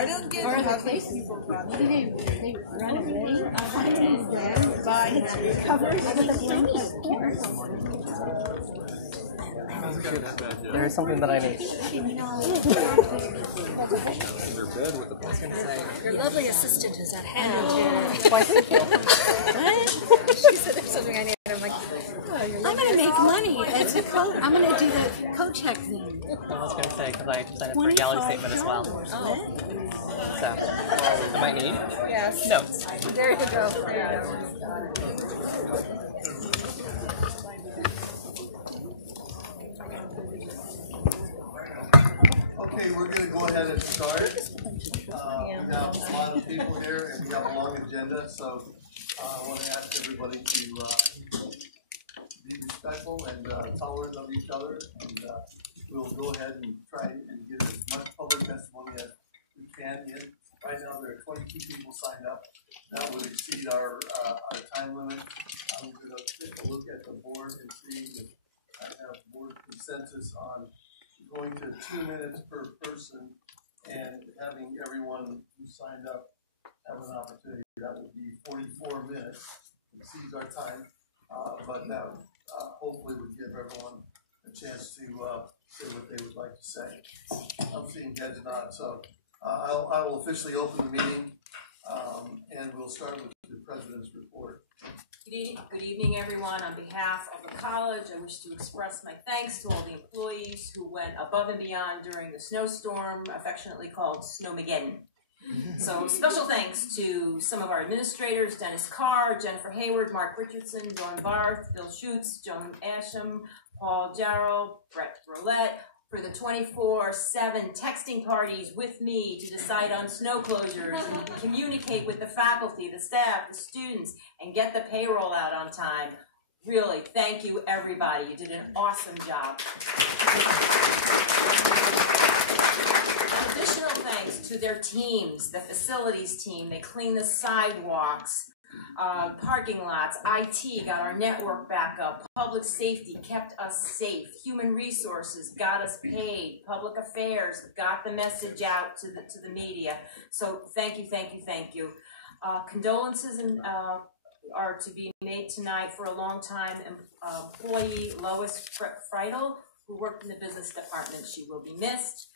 I don't get or how other places. Maybe they run away by covered with a blanket. There is something that I need. Your lovely assistant is at hand. What? She said there's something I need. I'm like, I'm going to make money. I'm going to do the co-check thing. I was going to say, because I have to sign up for a gallery statement as well. Oh. So, I might need notes. There you go. There you go. Okay, we're going to go ahead and start. We have a lot of people here and we have a long agenda, so I want to ask everybody to be respectful and tolerant of each other, and we'll go ahead and try and get as much public testimony as we can in. Right now there are 22 people signed up. That would exceed our time limit. I'm going to take a look at the board and see if I have board consensus on going to 2 minutes per person and having everyone who signed up have an opportunity. That would be 44 minutes. Exceeds our time, but that hopefully would give everyone a chance to say what they would like to say. I'm seeing heads nod, so I will officially open the meeting, and we'll start with the President's report. Good evening, everyone. On behalf of the college, I wish to express my thanks to all the employees who went above and beyond during the snowstorm, affectionately called Snowmageddon. So special thanks to some of our administrators, Dennis Carr, Jennifer Hayward, Mark Richardson, Dawn Barth, Bill Schutz, Joan Asham, Paul Jarrell, Brett Roulette, for the 24/7 texting parties with me to decide on snow closures and communicate with the faculty, the staff, the students, and get the payroll out on time. Really, thank you, everybody. You did an awesome job. Additional thanks to their teams, the facilities team. They cleaned the sidewalks, parking lots, IT got our network back up, public safety kept us safe, human resources got us paid, public affairs got the message out to the media. So thank you, thank you, thank you. Condolences are to be made tonight for a long-time employee, Lois Freidel, who worked in the business department. She will be missed.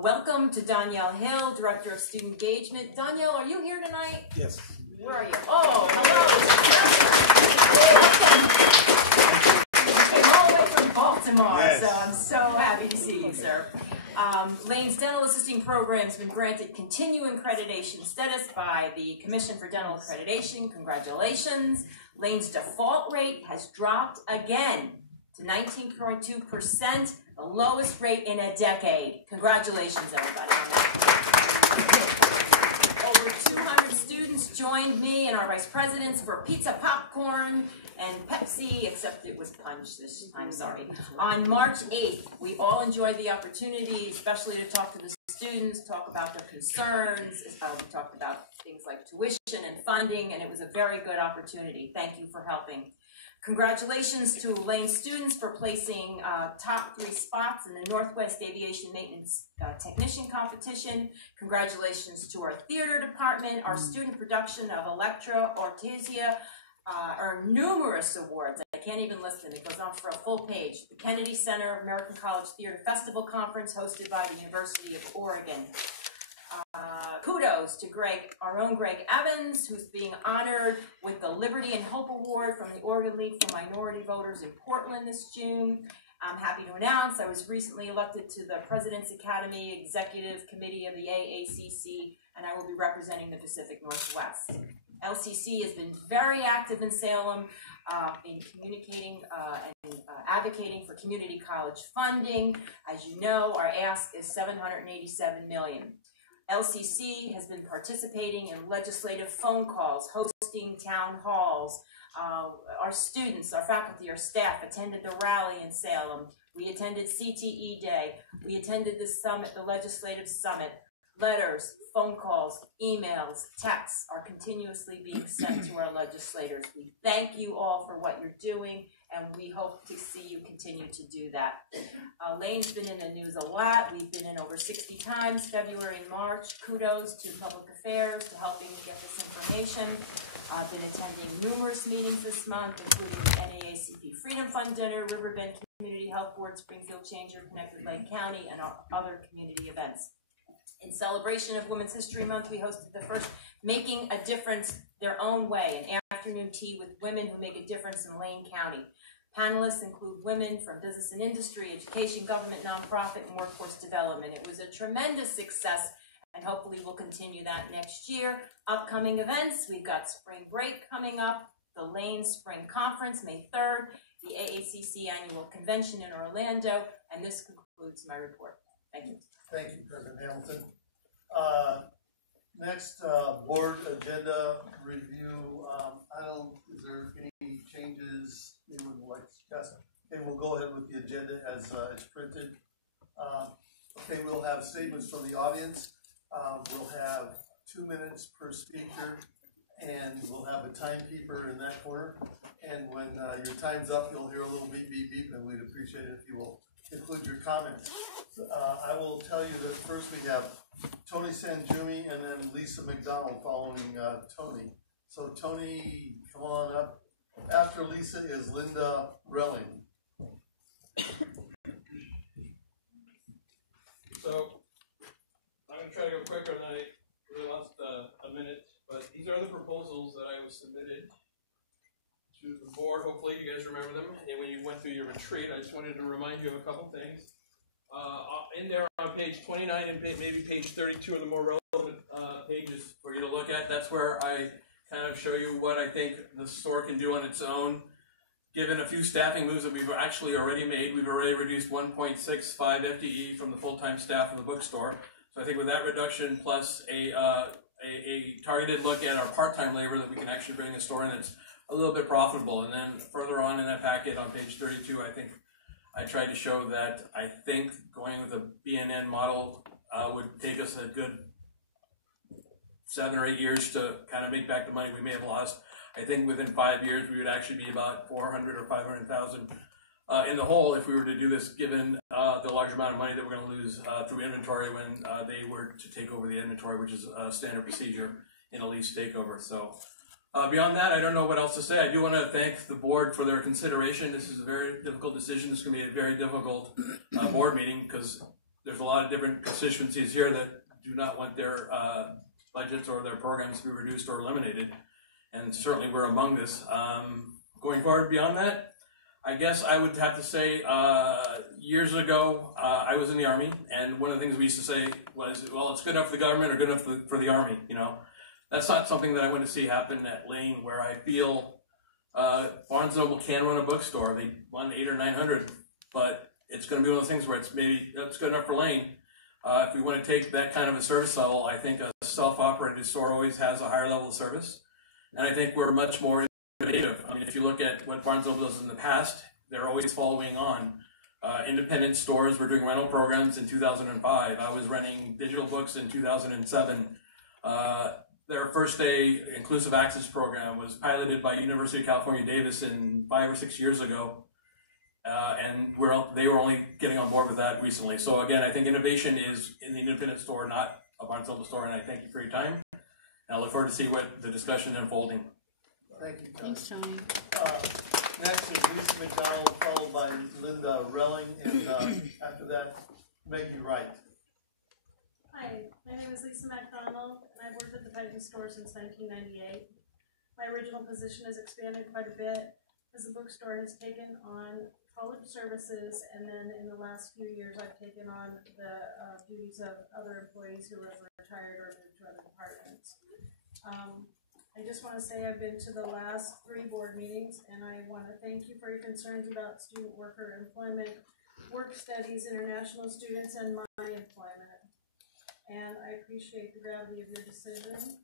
Welcome to Danielle Hill, Director of Student Engagement. Danielle, are you here tonight? Yes. Where are you? Oh, hello. Came all the way from Baltimore, yes. So I'm so happy to see you, sir. Lane's Dental Assisting Program has been granted continuing accreditation status by the Commission for Dental Accreditation. Congratulations. Lane's default rate has dropped again to 19.2%, the lowest rate in a decade. Congratulations, everybody, on that. Over 200 students joined me and our vice presidents for pizza, popcorn, and Pepsi, except it was punch this time, sorry. On March 8th, we all enjoyed the opportunity, especially to talk to the students, talk about their concerns. We talked about things like tuition and funding, and it was a very good opportunity. Thank you for helping. Congratulations to Lane students for placing top 3 spots in the Northwest Aviation Maintenance Technician Competition. Congratulations to our theater department. Our student production of Electra Ortesia earned numerous awards. I can't even list them. It goes on for a full page. The Kennedy Center American College Theater Festival Conference hosted by the University of Oregon. Kudos to Greg, our own Greg Evans, who's being honored with the Liberty and Hope Award from the Oregon League for Minority Voters in Portland this June. I'm happy to announce I was recently elected to the President's Academy Executive Committee of the AACC, and I will be representing the Pacific Northwest. LCC has been very active in Salem in communicating and advocating for community college funding. As you know, our ask is $787 million. LCC has been participating in legislative phone calls, hosting town halls. Our students, our faculty, our staff attended the rally in Salem. We attended CTE Day. We attended the summit, the legislative summit. Letters, phone calls, emails, texts are continuously being sent to our legislators. We thank you all for what you're doing, and we hope to see you continue to do that. Lane's been in the news a lot. We've been in over 60 times, February and March. Kudos to Public Affairs for helping get this information. I've been attending numerous meetings this month, including the NAACP Freedom Fund Dinner, Riverbend Community Health Board, Springfield Changer, Connected Lake County, and our other community events. In celebration of Women's History Month, we hosted the first Making a Difference Their Own Way, an afternoon tea with women who make a difference in Lane County. Panelists include women from business and industry, education, government, nonprofit, and workforce development. It was a tremendous success, and hopefully we'll continue that next year. Upcoming events, we've got spring break coming up, the Lane Spring Conference, May 3rd, the AACC Annual Convention in Orlando, and this concludes my report. Thank you. Thank you, President Hamilton. Next, board agenda review. Is there any changes anyone would like to suggest? Okay, we'll go ahead with the agenda as it's printed. Okay, we'll have statements from the audience. We'll have 2 minutes per speaker, and we'll have a timekeeper in that corner. And when your time's up, you'll hear a little beep, beep, beep, and we'd appreciate it if you will include your comments. I will tell you that first we have Tony Sanjumi and then Lisa McDonald following Tony. So Tony, come on up. After Lisa is Linda Relling. So I'm going to try to go quicker than I really lost a minute, but these are the proposals that I was submitted to the board. Hopefully you guys remember them. And when you went through your retreat, I just wanted to remind you of a couple things. In there on page 29 and maybe page 32 are the more relevant pages for you to look at. That's where I kind of show you what I think the store can do on its own. Given a few staffing moves that we've actually already made, we've already reduced 1.65 FTE from the full-time staff of the bookstore. So I think with that reduction plus a targeted look at our part-time labor that we can actually bring the store in, it's a little bit profitable. And then further on in that packet on page 32, I think I tried to show that I think going with a BNN model would take us a good 7 or 8 years to kind of make back the money we may have lost. I think within 5 years we would actually be about 400 or 500,000 in the hole if we were to do this, given the large amount of money that we're going to lose through inventory when they were to take over the inventory, which is a standard procedure in a lease takeover. So beyond that, I don't know what else to say. I do want to thank the board for their consideration. This is a very difficult decision. This is going to be a very difficult board meeting because there's a lot of different constituencies here that do not want their budgets or their programs to be reduced or eliminated. And certainly we're among this. Going forward beyond that, I guess I would have to say years ago, I was in the Army, and one of the things we used to say was, well, it's good enough for the government or good enough for the Army, you know. That's not something that I want to see happen at Lane, where I feel Barnes & Noble can run a bookstore. They run 800 or 900, but it's going to be one of those things where it's good enough for Lane. If we want to take that kind of a service level, I think a self-operated store always has a higher level of service. And I think we're much more innovative. I mean, if you look at what Barnes & Noble does in the past, they're always following on. Independent stores were doing rental programs in 2005. I was renting digital books in 2007. Their first day inclusive access program was piloted by University of California, Davis 5 or 6 years ago. And they were only getting on board with that recently. So again, I think innovation is in the independent store, not a Barnes & Noble store, and I thank you for your time. And I look forward to see what the discussion unfolding. Thank you, Tony. Thanks, Tony. Next is Lisa McDonald, followed by Linda Relling, and after that, Maggie Wright. Hi, my name is Lisa McDonald, and I've worked at the Titan store since 1998. My original position has expanded quite a bit as the bookstore has taken on college services, and then in the last few years I've taken on the duties of other employees who have retired or moved to other departments. I just want to say I've been to the last 3 board meetings, and I want to thank you for your concerns about student worker employment, work studies, international students, and my employment. And I appreciate the gravity of your decision.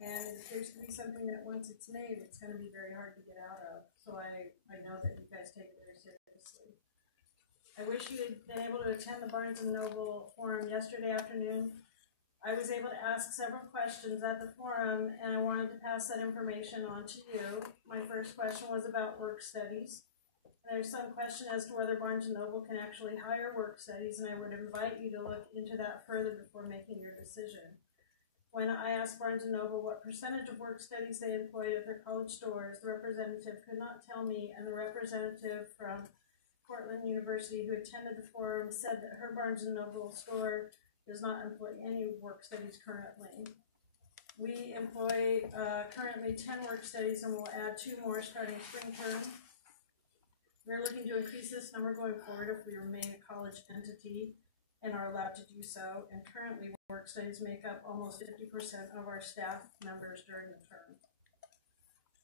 And it appears to be something that once it's made, it's going to be very hard to get out of. So I know that you guys take it very seriously. I wish you had been able to attend the Barnes & Noble forum yesterday afternoon. I was able to ask several questions at the forum, and I wanted to pass that information on to you. My first question was about work studies. There's some question as to whether Barnes & Noble can actually hire work studies, and I would invite you to look into that further before making your decision. When I asked Barnes & Noble what percentage of work studies they employed at their college stores, the representative could not tell me, and the representative from Portland University who attended the forum said that her Barnes & Noble store does not employ any work studies currently. We employ currently 10 work studies, and we'll add 2 more starting spring term. We're looking to increase this number going forward if we remain a college entity and are allowed to do so. And currently, work studies make up almost 50% of our staff members during the term.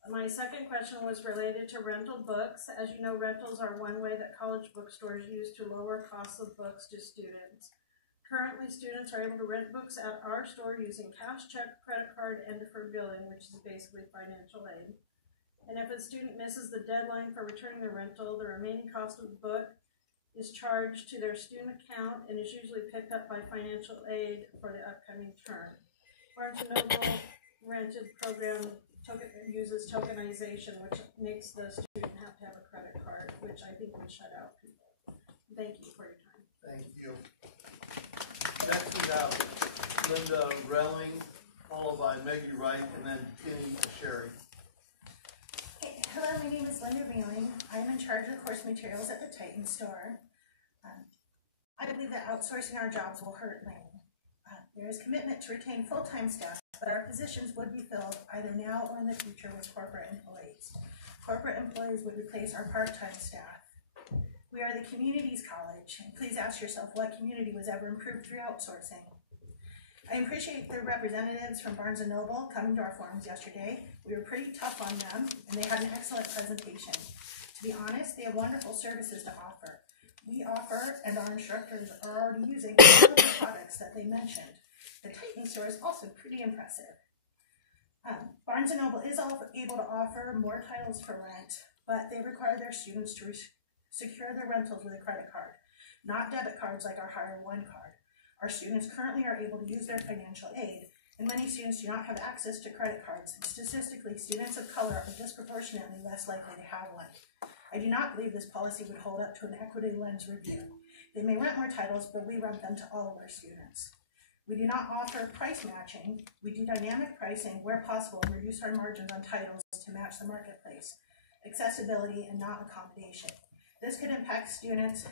My second question was related to rental books. As you know, rentals are one way that college bookstores use to lower costs of books to students. Currently, students are able to rent books at our store using cash, check, credit card, and deferred billing, which is basically financial aid. And if a student misses the deadline for returning the rental, the remaining cost of the book is charged to their student account and is usually picked up by financial aid for the upcoming term. Barnes & Noble rented program uses tokenization, which makes the student have to have a credit card, which I think would shut out people. Thank you for your time. Thank you. Next we have Linda Relling, followed by Maggie Wright, and then Penny Sherry. Hey, hello, my name is Linda Relling. I am in charge of the course materials at the Titan store. I believe that outsourcing our jobs will hurt Lane. There is commitment to retain full-time staff, but our positions would be filled either now or in the future with corporate employees. Corporate employees would replace our part-time staff. We are the community's college, and please ask yourself what community was ever improved through outsourcing. I appreciate the representatives from Barnes & Noble coming to our forums yesterday. We were pretty tough on them, and they had an excellent presentation. To be honest, they have wonderful services to offer. We offer, and our instructors are already using, all of the products that they mentioned. The Titan store is also pretty impressive. Barnes & Noble is able to offer more titles for rent, but they require their students to secure their rentals with a credit card, not debit cards like our Hire One card. Our students currently are able to use their financial aid, and many students do not have access to credit cards, and statistically, students of color are disproportionately less likely to have one. I do not believe this policy would hold up to an equity lens review. They may rent more titles, but we rent them to all of our students. We do not offer price matching. We do dynamic pricing where possible and reduce our margins on titles to match the marketplace. Accessibility and not accommodation. This could impact students.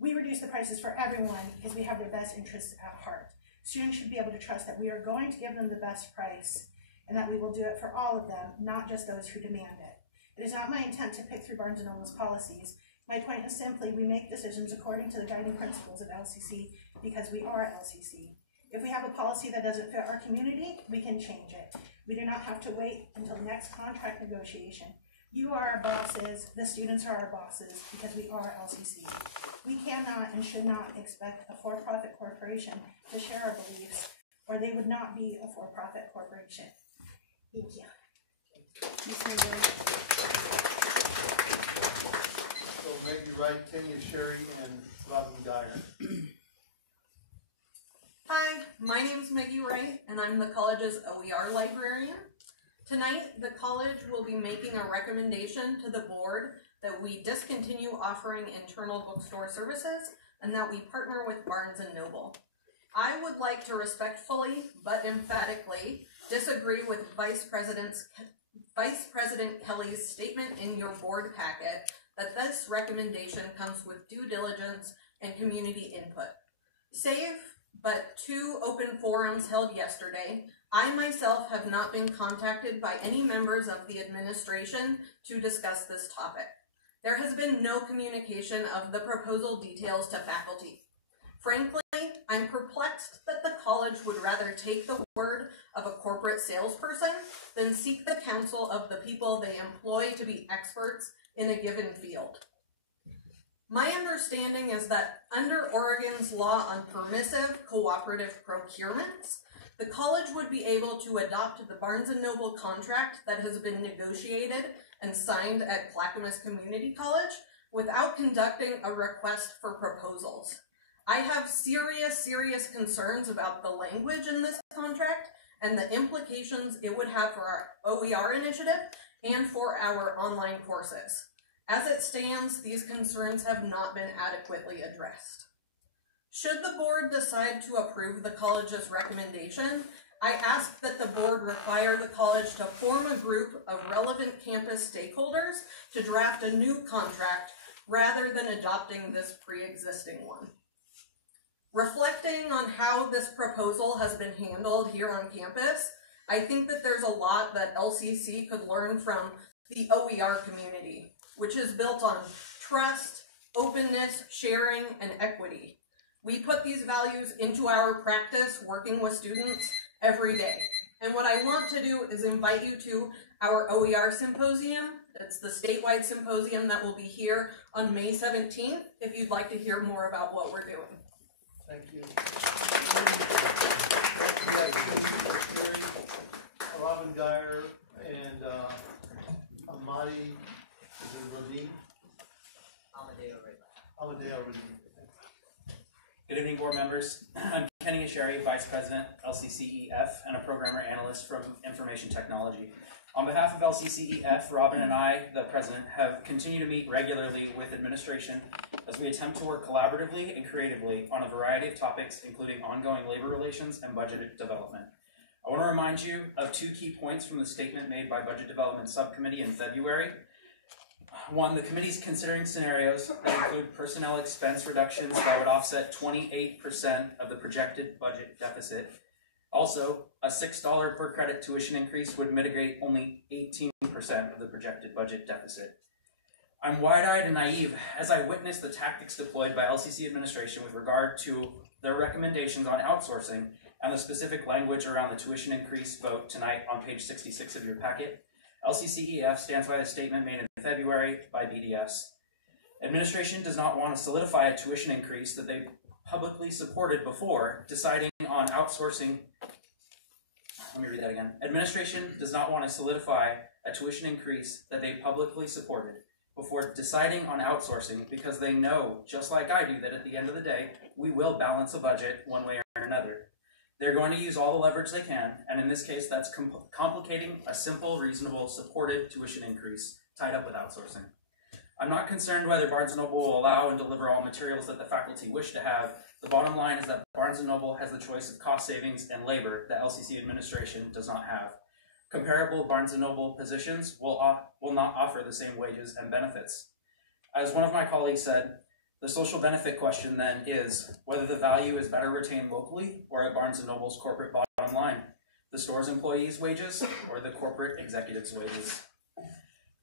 We reduce the prices for everyone because we have their best interests at heart. Students should be able to trust that we are going to give them the best price and that we will do it for all of them, not just those who demand it. It is not my intent to pick through Barnes & Noble's policies. My point is simply we make decisions according to the guiding principles of LCC because we are LCC. If we have a policy that doesn't fit our community, we can change it. We do not have to wait until the next contract negotiation. You are our bosses, the students are our bosses, because we are LCC. We cannot and should not expect a for-profit corporation to share our beliefs, or they would not be a for-profit corporation. Thank you. So Maggie Wright, Kenya Sherry, and Robin Geyer. Hi, my name is Maggie Wright, and I'm the college's OER librarian. Tonight, the college will be making a recommendation to the board that we discontinue offering internal bookstore services and that we partner with Barnes & Noble. I would like to respectfully, but emphatically, disagree with Vice President Kelly's statement in your board packet that this recommendation comes with due diligence and community input. Save but 2 open forums held yesterday, I myself have not been contacted by any members of the administration to discuss this topic. There has been no communication of the proposal details to faculty. Frankly, I'm perplexed that the college would rather take the word of a corporate salesperson than seek the counsel of the people they employ to be experts in a given field. My understanding is that under Oregon's law on permissive cooperative procurements, the college would be able to adopt the Barnes & Noble contract that has been negotiated and signed at Clackamas Community College without conducting a request for proposals. I have serious concerns about the language in this contract and the implications it would have for our OER initiative and for our online courses. As it stands, these concerns have not been adequately addressed. Should the board decide to approve the college's recommendation, I ask that the board require the college to form a group of relevant campus stakeholders to draft a new contract rather than adopting this pre-existing one. Reflecting on how this proposal has been handled here on campus, I think that there's a lot that LCC could learn from the OER community, which is built on trust, openness, sharing, and equity. We put these values into our practice working with students every day. And what I want to do is invite you to our OER symposium. It's the statewide symposium that will be here on May 17th, if you'd like to hear more about what we're doing. Thank you. Robin Geyer and Amadi, is it Radin? Amadeo Radin. Good evening, board members. I'm Kenny Asheri, Vice President, LCCEF, and a Programmer Analyst from Information Technology. On behalf of LCCEF, Robin and I, the President, have continued to meet regularly with administration as we attempt to work collaboratively and creatively on a variety of topics, including ongoing labor relations and budget development. I want to remind you of two key points from the statement made by Budget Development Subcommittee in February. One, the committee is considering scenarios that include personnel expense reductions that would offset 28% of the projected budget deficit. Also, a $6 per credit tuition increase would mitigate only 18% of the projected budget deficit. I'm wide-eyed and naive as I witness the tactics deployed by LCC administration with regard to their recommendations on outsourcing and the specific language around the tuition increase vote tonight on page 66 of your packet. LCCEF stands by the statement made in February by BDS. Administration does not want to solidify a tuition increase that they publicly supported before deciding on outsourcing. Let me read that again. Administration does not want to solidify a tuition increase that they publicly supported before deciding on outsourcing because they know, just like I do, that at the end of the day, we will balance a budget one way or another. They're going to use all the leverage they can, and in this case, that's complicating a simple, reasonable, supported tuition increase tied up with outsourcing. I'm not concerned whether Barnes & Noble will allow and deliver all materials that the faculty wish to have. The bottom line is that Barnes & Noble has the choice of cost savings and labor that LCC administration does not have. Comparable Barnes & Noble positions will not offer the same wages and benefits. As one of my colleagues said, the social benefit question then is whether the value is better retained locally or at Barnes & Noble's corporate bottom line, the store's employees' wages or the corporate executives' wages.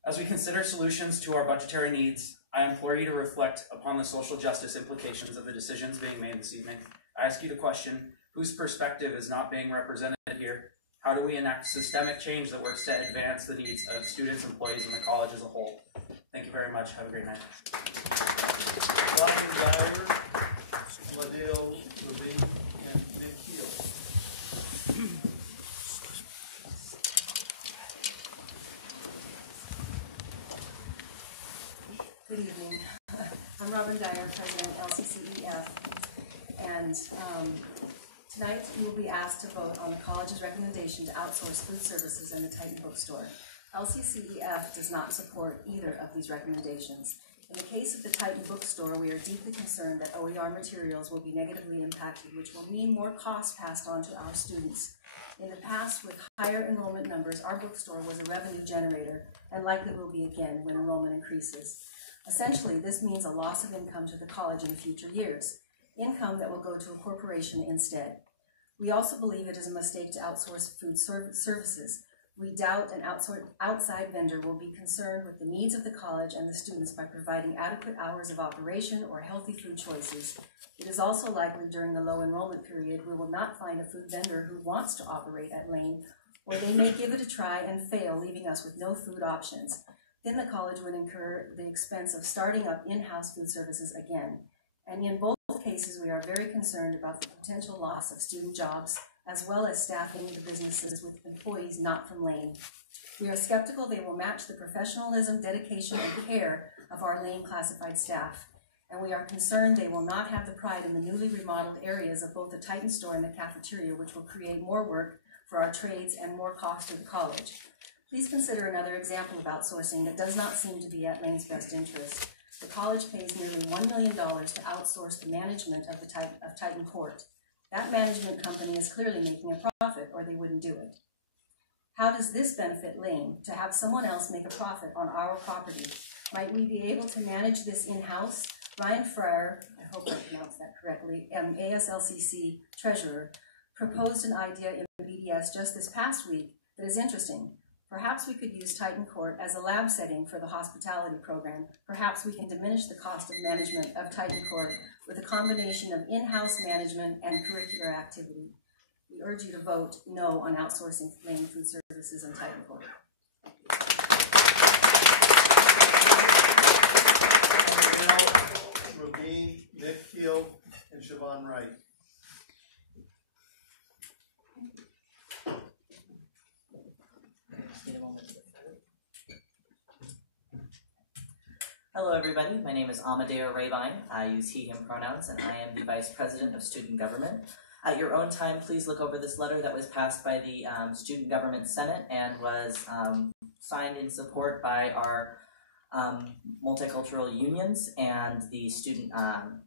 As we consider solutions to our budgetary needs, I implore you to reflect upon the social justice implications of the decisions being made this evening. I ask you to question whose perspective is not being represented here. How do we enact systemic change that works to advance the needs of students, employees, and the college as a whole? Thank you very much. Have a great night. Robin Geyer, Amadeo Radin, and VIXIA. Good evening. I'm Robin Dyer, President, LCCEF, and tonight you will be asked to vote on the college's recommendation to outsource food services in the Titan bookstore. LCCEF does not support either of these recommendations. In the case of the Titan bookstore, we are deeply concerned that OER materials will be negatively impacted, which will mean more costs passed on to our students. In the past, with higher enrollment numbers, our bookstore was a revenue generator and likely will be again when enrollment increases. Essentially, this means a loss of income to the college in future years, income that will go to a corporation instead. We also believe it is a mistake to outsource food services. We doubt an outside vendor will be concerned with the needs of the college and the students by providing adequate hours of operation or healthy food choices. It is also likely during the low enrollment period we will not find a food vendor who wants to operate at Lane, or they may give it a try and fail, leaving us with no food options. Then the college would incur the expense of starting up in-house food services again. And in both cases, we are very concerned about the potential loss of student jobs, as well as staffing the businesses with employees not from Lane. We are skeptical they will match the professionalism, dedication, and care of our Lane classified staff. and we are concerned they will not have the pride in the newly remodeled areas of both the Titan store and the cafeteria, which will create more work for our trades and more cost to the college. Please consider another example of outsourcing that does not seem to be at Lane's best interest. The college pays nearly $1 million to outsource the management of Titan Court. That management company is clearly making a profit, or they wouldn't do it. How does this benefit Lane to have someone else make a profit on our property? Might we be able to manage this in-house? Ryan Fryer, I hope I pronounced that correctly, ASLCC treasurer, proposed an idea in BDS just this past week that is interesting. Perhaps we could use Titan Court as a lab setting for the hospitality program. Perhaps we can diminish the cost of management of Titan Court with a combination of in-house management and curricular activity. We urge you to vote no on outsourcing Lane Food Services and Titan Court. Ravine, Nick Keel, and Siobhan Wright. Hello everybody, my name is Amadeo Rabine. I use he, him pronouns, and I am the Vice President of Student Government. At your own time, please look over this letter that was passed by the Student Government Senate and was signed in support by our multicultural unions and the Student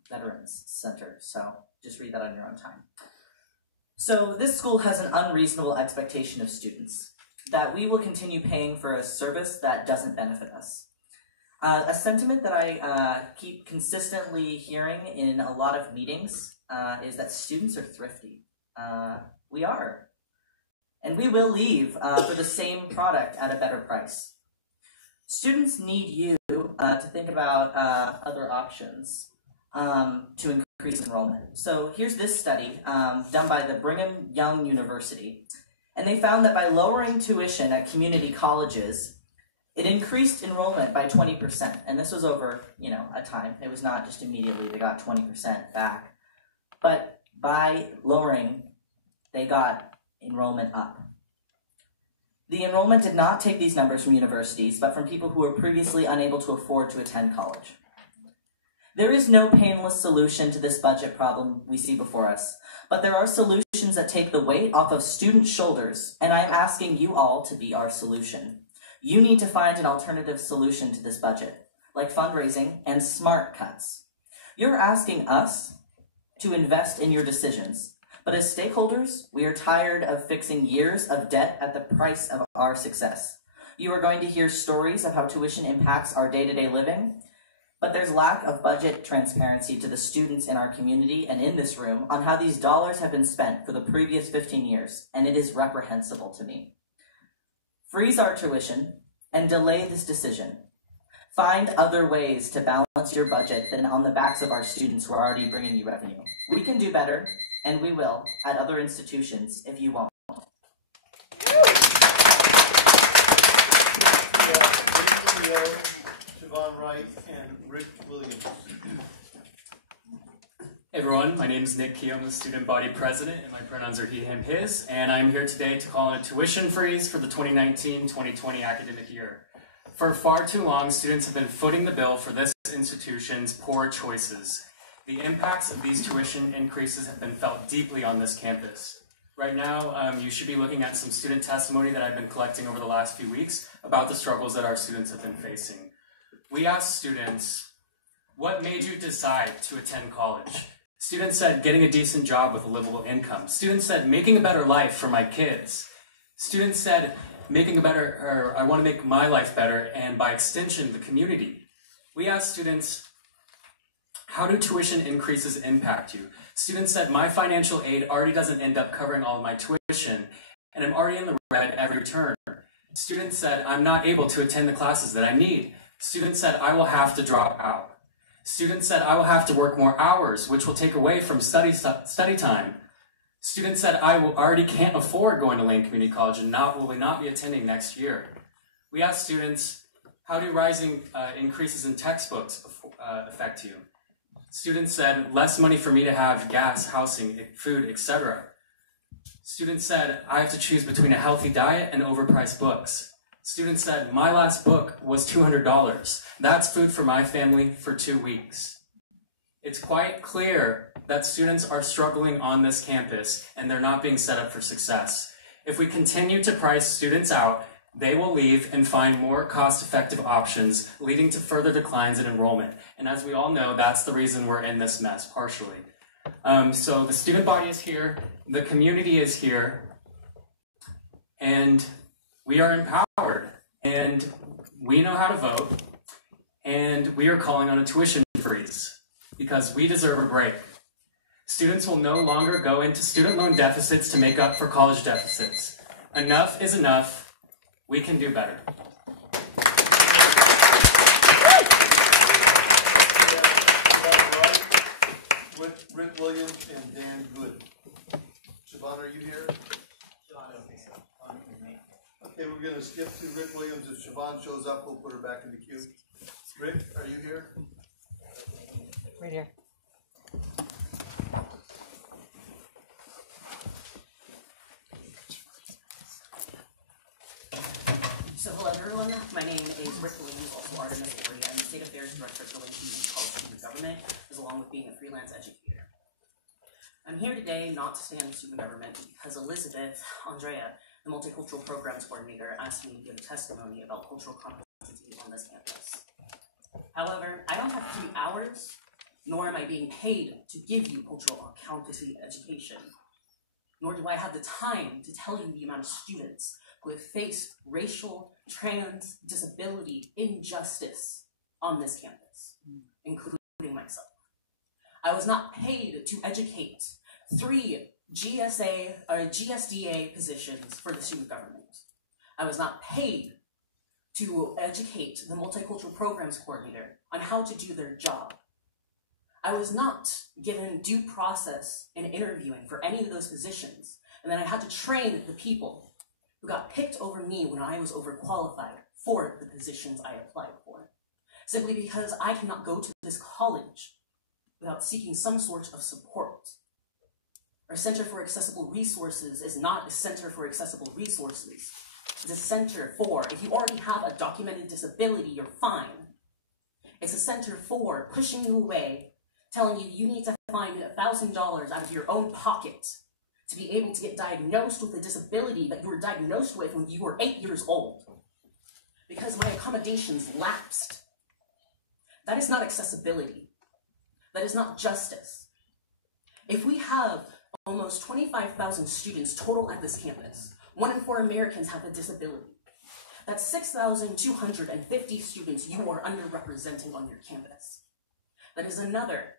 Veterans Center. So just read that on your own time. So this school has an unreasonable expectation of students, that we will continue paying for a service that doesn't benefit us. A sentiment that I keep consistently hearing in a lot of meetings is that students are thrifty. We are. And we will leave for the same product at a better price. Students need you to think about other options to increase enrollment. So here's this study done by the Brigham Young University. And they found that by lowering tuition at community colleges, it increased enrollment by 20%, and this was over, a time. It was not just immediately they got 20% back. But by lowering, they got enrollment up. The enrollment did not take these numbers from universities, but from people who were previously unable to afford to attend college. There is no painless solution to this budget problem we see before us, but there are solutions that take the weight off of students' shoulders, and I'm asking you all to be our solution. You need to find an alternative solution to this budget, like fundraising and smart cuts. You're asking us to invest in your decisions, but as stakeholders, we are tired of fixing years of debt at the price of our success. You are going to hear stories of how tuition impacts our day-to-day living, but there's lack of budget transparency to the students in our community and in this room on how these dollars have been spent for the previous 15 years, and it is reprehensible to me. Freeze our tuition and delay this decision. Find other ways to balance your budget than on the backs of our students who are already bringing you revenue. We can do better, and we will, at other institutions if you won't. Siobhan Wright and Rick Williams. Hey everyone, my name is Nick Key. I'm the student body president, and my pronouns are he, him, his, and I'm here today to call in a tuition freeze for the 2019-2020 academic year. For far too long, students have been footing the bill for this institution's poor choices. The impacts of these tuition increases have been felt deeply on this campus. Right now, you should be looking at some student testimony that I've been collecting over the last few weeks about the struggles that our students have been facing. We asked students, what made you decide to attend college? Students said, getting a decent job with a livable income. Students said, making a better life for my kids. Students said, I want to make my life better, and by extension, the community. We asked students, how do tuition increases impact you? Students said, my financial aid already doesn't end up covering all of my tuition, and I'm already in the red every term. Students said, I'm not able to attend the classes that I need. Students said, I will have to drop out. Students said, I will have to work more hours, which will take away from study time. Students said, I already can't afford going to Lane Community College and will not be attending next year. We asked students, how do rising increases in textbooks affect you? Students said, less money for me to have gas, housing, food, etc. Students said, I have to choose between a healthy diet and overpriced books. Students said, my last book was $200. That's food for my family for 2 weeks. It's quite clear that students are struggling on this campus and they're not being set up for success. If we continue to price students out, they will leave and find more cost-effective options, leading to further declines in enrollment. And as we all know, that's the reason we're in this mess, partially. So the student body is here, the community is here, and we are empowered, and we know how to vote, and we are calling on a tuition freeze, because we deserve a break. Students will no longer go into student loan deficits to make up for college deficits. Enough is enough. We can do better. Rick Williams and Dan Good. Siobhan, are you here? I don't think so. Okay, we're going to skip to Rick Williams. If Siobhan shows up, we'll put her back in the queue. Rick, are you here? Right here. So hello everyone, my name is Rick Williams, also Artemis Ori. I'm the State Affairs Director for Lincoln College Student Government, as along with being a freelance educator. I'm here today not to stand with student government because Elizabeth Andrea, the Multicultural Programs Coordinator, asked me to give a testimony about cultural competency on this campus. However, I don't have 3 hours, nor am I being paid to give you cultural competency education, nor do I have the time to tell you the amount of students who have faced racial, trans, disability, injustice on this campus, including myself. I was not paid to educate 3 GSDA positions for the student government. I was not paid to educate the Multicultural Programs Coordinator on how to do their job. I was not given due process in interviewing for any of those positions, and then I had to train the people who got picked over me when I was overqualified for the positions I applied for, simply because I cannot go to this college without seeking some sort of support. Our Center for Accessible Resources is not a center for accessible resources. It's a center for, if you already have a documented disability, you're fine. It's a center for pushing you away, telling you you need to find $1,000 out of your own pocket to be able to get diagnosed with a disability that you were diagnosed with when you were 8 years old, because my accommodations lapsed. That is not accessibility. That is not justice. If we have almost 25,000 students total at this campus, 1 in 4 Americans have a disability. That's 6,250 students you are underrepresenting on your campus. That is another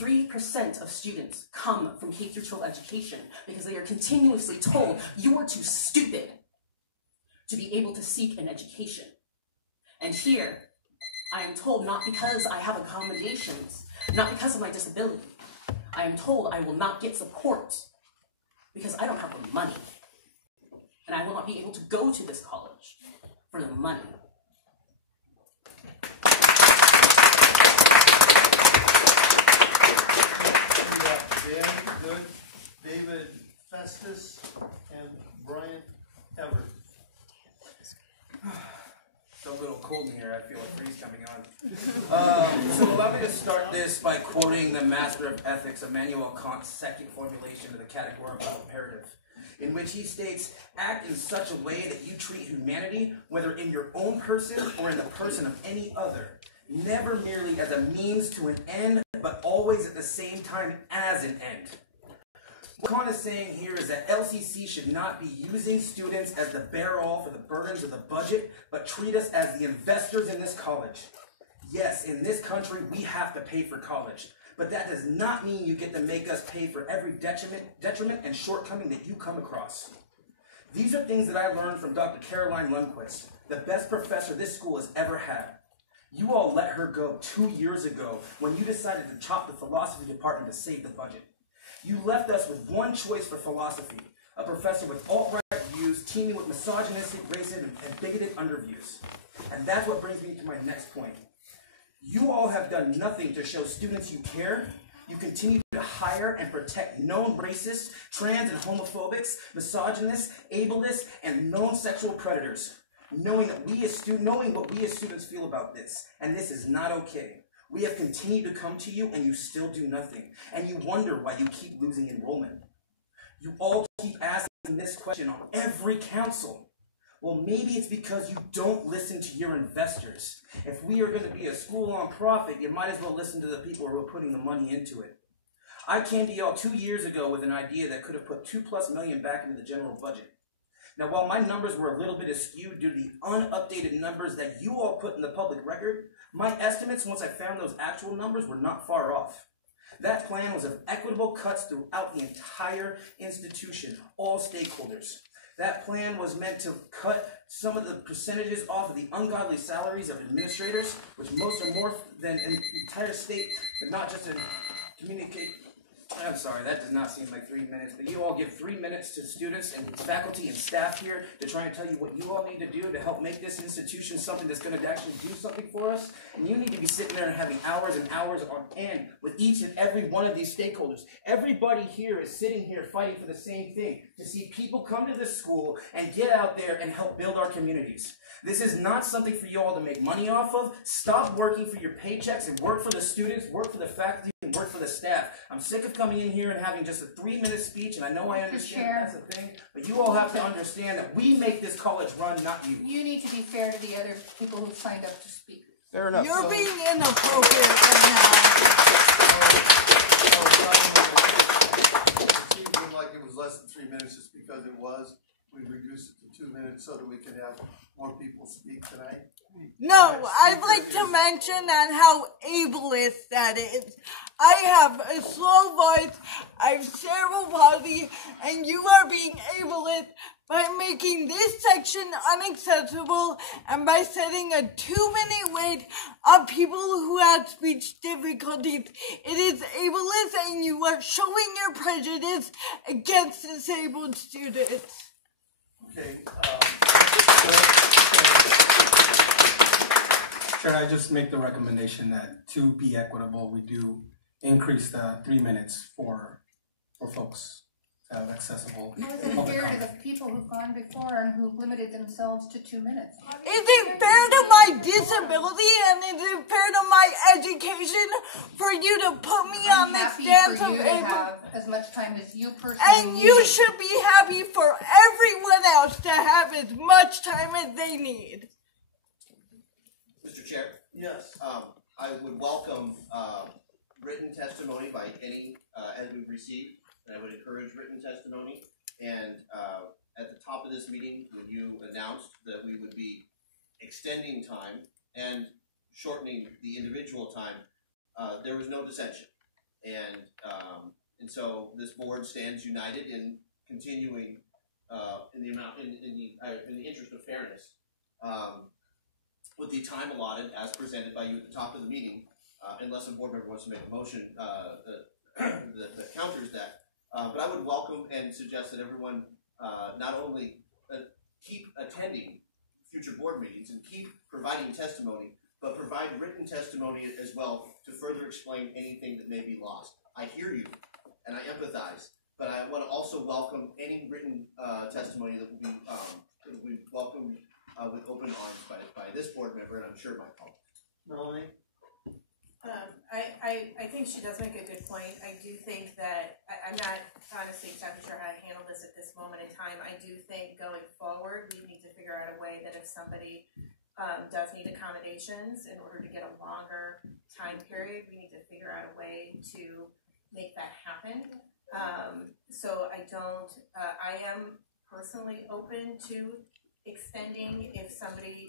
3% of students come from K-12 education because they are continuously told you are too stupid to be able to seek an education. And here, I am told not because I have accommodations, not because of my disability. I am told I will not get support because I don't have the money. And I will not be able to go to this college for the money. Dan Good, David Festus, and Brian Everett. It's a little cold in here. I feel a freeze coming on. So allow me to start this by quoting the master of ethics, Immanuel Kant's second formulation of the categorical imperative, in which he states, act in such a way that you treat humanity, whether in your own person or in the person of any other, never merely as a means to an end, but always at the same time as an end. What Kant is saying here is that LCC should not be using students as the bear-all for the burdens of the budget, but treat us as the investors in this college. Yes, in this country, we have to pay for college, but that does not mean you get to make us pay for every detriment and shortcoming that you come across. These are things that I learned from Dr. Caroline Lundquist, the best professor this school has ever had. You all let her go 2 years ago when you decided to chop the philosophy department to save the budget. You left us with one choice for philosophy, a professor with alt-right views teeming with misogynistic, racist, and bigoted underviews. And that's what brings me to my next point. You all have done nothing to show students you care. You continue to hire and protect known racists, trans and homophobics, misogynists, ableists, and known sexual predators, knowing what we as students feel about this, and this is not okay. We have continued to come to you and you still do nothing. And you wonder why you keep losing enrollment. You all keep asking this question on every council. Well, maybe it's because you don't listen to your investors. If we are going to be a school nonprofit, you might as well listen to the people who are putting the money into it. I came to y'all 2 years ago with an idea that could have put $2+ million back into the general budget. Now, while my numbers were a little bit askew due to the unupdated numbers that you all put in the public record, my estimates, once I found those actual numbers, were not far off. That plan was of equitable cuts throughout the entire institution, all stakeholders. That plan was meant to cut some of the percentages off of the ungodly salaries of administrators, which most are more than an entire state, but not just in communicate. I'm sorry, that does not seem like 3 minutes, but you all give 3 minutes to students and faculty and staff here to try and tell you what you all need to do to help make this institution something that's going to actually do something for us. And you need to be sitting there and having hours and hours on end with each and every one of these stakeholders. Everybody here is sitting here fighting for the same thing, to see people come to this school and get out there and help build our communities. This is not something for you all to make money off of. Stop working for your paychecks and work for the students, work for the faculty, and work for the staff. I'm sick of coming in here and having just a 3-minute speech, and I know I understand that's a thing, but you all have to understand that we make this college run, not you. You need to be fair to the other people who signed up to speak. Fair enough. You're being inappropriate right now. It seemed like it was less than 3 minutes just because it was. We reduced it to 2 minutes so that we can have more people speak tonight. No, I'd like to mention on how ableist that is. I have a slow voice, I have cerebral palsy, and you are being ableist by making this section inaccessible and by setting a 2-minute wait on people who have speech difficulties. It is ableist and you are showing your prejudice against disabled students. Okay. Chair, I just make the recommendation that to be equitable, we do increase the 3 minutes for folks to have accessible. How is it fair to the people who've gone before and who've limited themselves to 2 minutes? Is it fair to my disability and is it fair to my education for you to put me on this dance of have as much time as you personally and need. you should be happy for everyone else to have as much time as they need. Mr. Chair? Yes. I would welcome written testimony by any, as we've received, and I would encourage written testimony. And at the top of this meeting, when you announced that we would be extending time and shortening the individual time, there was no dissension. And so this board stands united in continuing in the interest of fairness. With the time allotted as presented by you at the top of the meeting, unless a board member wants to make a motion that counters that. But I would welcome and suggest that everyone not only keep attending future board meetings and keep providing testimony, but provide written testimony as well to further explain anything that may be lost. I hear you, and I empathize, but I want to also welcome any written testimony that will be welcomed with open arms by this board member, and I'm sure my colleagues. Melanie? I think she does make a good point. I do think that, I'm not honestly exactly sure how to handle this at this moment in time. I do think going forward, we need to figure out a way that if somebody does need accommodations in order to get a longer time period, we need to figure out a way to make that happen. So I am personally open to extending if somebody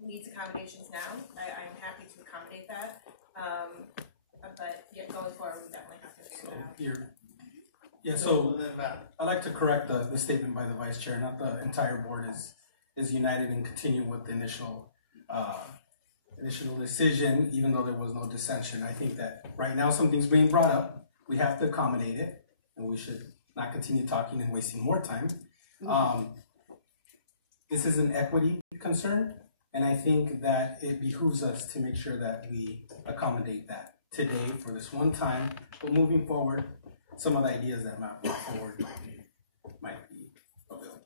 needs accommodations now. I'm happy to accommodate that. But yeah, going forward, we definitely have to figure it out. Yeah, so I'd like to correct the statement by the vice chair. Not the entire board is united in continuing with the initial decision, even though there was no dissension. I think that right now something's being brought up. We have to accommodate it, and we should not continue talking and wasting more time. This is an equity concern, and I think that it behooves us to make sure that we accommodate that today for this one time, but moving forward, some of the ideas that might move forward might be available.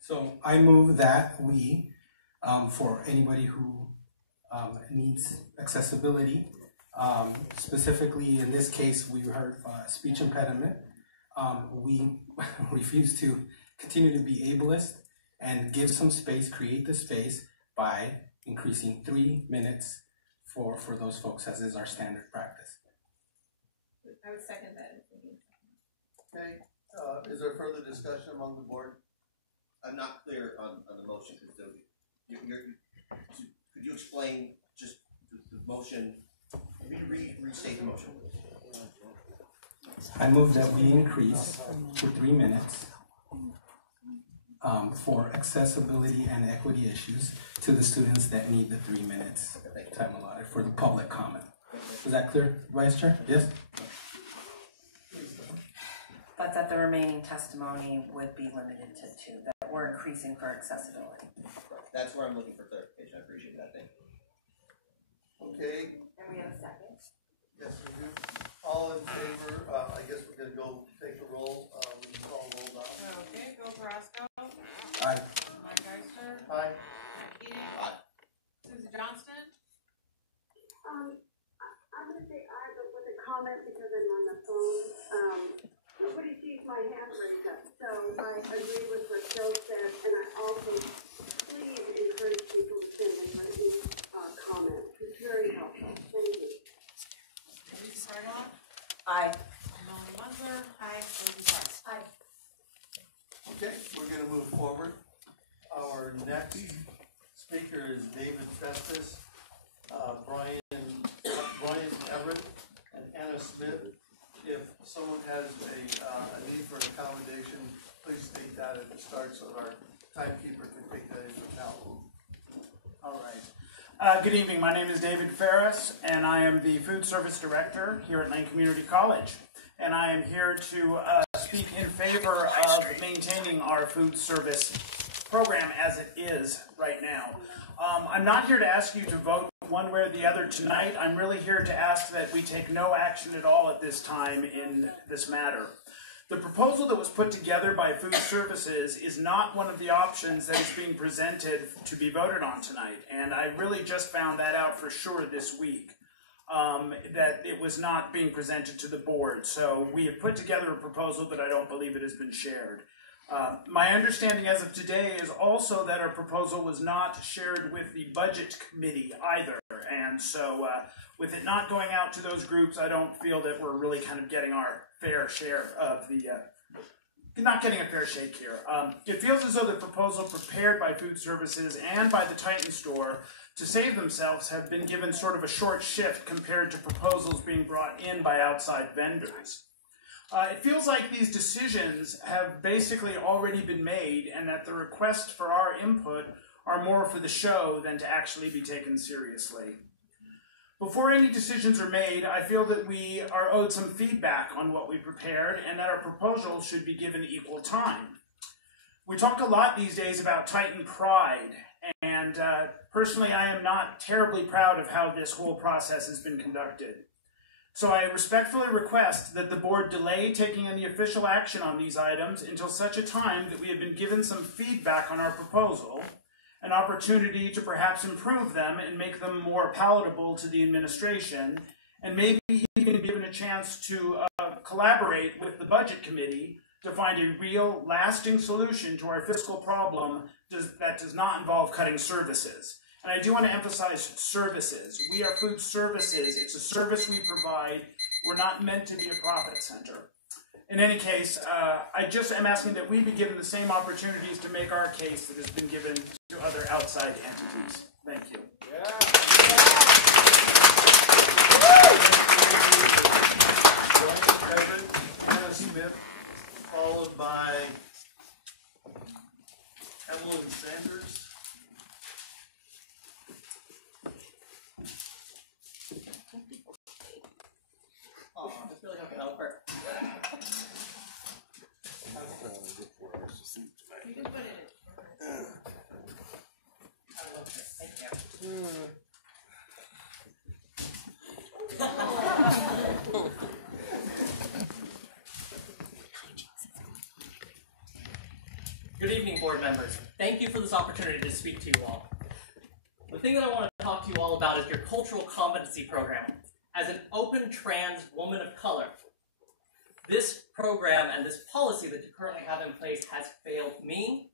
So I move that we, for anybody who needs accessibility. Specifically, in this case, we heard speech impediment. We refuse to continue to be ableist and give some space, create the space by increasing 3 minutes for those folks, as is our standard practice. I would second that. Okay, is there further discussion among the board? I'm not clear on the motion. Could you explain just the motion? Restate the motion. I move that we increase to 3 minutes for accessibility and equity issues to the students that need the 3 minutes time allotted for the public comment. Is that clear, Vice Chair? Yes? But that the remaining testimony would be limited to 2, that we're increasing for accessibility. That's where I'm looking for clarification. I appreciate that. Thank you. Okay. And we have a second. Yes, we do. All in favor? I guess we're going to go take the roll. We can call roll down. Okay, Bill Carrasco. Aye. Mike Geister. Aye. Keating. Aye. Susie Johnston. I'm going to say aye, but with a comment because I'm on the phone. Nobody sees my hand raised up, so I agree with what Joe said, and I also please encourage people to send in written comments. It's very helpful. Thank you. Lisa Sargent. Aye. Melanie Munzer. Aye. Lindsay Fox. Aye. Okay, we're going to move forward. Our next speaker is David Festus, Brian Everett, and Anna Smith. If someone has a need for an accommodation, please state that at the start so that our timekeeper can take that into account. All right. Good evening. My name is David Ferris, and I am the Food Service Director here at Lane Community College. And I am here to speak in favor of maintaining our food service program as it is right now. I'm not here to ask you to vote one way or the other tonight. I'm really here to ask that we take no action at all at this time in this matter. The proposal that was put together by Food Services is not one of the options that is being presented to be voted on tonight. And I really just found that out for sure this week, that it was not being presented to the board. So we have put together a proposal, but I don't believe it has been shared. My understanding as of today is also that our proposal was not shared with the budget committee either. And so with it not going out to those groups, I don't feel that we're really kind of getting our fair share of the, not getting a fair shake here. It feels as though the proposal prepared by Food Services and by the Titan store to save themselves have been given sort of a short shift compared to proposals being brought in by outside vendors. It feels like these decisions have basically already been made and that the requests for our input are more for the show than to actually be taken seriously. Before any decisions are made, I feel that we are owed some feedback on what we prepared and that our proposals should be given equal time. We talk a lot these days about Titan pride, and personally I am not terribly proud of how this whole process has been conducted. So I respectfully request that the board delay taking any official action on these items until such a time that we have been given some feedback on our proposal, an opportunity to perhaps improve them and make them more palatable to the administration, and maybe even given a chance to collaborate with the budget committee to find a real, lasting solution to our fiscal problem that does not involve cutting services. And I do want to emphasize services. We are food services. It's a service we provide. We're not meant to be a profit center. In any case, I just am asking that we be given the same opportunities to make our case that has been given to other outside entities. Thank you. Anna Smith, followed by Evelyn Sanders. Oh, it's really not gonna help her. You can put it in. Thank you. Good evening, board members. Thank you for this opportunity to speak to you all. the thing that I want to talk to you all about is your cultural competency program. As an open trans woman of color, this program and this policy that you currently have in place has failed me,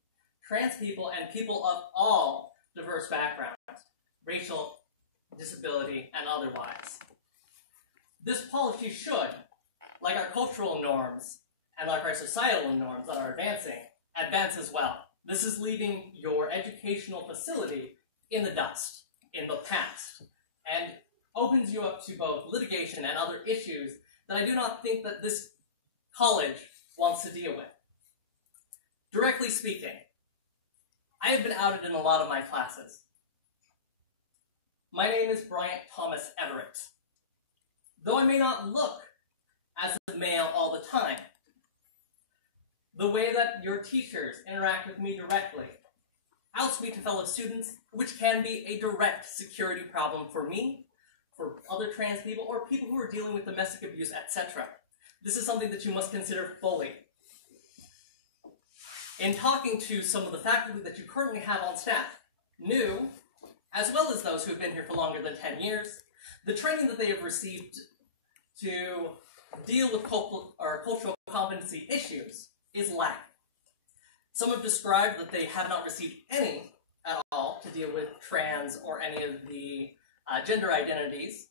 trans people, and people of all diverse backgrounds, racial, disability, and otherwise. This policy should, like our cultural norms and like our societal norms that are advancing, advance as well. This is leaving your educational facility in the dust, in the past, and opens you up to both litigation and other issues that I do not think that this college wants to deal with. Directly speaking, I have been outed in a lot of my classes. My name is Bryant Thomas Everett. Though I may not look as a male all the time, the way that your teachers interact with me directly outs me to fellow students, which can be a direct security problem for me, for other trans people, or people who are dealing with domestic abuse, etc. This is something that you must consider fully. In talking to some of the faculty that you currently have on staff, new, as well as those who have been here for longer than 10 years, the training that they have received to deal with cultural competency issues is lacking. Some have described that they have not received any at all to deal with trans or any of the gender identities,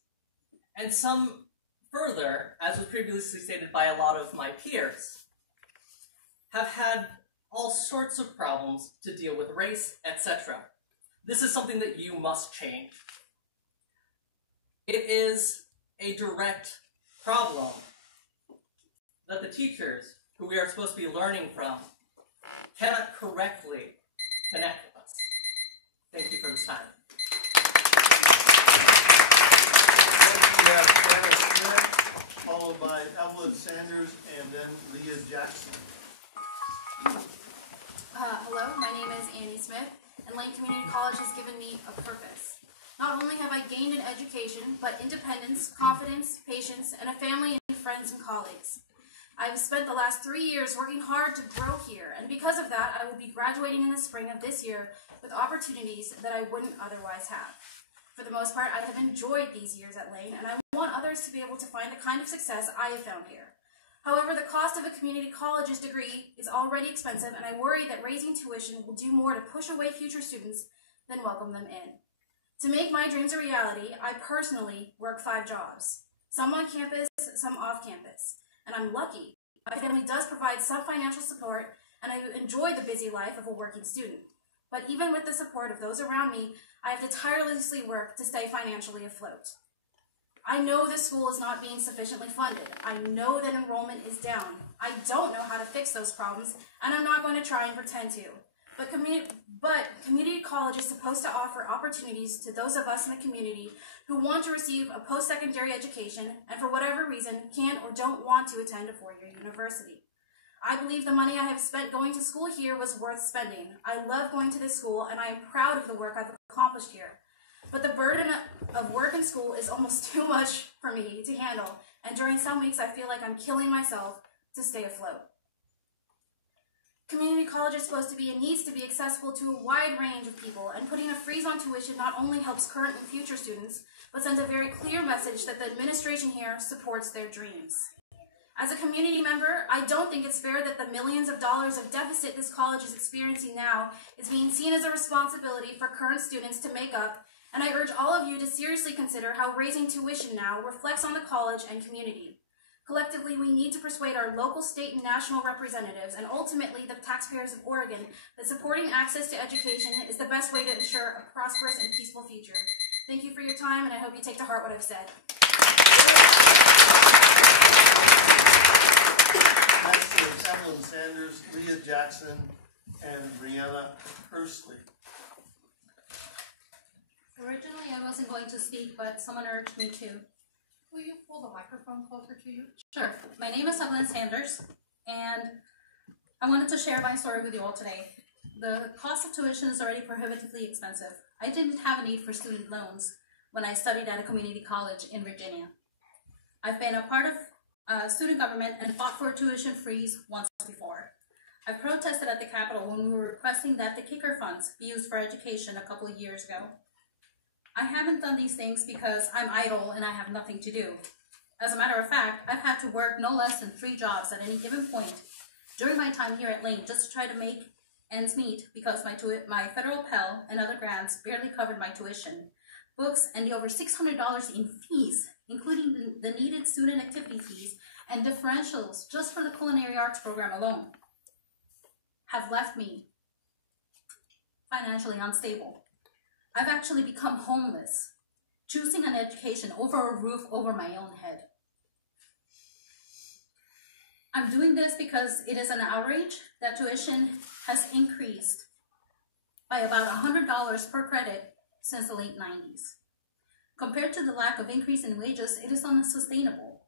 and some further, as was previously stated by a lot of my peers, have had all sorts of problems to deal with race, etc. This is something that you must change. It is a direct problem that the teachers, who we are supposed to be learning from, cannot correctly connect with us. Thank you for this time. We have Anna Smith, followed by Evelyn Sanders, and then Leah Jackson. Hello, my name is Annie Smith, and Lane Community College has given me a purpose. Not only have I gained an education, but independence, confidence, patience, and a family and friends and colleagues. I have spent the last 3 years working hard to grow here, and because of that, I will be graduating in the spring of this year with opportunities that I wouldn't otherwise have. For the most part, I have enjoyed these years at Lane, and I want others to be able to find the kind of success I have found here. However, the cost of a community college's degree is already expensive, and I worry that raising tuition will do more to push away future students than welcome them in. To make my dreams a reality, I personally work 5 jobs, some on campus, some off campus. And I'm lucky. My family does provide some financial support, and I enjoy the busy life of a working student. But even with the support of those around me, I have to tirelessly work to stay financially afloat. I know this school is not being sufficiently funded. I know that enrollment is down. I don't know how to fix those problems, and I'm not going to try and pretend to. But community college is supposed to offer opportunities to those of us in the community who want to receive a post-secondary education and for whatever reason can't or don't want to attend a 4-year university. I believe the money I have spent going to school here was worth spending. I love going to this school and I am proud of the work I've accomplished here. But the burden of work and school is almost too much for me to handle, and during some weeks I feel like I'm killing myself to stay afloat. Community college is supposed to be and needs to be accessible to a wide range of people, and putting a freeze on tuition not only helps current and future students, but sends a very clear message that the administration here supports their dreams. As a community member, I don't think it's fair that the millions of dollars of deficit this college is experiencing now is being seen as a responsibility for current students to make up, and I urge all of you to seriously consider how raising tuition now reflects on the college and community. Collectively, we need to persuade our local, state, and national representatives, and ultimately the taxpayers of Oregon, that supporting access to education is the best way to ensure a prosperous and peaceful future. Thank you for your time, and I hope you take to heart what I've said. Next is Evelyn Sanders, Leah Jackson, and Brianna Hursley. Originally, I wasn't going to speak, but someone urged me to. Will you pull the microphone closer to you? Sure. My name is Evelyn Sanders, and I wanted to share my story with you all today. The cost of tuition is already prohibitively expensive. I didn't have a need for student loans when I studied at a community college in Virginia. I've been a part of student government and fought for a tuition freeze once before. I protested at the Capitol when we were requesting that the kicker funds be used for education a couple of years ago. I haven't done these things because I'm idle and I have nothing to do. As a matter of fact, I've had to work no less than 3 jobs at any given point during my time here at Lane just to try to make ends meet because my federal Pell and other grants barely covered my tuition, books, and the over $600 in fees, including the needed student activity fees and differentials just for the culinary arts program alone, have left me financially unstable. I've actually become homeless, choosing an education over a roof over my own head. I'm doing this because it is an outrage that tuition has increased by about $100 per credit since the late 90s. Compared to the lack of increase in wages, it is unsustainable.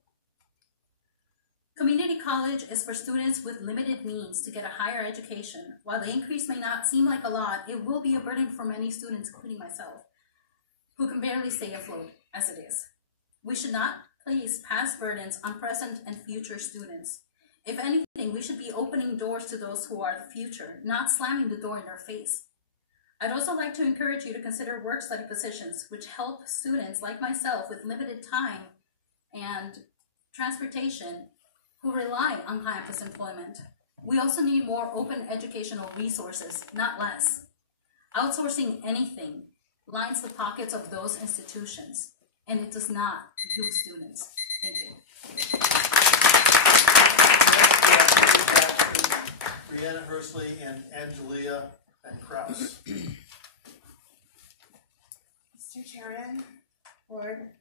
Community college is for students with limited means to get a higher education. While the increase may not seem like a lot, it will be a burden for many students, including myself, who can barely stay afloat as it is. We should not place past burdens on present and future students. If anything, we should be opening doors to those who are the future, not slamming the door in their face. I'd also like to encourage you to consider work-study positions, which help students like myself with limited time and transportation who rely on campus employment. We also need more open educational resources, not less. Outsourcing anything lines the pockets of those institutions, and it does not behoove students. Thank you. Brianna Hursley and Angelia and Kraus. Mr. Chairman, Board,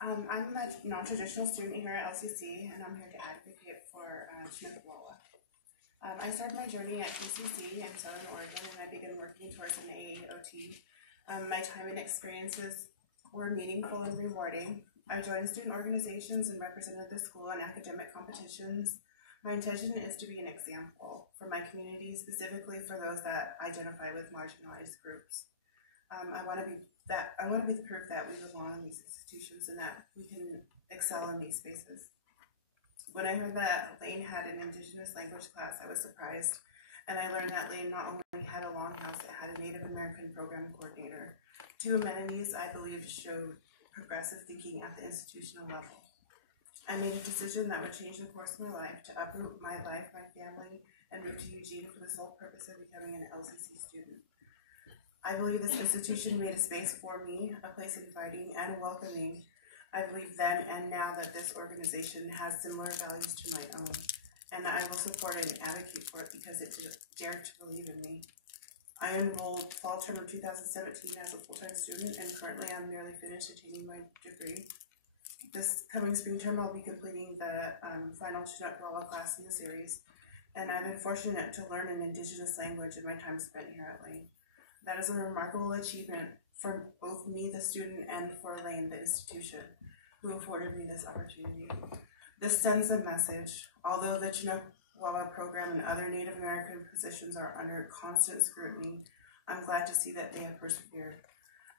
I'm a non-traditional student here at LCC, and I'm here to advocate for Chinook-Wawa. I started my journey at DCC in Southern Oregon, and I began working towards an AAOT. My time and experiences were meaningful and rewarding. I joined student organizations and represented the school in academic competitions. My intention is to be an example for my community, specifically for those that identify with marginalized groups. I want to be the proof that we belong in these institutions and that we can excel in these spaces. When I heard that Lane had an Indigenous language class, I was surprised, and I learned that Lane not only had a longhouse, it had a Native American program coordinator. 2 amenities I believe showed progressive thinking at the institutional level. I made a decision that would change the course of my life, to uproot my life, my family, and move to Eugene for the sole purpose of becoming an LCC student. I believe this institution made a space for me, a place inviting and welcoming. I believe then and now that this organization has similar values to my own, and I will support it and advocate for it because it dared to believe in me. I enrolled fall term of 2017 as a full-time student, and currently I'm nearly finished attaining my degree. This coming spring term I'll be completing the final Chinook-Wawa class in the series, and I've been fortunate to learn an Indigenous language in my time spent here at Lane. That is a remarkable achievement for both me, the student, and for Lane, the institution, who afforded me this opportunity. This sends a message. Although the Chinook-Wawa program and other Native American positions are under constant scrutiny, I'm glad to see that they have persevered.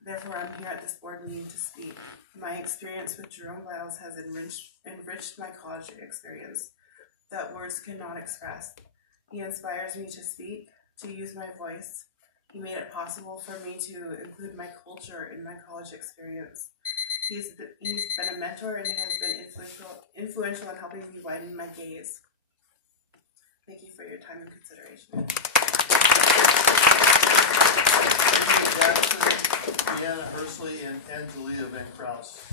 Therefore, I'm here at this board meeting to speak. My experience with Jerome Biles has enriched my college experience that words cannot express. He inspires me to speak, to use my voice. He made it possible for me to include my culture in my college experience. He's been a mentor and has been influential in helping me widen my gaze. Thank you for your time and consideration. Jackson, Brianna Hursley, and Angelia Van Kraus.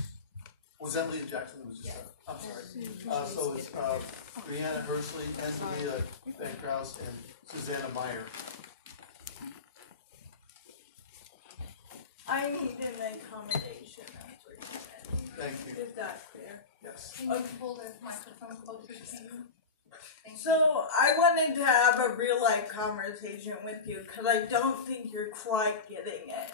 Was that Leah Jackson? Was just I'm sorry. So it's Brianna Hursley, Angelia Van Kraus, and Susanna Meyer. I need an accommodation. That's what you said. Thank you. Is that clear? Yes. Can you pull the microphone closer to you? So I wanted to have a real life conversation with you because I don't think you're quite getting it.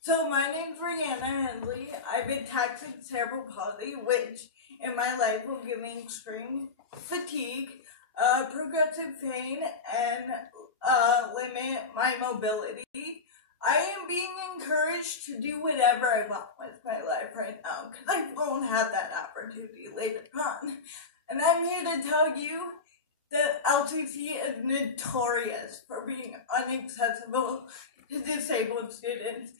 So my name's Brianna Henley. I've been taxed with cerebral palsy, which in my life will give me extreme fatigue, progressive pain, and limit my mobility. I am being encouraged to do whatever I want with my life right now because I won't have that opportunity later on. And I'm here to tell you that LCC is notorious for being inaccessible to disabled students.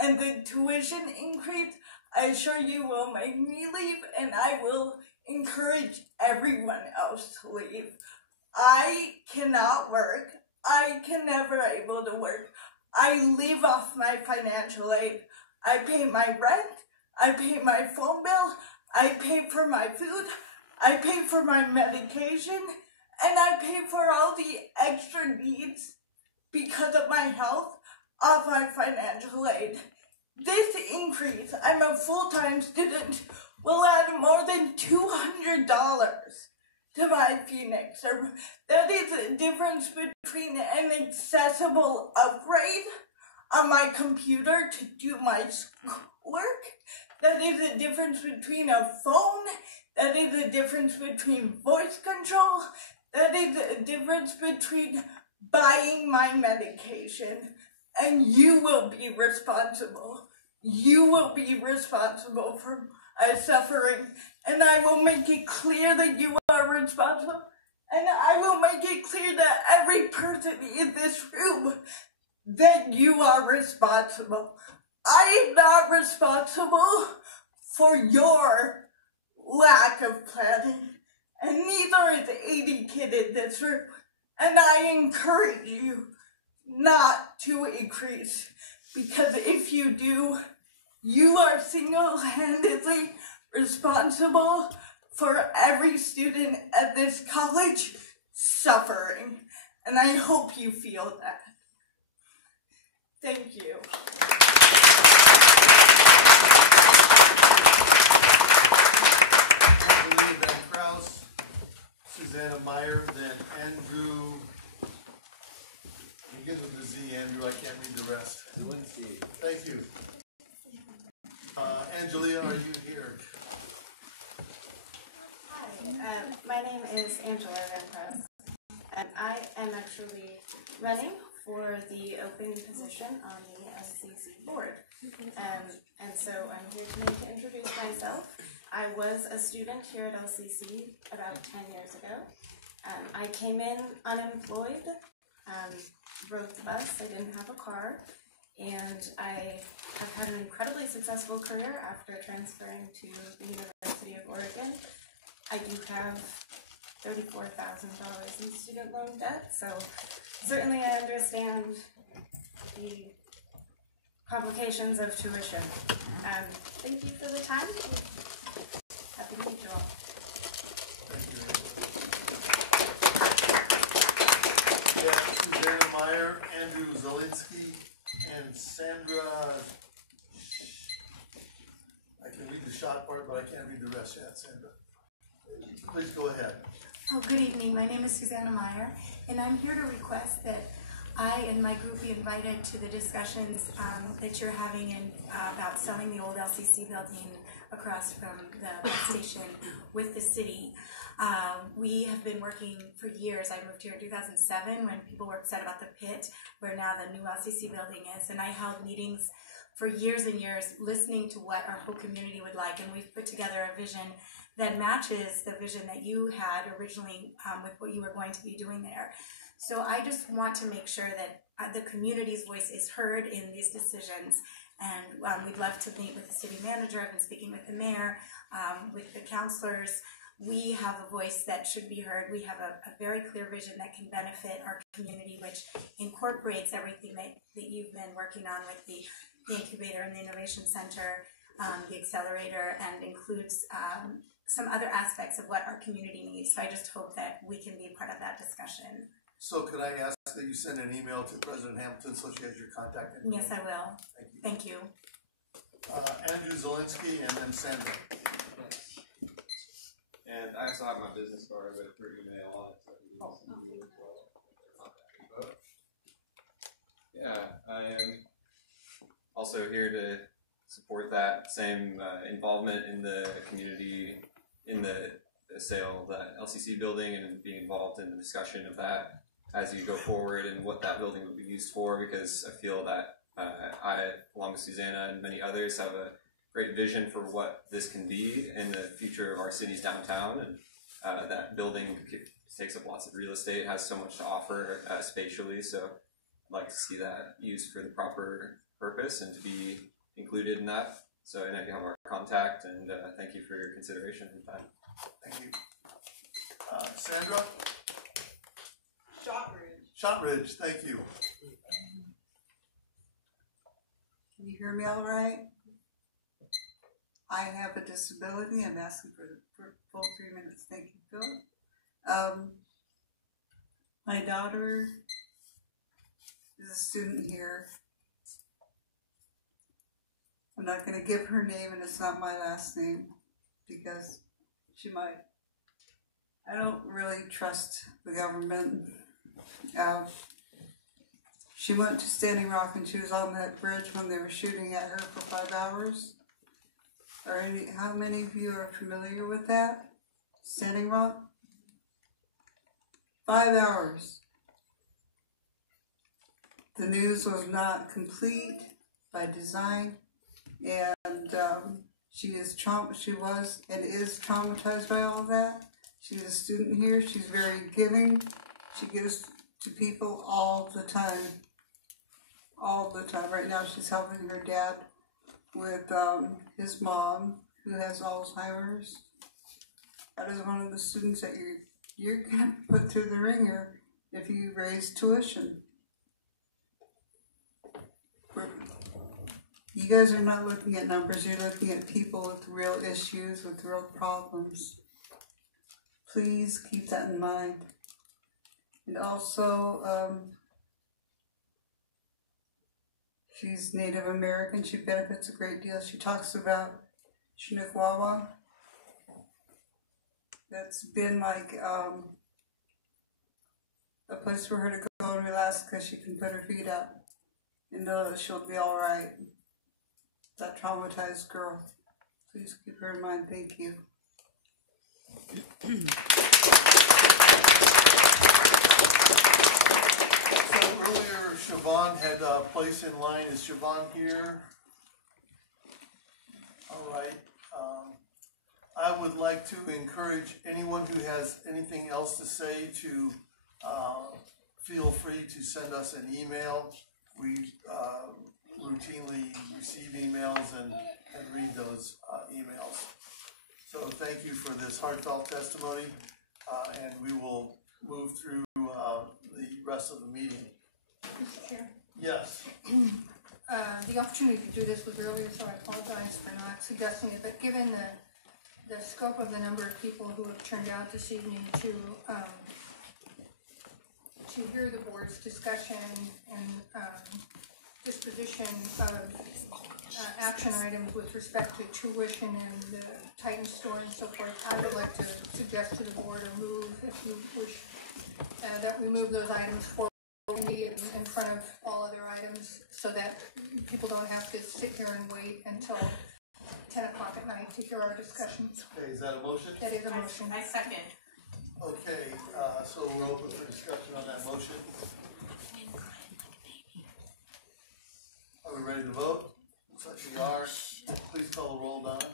and the tuition increase, I assure you will make me leave, and I will encourage everyone else to leave. I cannot work. I can never able to work. I live off my financial aid. I pay my rent. I pay my phone bill. I pay for my food. I pay for my medication. And I pay for all the extra needs because of my health off my financial aid. This increase, I'm a full-time student, will add more than $200 to my Phoenix. That is the difference between an accessible upgrade on my computer to do my schoolwork. That is the difference between a phone. That is the difference between voice control. That is the difference between buying my medication. And you will be responsible. You will be responsible for my suffering. And I will make it clear that you are responsible. And I will make it clear that every person in this room that you are responsible. I am not responsible for your lack of planning. And neither is any kid in this room. And I encourage you not to increase, because if you do, you are single-handedly responsible for every student at this college suffering, and I hope you feel that. Thank you. Van Kraus, Susanna Meyer, then Andrew. Begins with the Z, Andrew. I can't read the rest. Thank you. Angelia, are you here? Hi, my name is Angela Van Kraus, and I am actually running for the open position on the LCC board. And so I'm here today to introduce myself. I was a student here at LCC about 10 years ago. I came in unemployed, rode the bus, I didn't have a car, and I have had an incredibly successful career after transferring to the University of Oregon. I do have $34,000 in student loan debt, so certainly I understand the complications of tuition. Thank you for the time. Happy to meet you all. Susanna Meyer, Andrew Zielinski, and Sandra. I can read the shot part, but I can't read the rest yet, Sandra. Please go ahead. Oh, good evening. My name is Susanna Meyer, and I'm here to request that I and my group be invited to the discussions that you're having about selling the old LCC building across from the bus station with the city. We have been working for years. I moved here in 2007 when people were upset about the pit where now the new LCC building is, and I held meetings for years and years listening to what our whole community would like, and we've put together a vision that matches the vision that you had originally with what you were going to be doing there. So I just want to make sure that the community's voice is heard in these decisions, and we'd love to meet with the city manager. I've been speaking with the mayor, with the counselors. We have a voice that should be heard. We have a very clear vision that can benefit our community, which incorporates everything that you've been working on with the incubator and the innovation center, the accelerator, and includes some other aspects of what our community needs. So I just hope that we can be part of that discussion. So could I ask that you send an email to President Hamilton so she has your contact information? Yes, I will. Thank you. Andrew Zielinski and then Sandra. And I also have my business card with her email on it, so you can also send me as well. Contact info. Yeah, I am also here to support that same involvement in the community, in the sale of that LCC building, and being involved in the discussion of that as you go forward and what that building would be used for, because I feel that I, along with Susanna and many others, have a great vision for what this can be in the future of our city's downtown, and that building takes up lots of real estate, has so much to offer spatially, so I'd like to see that used for the proper purpose and to be included in that. So I know you have our contact, and thank you for your consideration and time. Thank you. Sandra? Shotridge. Shotridge, thank you. Can you hear me all right? I have a disability. I'm asking for the full 3 minutes. Thank you, Phil. My daughter is a student here. I'm not going to give her name, and it's not my last name, because she might. I don't really trust the government. She went to Standing Rock, and she was on that bridge when they were shooting at her for 5 hours. How many of you are familiar with that? Standing Rock? 5 hours. The news was not complete by design, and she was and is traumatized by all that. She's a student here. She's very giving. She gives to people all the time. All the time. Right now she's helping her dad with his mom, who has Alzheimer's. That is one of the students that you're going to put through the ringer if you raise tuition. You guys are not looking at numbers, you're looking at people with real issues, with real problems. Please keep that in mind. And also, she's Native American. She benefits a great deal. She talks about Chinookwawa. That's been like a place for her to go and relax because she can put her feet up and know that she'll be all right. That traumatized girl. Please keep her in mind. Thank you. So earlier, Siobhan had a place in line. Is Siobhan here? All right. I would like to encourage anyone who has anything else to say to feel free to send us an email. We routinely receive emails and read those emails. So thank you for this heartfelt testimony, and we will move through the rest of the meeting. Mr. Chair? Yes. The opportunity to do this was earlier, so I apologize for not suggesting it, but given the scope of the number of people who have turned out this evening to hear the board's discussion and disposition of action items with respect to tuition and the Titan store and so forth, I would like to suggest to the board or move, if you wish, that we move those items forward immediately in front of all other items so that people don't have to sit here and wait until 10 o'clock at night to hear our discussions. Okay, is that a motion? That is a motion. I second. Okay, so we're open for discussion on that motion. Are we ready to vote? Looks like we are. Please call the roll, Donna.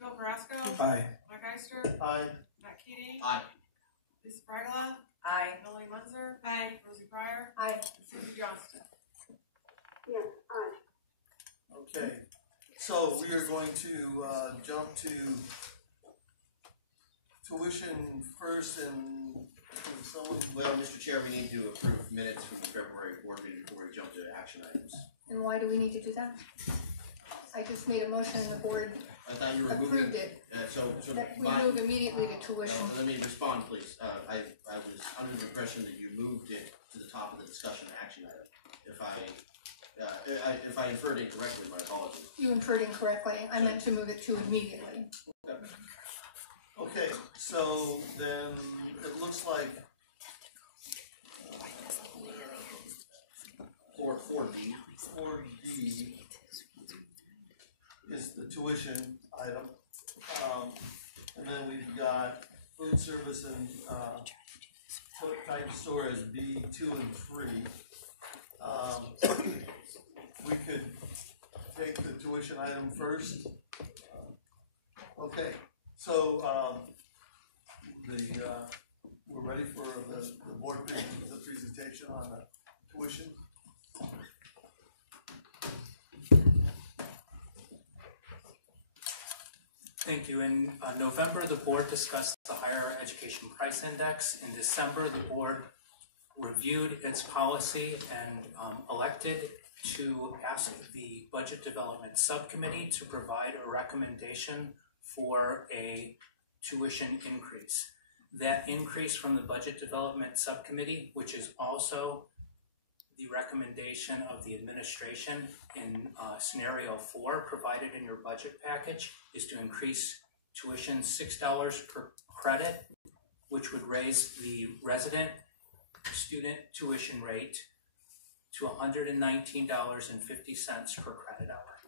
Bill Carrasco. Aye. Mike Eister. Aye. Matt Keating. Aye. Lisa Bragala. Aye. Melanie Munzer. Aye. Rosie Pryor. Aye. And Susie Johnston. Yes, aye. Okay, so we are going to jump to tuition first, and someone. Well, Mr. Chair, we need to approve minutes from the February board meeting before we jump to action items. And why do we need to do that? I just made a motion and the board I thought you were moving. approved it. So That we move immediately to tuition. let me respond, please. I was under the impression that you moved it to the top of the discussion action item. If I inferred incorrectly, my apologies. You inferred incorrectly. I meant to move it to immediately. Okay, so then it looks like 4D is the tuition item, and then we've got food service and Titan store as B2 and 3. We could take the tuition item first. Okay, so we're ready for the board meeting, the presentation on the tuition. Thank you. In November, the board discussed the Higher Education Price Index. In December, the board reviewed its policy and elected to ask the Budget Development Subcommittee to provide a recommendation for a tuition increase. That increase from the Budget Development Subcommittee, which is also the recommendation of the administration in scenario 4 provided in your budget package, is to increase tuition $6 per credit, which would raise the resident student tuition rate to $119.50 per credit hour.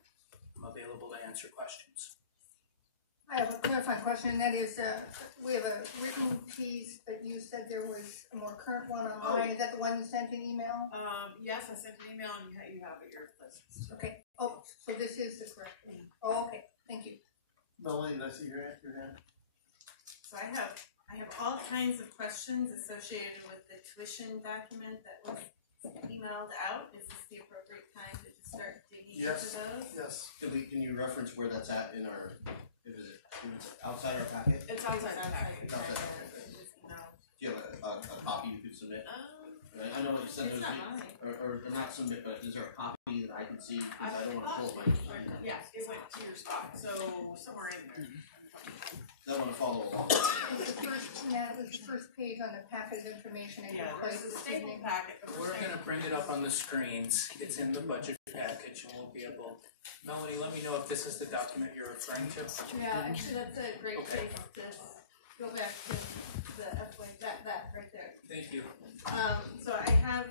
I'm available to answer questions. I have a clarifying question, and that is, we have a written piece, but you said there was a more current one online. Is that the one you sent an email? Yes, I sent an email and you have it your list. Okay. Oh, so this is the correct one. Oh, okay. Thank you. Melanie, did I see your hand? So I have all kinds of questions associated with the tuition document that was emailed out. Is this the appropriate time to just start digging into those? Yes. Can you reference where that's at in our, is it outside our packet? It's outside the packet. It's outside our packet. Do you have a copy you could submit? I know what you said, It's not mine. or not submit, but is there a copy that I can see? Because I don't want to pull my. Yes, it went to your spot, so somewhere in there. I don't want to follow along. The first page on the packet of information in your place there's a this staple evening. packet. We're going to bring it up on the screens. It's in the budget package, and we'll be able. Melanie, let me know if this is the document you're referring to. Yeah, actually, that's a great place to go back to the that right there. Thank you. So I have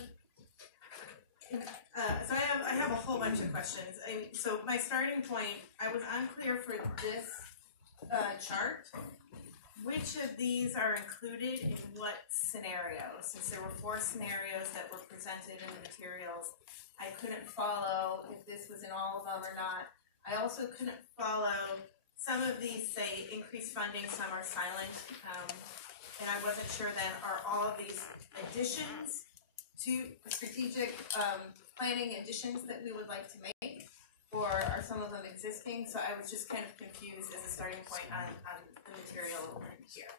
a whole bunch of questions. So my starting point, I was unclear for this chart. Which of these are included in what scenarios? Since there were 4 scenarios that were presented in the materials, I couldn't follow if this was in all of them or not. I also couldn't follow, some of these say increased funding, some are silent, and I wasn't sure then, are all of these additions to strategic planning additions that we would like to make, or are some of them existing? So I was just kind of confused as a starting point on the material here.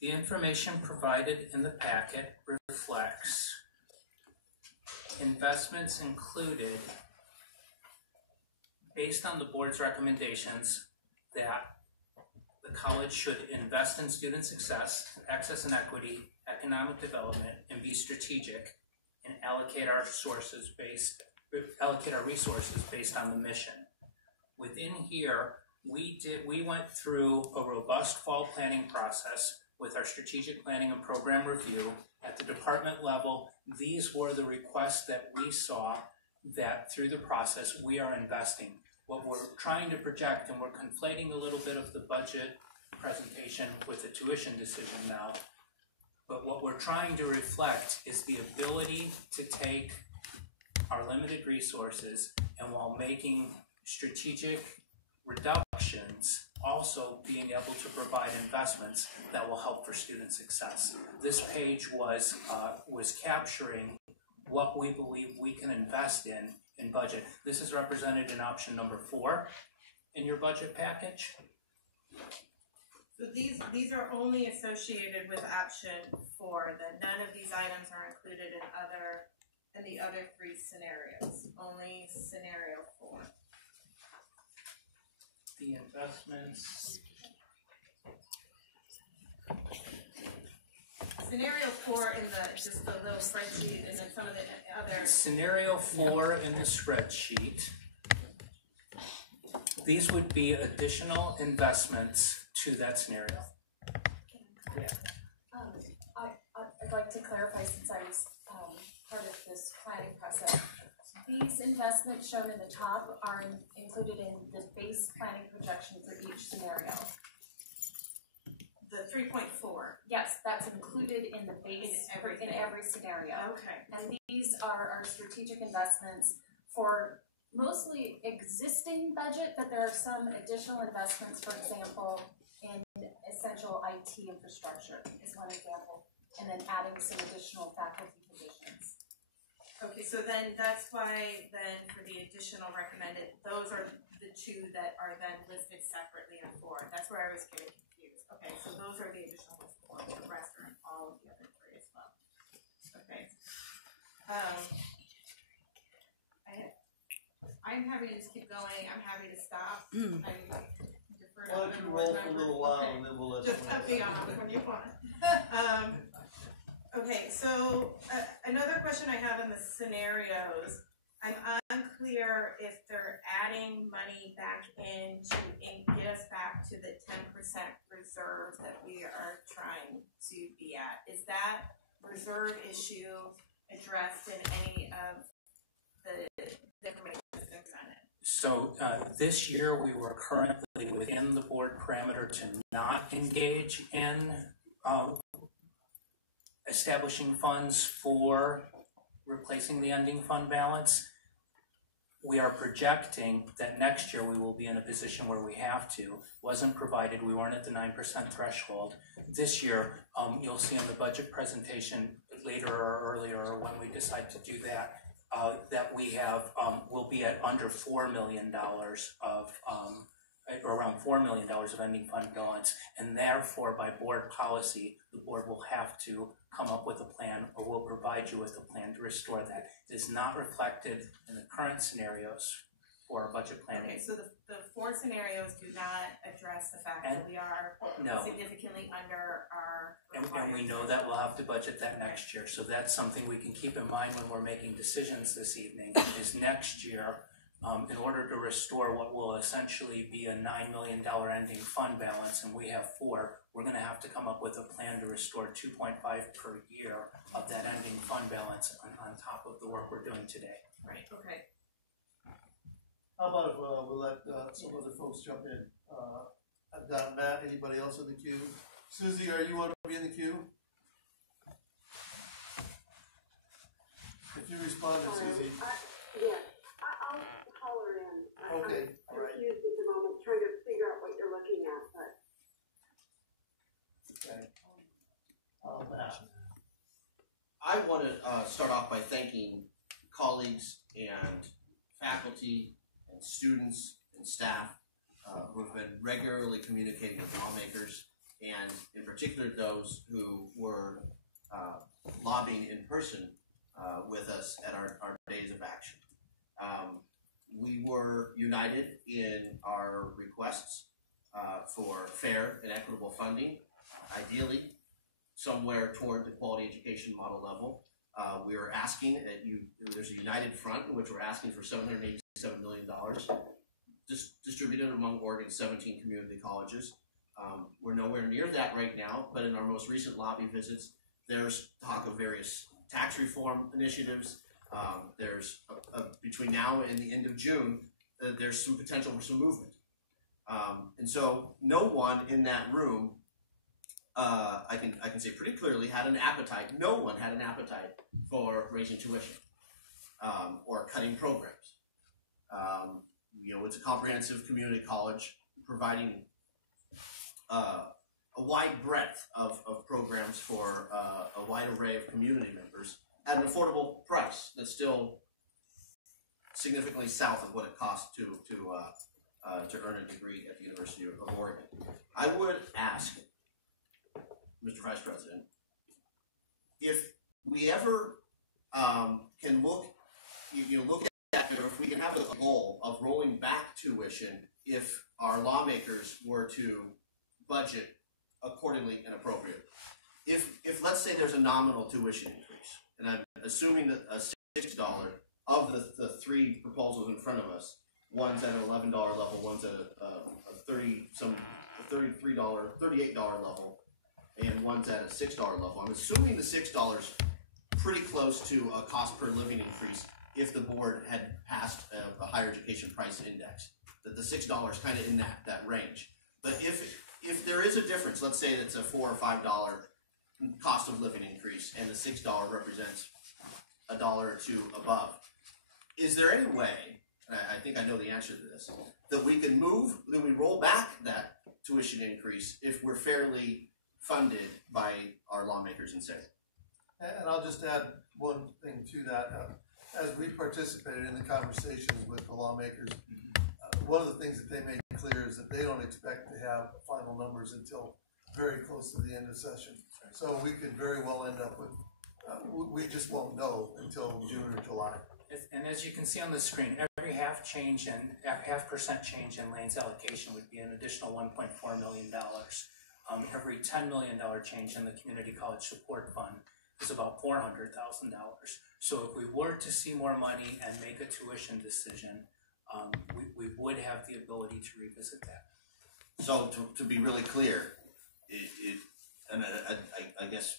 The information provided in the packet reflects investments included based on the board's recommendations that the college should invest in student success, access and equity, economic development, and be strategic and allocate our resources based on the mission. Within here, we went through a robust fall planning process with our strategic planning and program review. At the department level, these were the requests that we saw that through the process we are investing. What we're trying to project, and we're conflating a little bit of the budget presentation with the tuition decision now, but what we're trying to reflect is the ability to take our limited resources and while making strategic reductions, also being able to provide investments that will help for student success. This page was capturing what we believe we can invest in budget. This is represented in option number 4 in your budget package. So these are only associated with option 4. That none of these items are included in the other 3 scenarios. Only scenario 4. The investments. Scenario 4 in the little spreadsheet, and then some of the other. Scenario 4 in the spreadsheet. These would be additional investments to that scenario. Yeah. I'd like to clarify, since I was part of this planning process. These investments shown in the top are included in the base planning projection for each scenario. The 3.4. Yes, that's included in the base in every scenario. Okay. And these are our strategic investments for mostly existing budget, but there are some additional investments, for example, in essential IT infrastructure is one example, and then adding some additional faculty positions. Okay, so then that's why then for the additional recommended, those are the two that are then listed separately in 4. That's where I was getting confused. Okay, so those are the additional ones for the rest are in all of the other 3 as well. Okay. I'm happy to just keep going. I'm happy to stop. I defer to Why don't you roll for a little while and then we'll let just cut me off when you want. Okay, so another question I have in the scenarios, I'm unclear if they're adding money back in to get us back to the 10% reserve that we are trying to be at. Is that reserve issue addressed in any of the information that's been presented? So this year we were currently within the board parameter to not engage in establishing funds for replacing the ending fund balance. We are projecting that next year we will be in a position where we have to. Wasn't provided, we weren't at the 9% threshold. This year, you'll see in the budget presentation later or earlier, or when we decide to do that, that we have, we'll be at under $4 million of, or around $4 million of ending fund balance, and therefore by board policy, the board will have to come up with a plan, or will provide you with a plan to restore that. It is not reflected in the current scenarios for budget planning. Okay, so the 4 scenarios do not address the fact that we are significantly under our requirements. And we know that we'll have to budget that next year. So that's something we can keep in mind when we're making decisions this evening, is next year, in order to restore what will essentially be a $9 million ending fund balance, and we have 4, we're going to have to come up with a plan to restore 2.5 per year of that ending fund balance on top of the work we're doing today. Right, okay. How about if we'll let some other folks jump in? I've got Matt. Anybody else in the queue? Susie, are you want to be in the queue? If you respond to Susie. Yes, I'll holler in. Okay, all right. I'm confused at the moment, trying to figure out what you're looking at, but. Okay. Matt. I want to start off by thanking colleagues and faculty and students and staff who have been regularly communicating with lawmakers, and in particular those who were lobbying in person with us at our days of action. We were united in our requests for fair and equitable funding, ideally somewhere toward the quality education model level. We are asking that there's a united front in which we're asking for $787 million distributed among Oregon's 17 community colleges. We're nowhere near that right now, but in our most recent lobby visits, there's talk of various tax reform initiatives. There's between now and the end of June, there's some potential for some movement. And so no one in that room, I can say pretty clearly, had an appetite. No one had an appetite for raising tuition or cutting programs. It's a comprehensive community college providing a wide breadth of programs for a wide array of community members at an affordable price that's still significantly south of what it costs to earn a degree at the University of Oregon. I would ask, Mr. Vice President, if we ever can look at, or if we can have a goal of rolling back tuition if our lawmakers were to budget accordingly and appropriately. If let's say there's a nominal tuition increase, and I'm assuming that a $6 of the 3 proposals in front of us, one's at an $11 level, one's at a $38 level, and one's at a $6 level. I'm assuming the $6 pretty close to a cost per living increase if the board had passed a higher education price index. That the $6 kind of in that range. But if there is a difference, let's say it's a $4 or $5 cost of living increase, and the $6 represents $1 or $2 above, is there any way and I think I know the answer to this, that we can move, that we roll back that tuition increase if we're fairly funded by our lawmakers in Senate. And I'll just add one thing to that. As we participated in the conversations with the lawmakers, one of the things that they made clear is that they don't expect to have final numbers until very close to the end of session. So we could very well end up with, we just won't know until June or July. And as you can see on the screen, every half percent change in Lane's allocation would be an additional $1.4 million. Every $10 million change in the Community College Support Fund is about $400,000. So if we were to see more money and make a tuition decision, we would have the ability to revisit that. So to be really clear, and I guess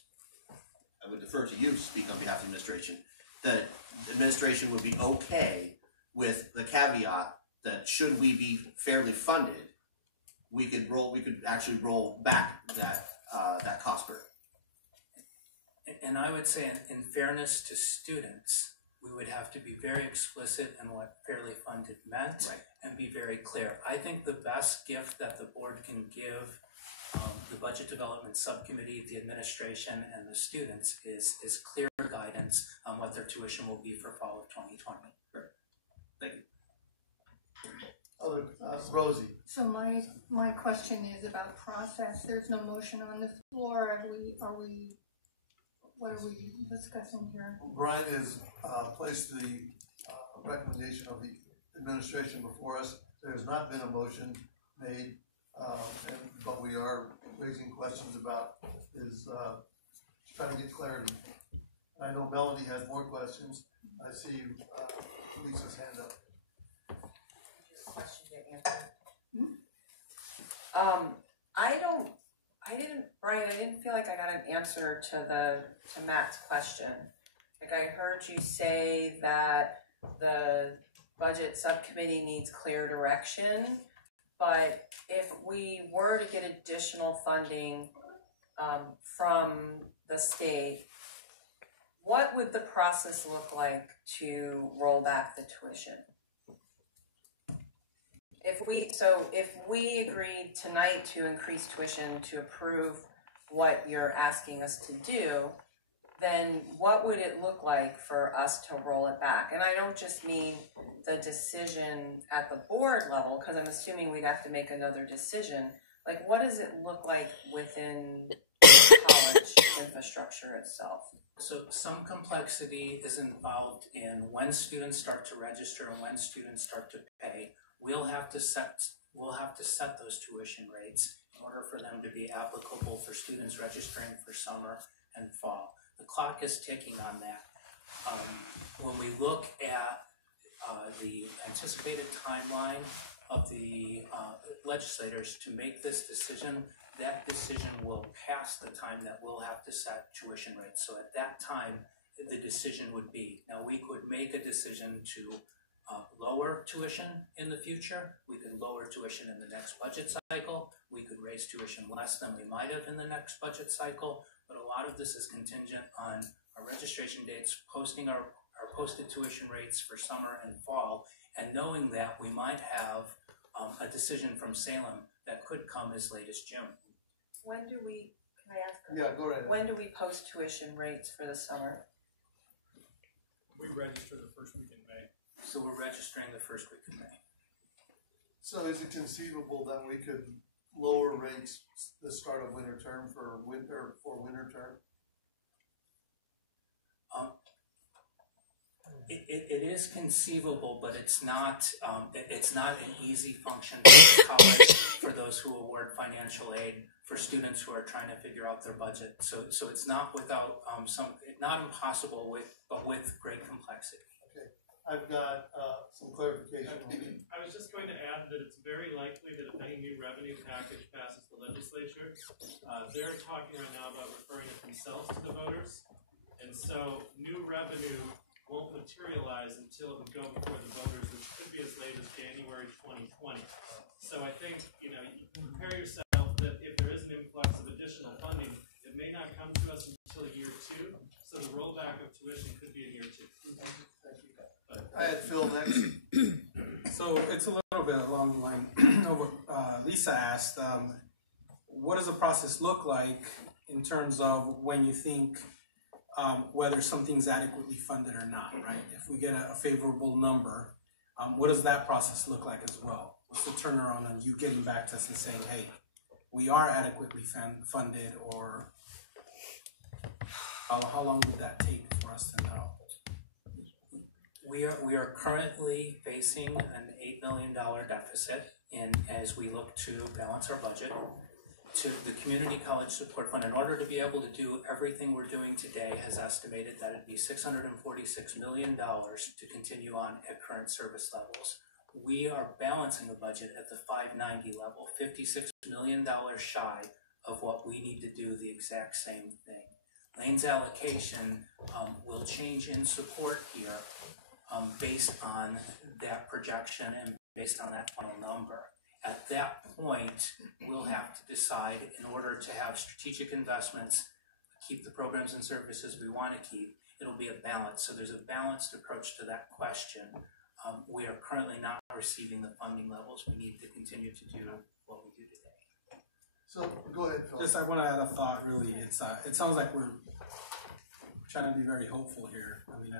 I would defer to you to speak on behalf of the administration, that the administration would be okay with the caveat that should we be fairly funded, we could actually roll back that cost burden. And I would say, in fairness to students, we would have to be very explicit in what fairly funded meant, and be very clear. I think the best gift that the board can give the Budget Development Subcommittee, the administration, and the students is clear guidance on what their tuition will be for fall of 2020. Great. Thank you. Rosie. So my question is about process. There's no motion on the floor. What are we discussing here? Brian has placed the recommendation of the administration before us. There has not been a motion made, but we are raising questions about his trying to get clarity. I know Melanie has more questions. I see Lisa's hand up. Question to answer. Brian, I didn't feel like I got an answer to Matt's question. Like, I heard you say that the budget subcommittee needs clear direction, but if we were to get additional funding from the state, what would the process look like to roll back the tuition? If we agreed tonight to increase tuition to approve what you're asking us to do, then what would it look like for us to roll it back? And I don't just mean the decision at the board level, because I'm assuming we'd have to make another decision. Like, what does it look like within the college infrastructure itself? So some complexity is involved in when students start to register and when students start to pay. We'll have to set those tuition rates in order for them to be applicable for students registering for summer and fall. The clock is ticking on that. When we look at the anticipated timeline of the legislators to make this decision, that decision will pass the time that we'll have to set tuition rates. So at that time, the decision would be, now we could make a decision to lower tuition in the future. We could lower tuition in the next budget cycle. We could raise tuition less than we might have in the next budget cycle. But a lot of this is contingent on our registration dates, posting our posted tuition rates for summer and fall, and knowing that we might have a decision from Salem that could come as late as June. When do we, can I ask? Yeah, go right ahead. When do we post tuition rates for the summer? We register the first week in May. So we're registering the first week in May. So is it conceivable that we could lower rates the start of winter term for winter term? It is conceivable, but it's not an easy function for the college, for those who award financial aid, for students who are trying to figure out their budget. So it's not without not impossible, but with great complexity. Okay, I've got some clarification. I was just going to add that it's very likely that if any new revenue package passes the legislature, they're talking right now about referring it themselves to the voters, and so new revenue won't materialize until it would go before the voters, which could be as late as January 2020. So I think, you prepare yourself that if there is an influx of additional funding, it may not come to us until year 2. So the rollback of tuition could be in year 2. Thank you. I had Phil next. So it's a little bit along the line of what Lisa asked. What does the process look like in terms of when you think whether something's adequately funded or not, right? If we get a favorable number, what does that process look like as well? What's the turnaround on you getting back to us and saying, hey, we are adequately funded, or how long would that take for us to know? We are currently facing an $8 million deficit as we look to balance our budget. To the Community College Support Fund, in order to be able to do everything we're doing today, has estimated that it'd be $646 million to continue on at current service levels. We are balancing a budget at the 590 level, $56 million shy of what we need to do the exact same thing. Lane's allocation will change in support here based on that projection and based on that final number. At that point, we'll have to decide, in order to have strategic investments, keep the programs and services we want to keep, it'll be a balance. So there's a balanced approach to that question. We are currently not receiving the funding levels we need to continue to do what we do today. So go ahead, Phil. Just I want to add a thought. Really, it sounds like we're trying to be very hopeful here. I mean,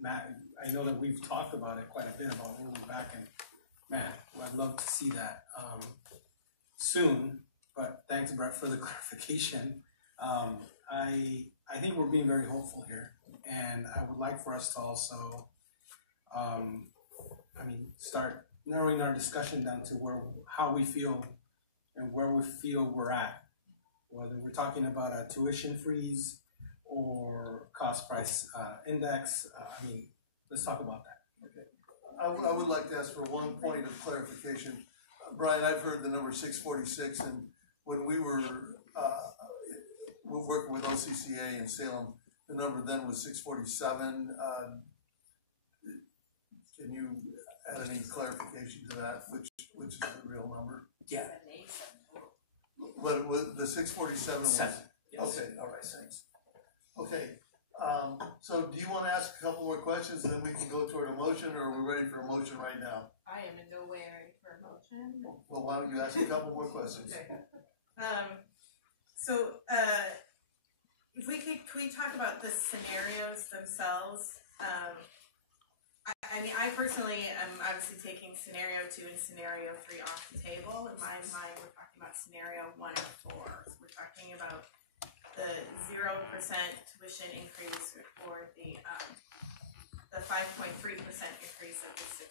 Matt, I know that we've talked about it quite a bit about when we're back, and man, I'd love to see that soon. But thanks, Brett, for the clarification. I think we're being very hopeful here, and I would like for us to also, start narrowing our discussion down to how we feel and where we feel we're at. Whether we're talking about a tuition freeze or cost price index, let's talk about that. Okay. I would like to ask for one point of clarification. Brian, I've heard the number 646, and when we were working with OCCA in Salem, the number then was 647. Can you add any clarification to that? Which is the real number? Yeah. But it was, the 647 was? 7, yes. Okay, all right, thanks. Okay, so do you want to ask a couple more questions and then we can go toward a motion, or are we ready for a motion right now? I am in no way ready for a motion. Well, why don't you ask a couple more questions? Okay. If we could, can we talk about the scenarios themselves? I personally am obviously taking scenario 2 and scenario 3 off the table. In my mind, we're talking about scenario 1 and 4. So we're talking about the 0% tuition increase or the 5.3% increase of the $6.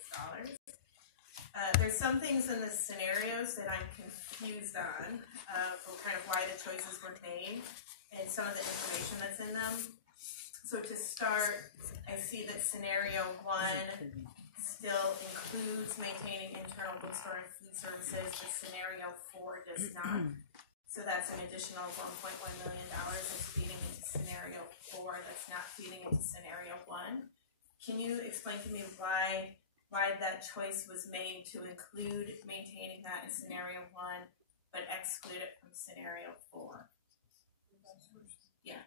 There's some things in the scenarios that I'm confused on for kind of why the choices were made and some of the information that's in them. So to start, I see that scenario 1 still includes maintaining internal bookstore and food services, but scenario 4 does not. So that's an additional $1.1 million that's feeding into scenario 4 that's not feeding into scenario 1. Can you explain to me why that choice was made to include maintaining that in scenario 1, but exclude it from scenario 4? Yeah.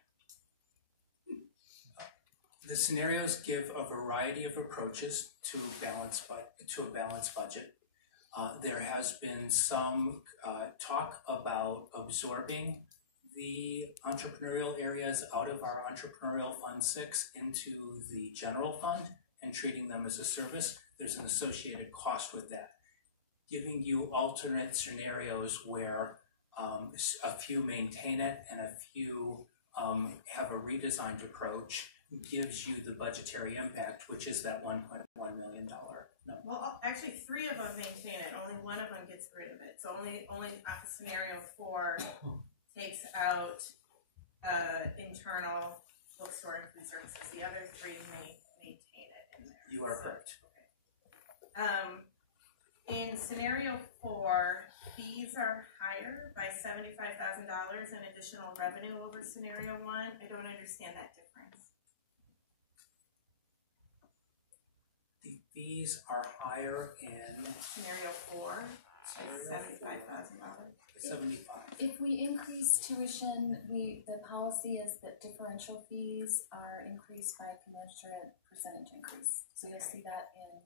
The scenarios give a variety of approaches to a balanced budget. There has been some talk about absorbing the entrepreneurial areas out of our entrepreneurial fund 6 into the general fund and treating them as a service. There's an associated cost with that. Giving you alternate scenarios where a few maintain it and a few have a redesigned approach gives you the budgetary impact, which is that $1.1 million number. Well, actually 3 of them maintain it. Only 1 of them gets rid of it. So only scenario 4 takes out internal bookstore and food services. The other 3 maintain it in there. You are correct. Okay. In scenario 4, fees are higher by $75,000 in additional revenue over scenario 1. I don't understand that difference. The fees are higher in scenario 4, $75,000. 75. If we increase tuition, the policy is that differential fees are increased by a commensurate percentage increase. So you'll see that in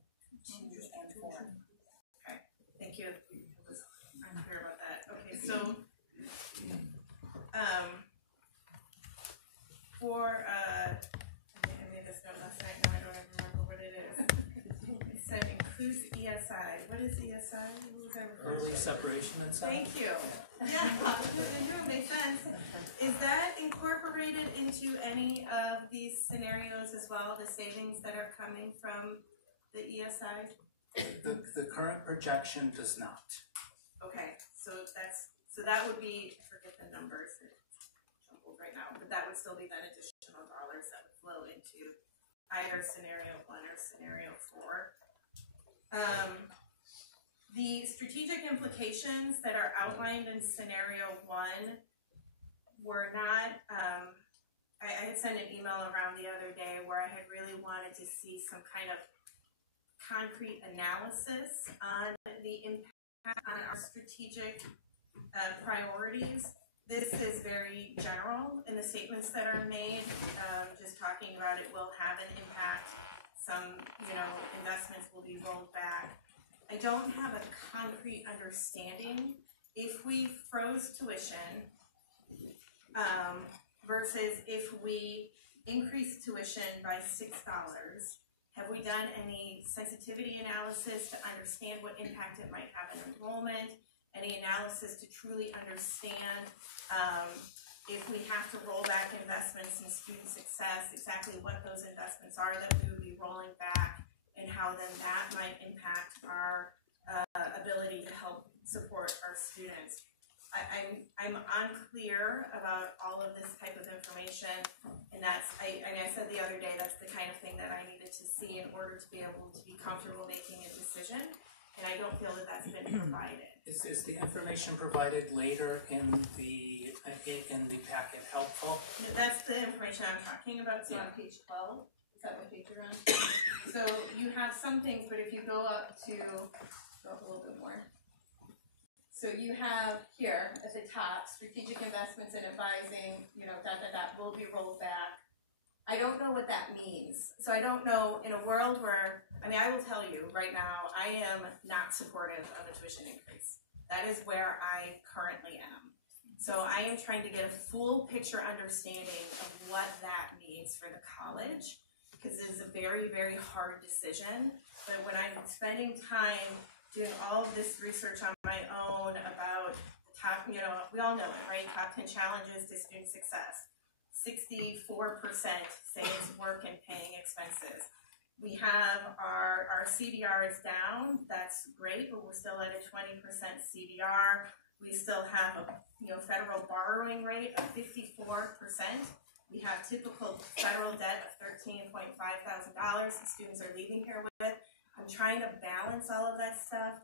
2 and 4. Okay, thank you. I'm clear about that. Okay, so for I made this note last night. Now I don't even remember what it is. It said includes ESI. What is ESI? What was that referred Early to? separation and stuff. Thank you. Yeah, it makes sense. Is that incorporated into any of these scenarios as well? The savings that are coming from the ESI? The current projection does not. Okay, so that would be, I forget the numbers right now, but that would still be that additional dollars that would flow into either scenario 1 or scenario 4. The strategic implications that are outlined in scenario 1 were not, I had sent an email around the other day where I had really wanted to see some kind of concrete analysis on the impact on our strategic priorities. This is very general in the statements that are made, just talking about it will have an impact. Some, investments will be rolled back. I don't have a concrete understanding if we froze tuition versus if we increase tuition by $6. Have we done any sensitivity analysis to understand what impact it might have on enrollment? Any analysis to truly understand if we have to roll back investments in student success, exactly what those investments are that we would be rolling back, and how then that might impact our ability to help support our students. I'm unclear about all of this type of information, and that's, I said the other day, that's the kind of thing that I needed to see in order to be able to be comfortable making a decision, and I don't feel that that's been provided. Is the information provided later in the packet helpful? That's the information I'm talking about. So on page 12, is that what page you're on? So you have some things, but if you go up a little bit more. So you have here at the top, strategic investments and advising, will be rolled back. I don't know what that means. So I don't know, in a world where, I will tell you right now, I am not supportive of a tuition increase. That is where I currently am. So I am trying to get a full picture understanding of what that means for the college, because it is a very, very hard decision. But when I'm spending time doing all of this research on my own about the top, we all know it, right? Top 10 challenges to student success. 64% say it's work and paying expenses. We have our CDR is down. That's great, but we're still at a 20% CDR. We still have a federal borrowing rate of 54%. We have typical federal debt of $13,500 that students are leaving here with. I'm trying to balance all of that stuff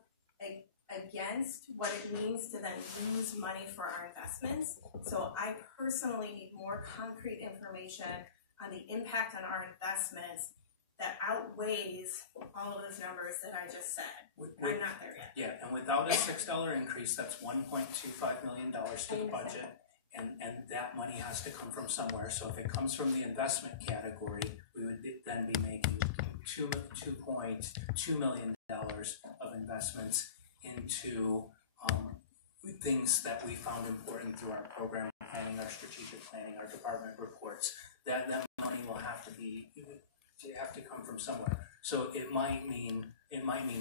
against what it means to then lose money for our investments. So I personally need more concrete information on the impact on our investments that outweighs all of those numbers that I just said. I'm not there yet. Yeah, and without a $6 increase, that's $1.25 million to the budget, and that money has to come from somewhere. So if it comes from the investment category, we would then be making $2.2 million of investments into things that we found important through our program planning, our strategic planning, our department reports. That money will have to come from somewhere. So it might mean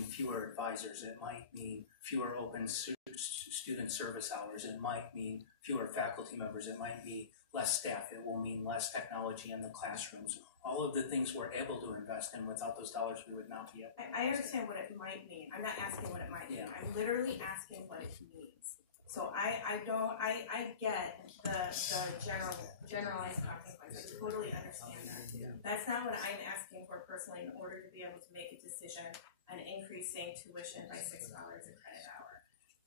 fewer advisors. It might mean fewer open student service hours. It might mean fewer faculty members. It might be less staff. It will mean less technology in the classrooms. All of the things we're able to invest in, without those dollars, we would not be able to. I understand what it might mean. I'm not asking what it might mean. I'm literally asking what it means. So I get the generalized talking points. I totally understand that. That's not what I'm asking for personally in order to be able to make a decision on increasing tuition by $6 a credit hour.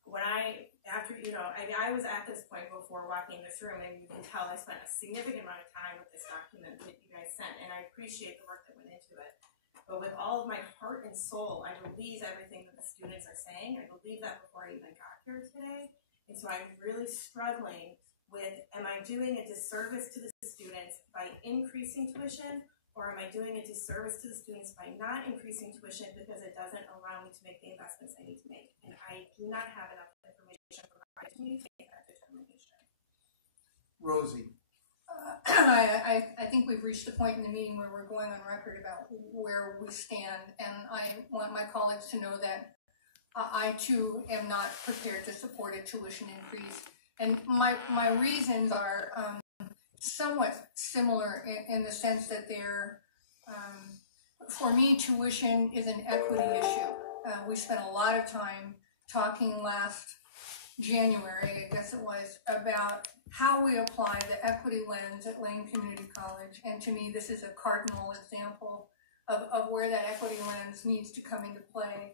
When I was at this point before walking this room, and you can tell I spent a significant amount of time with this document that you guys sent, and I appreciate the work that went into it. But with all of my heart and soul, I believe everything that the students are saying. I believe that before I even got here today. And so I'm really struggling with, am I doing a disservice to the students by increasing tuition, Or am I doing a disservice to the students by not increasing tuition because it doesn't allow me to make the investments I need to make? And I do not have enough information provided to me to make that determination. Rosie. I think we've reached a point in the meeting where we're going on record about where we stand, and I want my colleagues to know that I too am not prepared to support a tuition increase. And my reasons are somewhat similar in the sense that they're, for me, tuition is an equity issue. We spent a lot of time talking last January, I guess it was, about how we apply the equity lens at Lane Community College. And to me, this is a cardinal example of where that equity lens needs to come into play.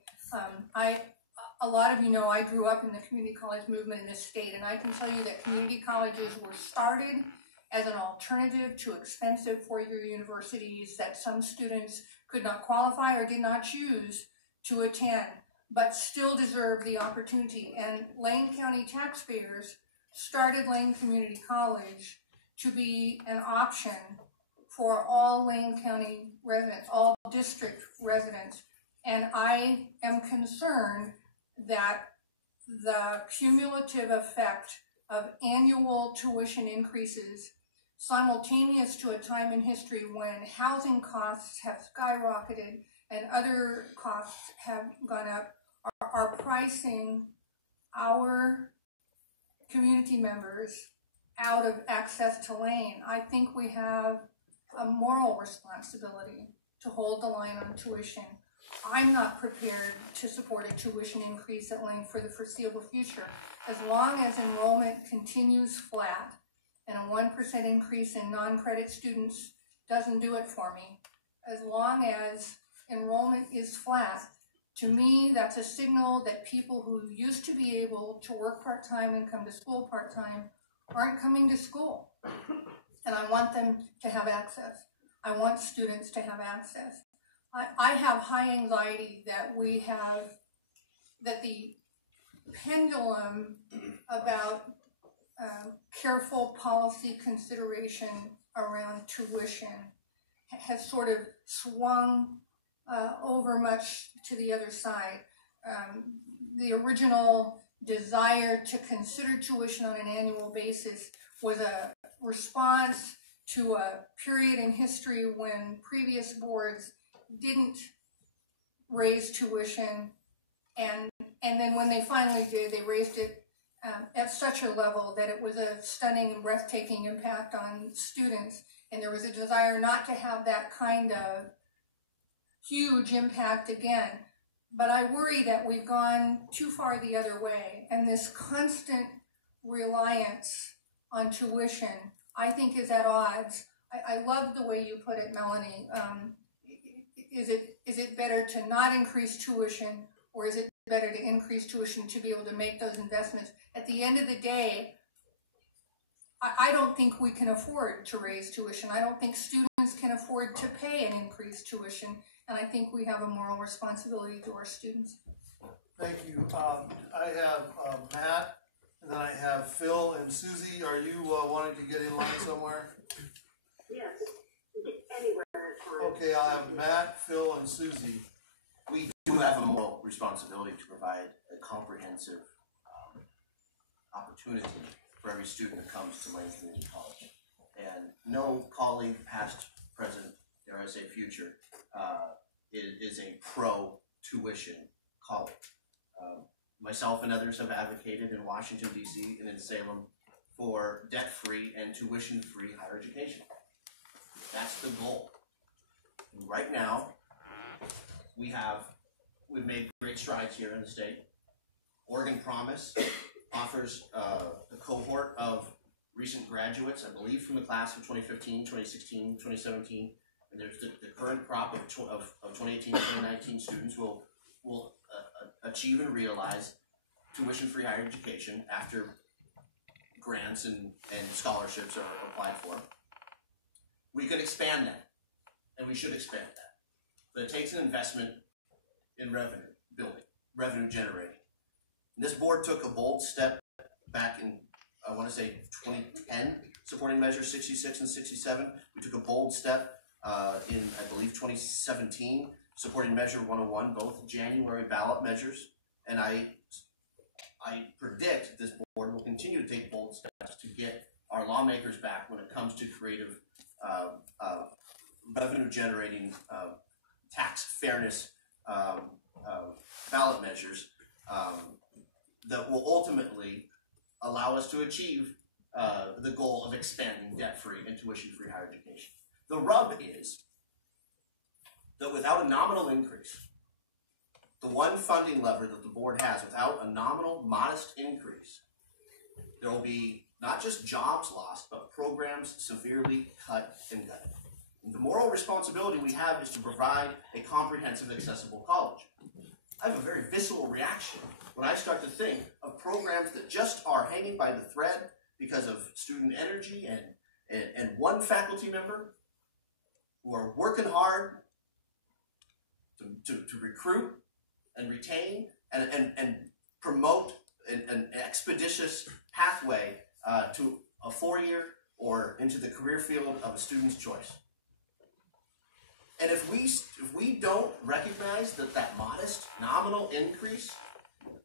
A lot of you know I grew up in the community college movement in this state, and I can tell you that community colleges were started as an alternative to expensive four-year universities that some students could not qualify or did not choose to attend, but still deserve the opportunity. And Lane County taxpayers started Lane Community College to be an option for all Lane County residents, all district residents. And I am concerned that the cumulative effect of annual tuition increases simultaneous to a time in history when housing costs have skyrocketed and other costs have gone up are pricing our community members out of access to Lane. I think we have a moral responsibility to hold the line on tuition. I'm not prepared to support a tuition increase at Lane for the foreseeable future. As long as enrollment continues flat and a 1% increase in non-credit students doesn't do it for me, as long as enrollment is flat, to me, that's a signal that people who used to be able to work part-time and come to school part-time aren't coming to school. And I want them to have access. I want students to have access. I have high anxiety that that the pendulum about careful policy consideration around tuition has sort of swung over much to the other side. The original desire to consider tuition on an annual basis was a response to a period in history when previous boards didn't raise tuition, and then when they finally did, they raised it at such a level that it was a stunning and breathtaking impact on students, and there was a desire not to have that kind of huge impact again. But I worry that we've gone too far the other way, and this constant reliance on tuition, I think, is at odds. I love the way you put it, Melanie. Is it better to not increase tuition, or is it better to increase tuition to be able to make those investments? At the end of the day, I don't think we can afford to raise tuition. I don't think students can afford to pay an increased tuition, and I think we have a moral responsibility to our students. Thank you. I have Matt, and then I have Phil and Susie. Are you wanting to get in line somewhere? Yes, anywhere is fine. Okay, I'll have Matt, Phil, and Susie. We do have a moral responsibility to provide a comprehensive opportunity for every student that comes to Lane Community College. And no colleague, past, present, dare I say future, is a pro-tuition colleague. Myself and others have advocated in Washington, D.C. and in Salem for debt-free and tuition-free higher education. That's the goal. And right now, we've made great strides here in the state. Oregon Promise offers a cohort of recent graduates, I believe from the class of 2015, 2016, 2017, and there's the current crop of 2018, 2019 students will achieve and realize tuition-free higher education after grants and scholarships are applied for. We could expand that, and we should expand that. But it takes an investment in revenue building, revenue generating. And this board took a bold step back in, I want to say, 2010, supporting measures 66 and 67. We took a bold step in, I believe, 2017, supporting Measure 101, both January ballot measures, and I predict this board will continue to take bold steps to get our lawmakers back when it comes to creative revenue-generating tax fairness ballot measures that will ultimately allow us to achieve the goal of expanding debt-free and tuition-free higher education. The rub is that without a nominal increase, the one funding lever that the board has, without a nominal, modest increase, there will be not just jobs lost, but programs severely cut and gutted. And the moral responsibility we have is to provide a comprehensive, accessible college. I have a very visceral reaction when I start to think of programs that just are hanging by the thread because of student energy and one faculty member who are working hard to recruit and retain and promote an expeditious pathway to a 4-year or into the career field of a student's choice. And if we don't recognize that modest nominal increase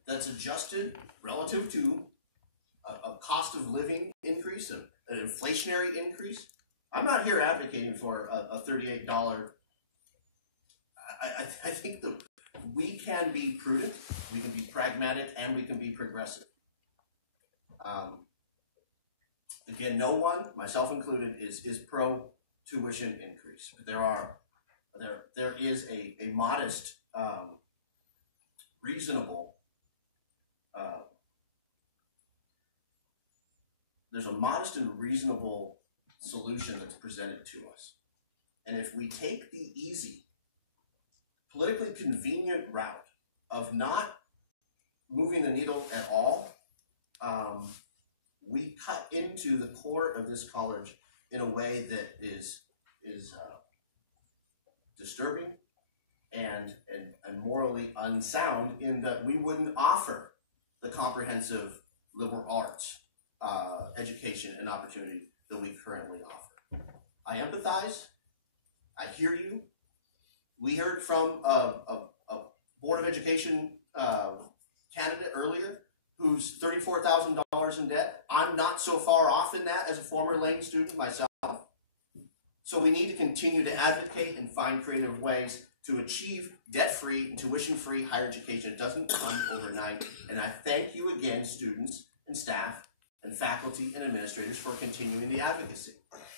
that's adjusted relative to a cost of living increase, an inflationary increase, I'm not here advocating for a $38. I think that we can be prudent, we can be pragmatic, and we can be progressive. Again, no one, myself included, is pro tuition increase. But there is a modest, reasonable. There's a modest and reasonable solution that's presented to us, and if we take the easy, politically convenient route of not moving the needle at all, we cut into the core of this college in a way that is disturbing and morally unsound, in that we wouldn't offer the comprehensive liberal arts education and opportunity that we currently offer. I empathize. I hear you. We heard from a Board of Education candidate earlier who's $34,000 in debt. I'm not so far off in that as a former Lane student myself. So we need to continue to advocate and find creative ways to achieve debt-free and tuition-free higher education. It doesn't come overnight. And I thank you again, students and staff and faculty and administrators, for continuing the advocacy.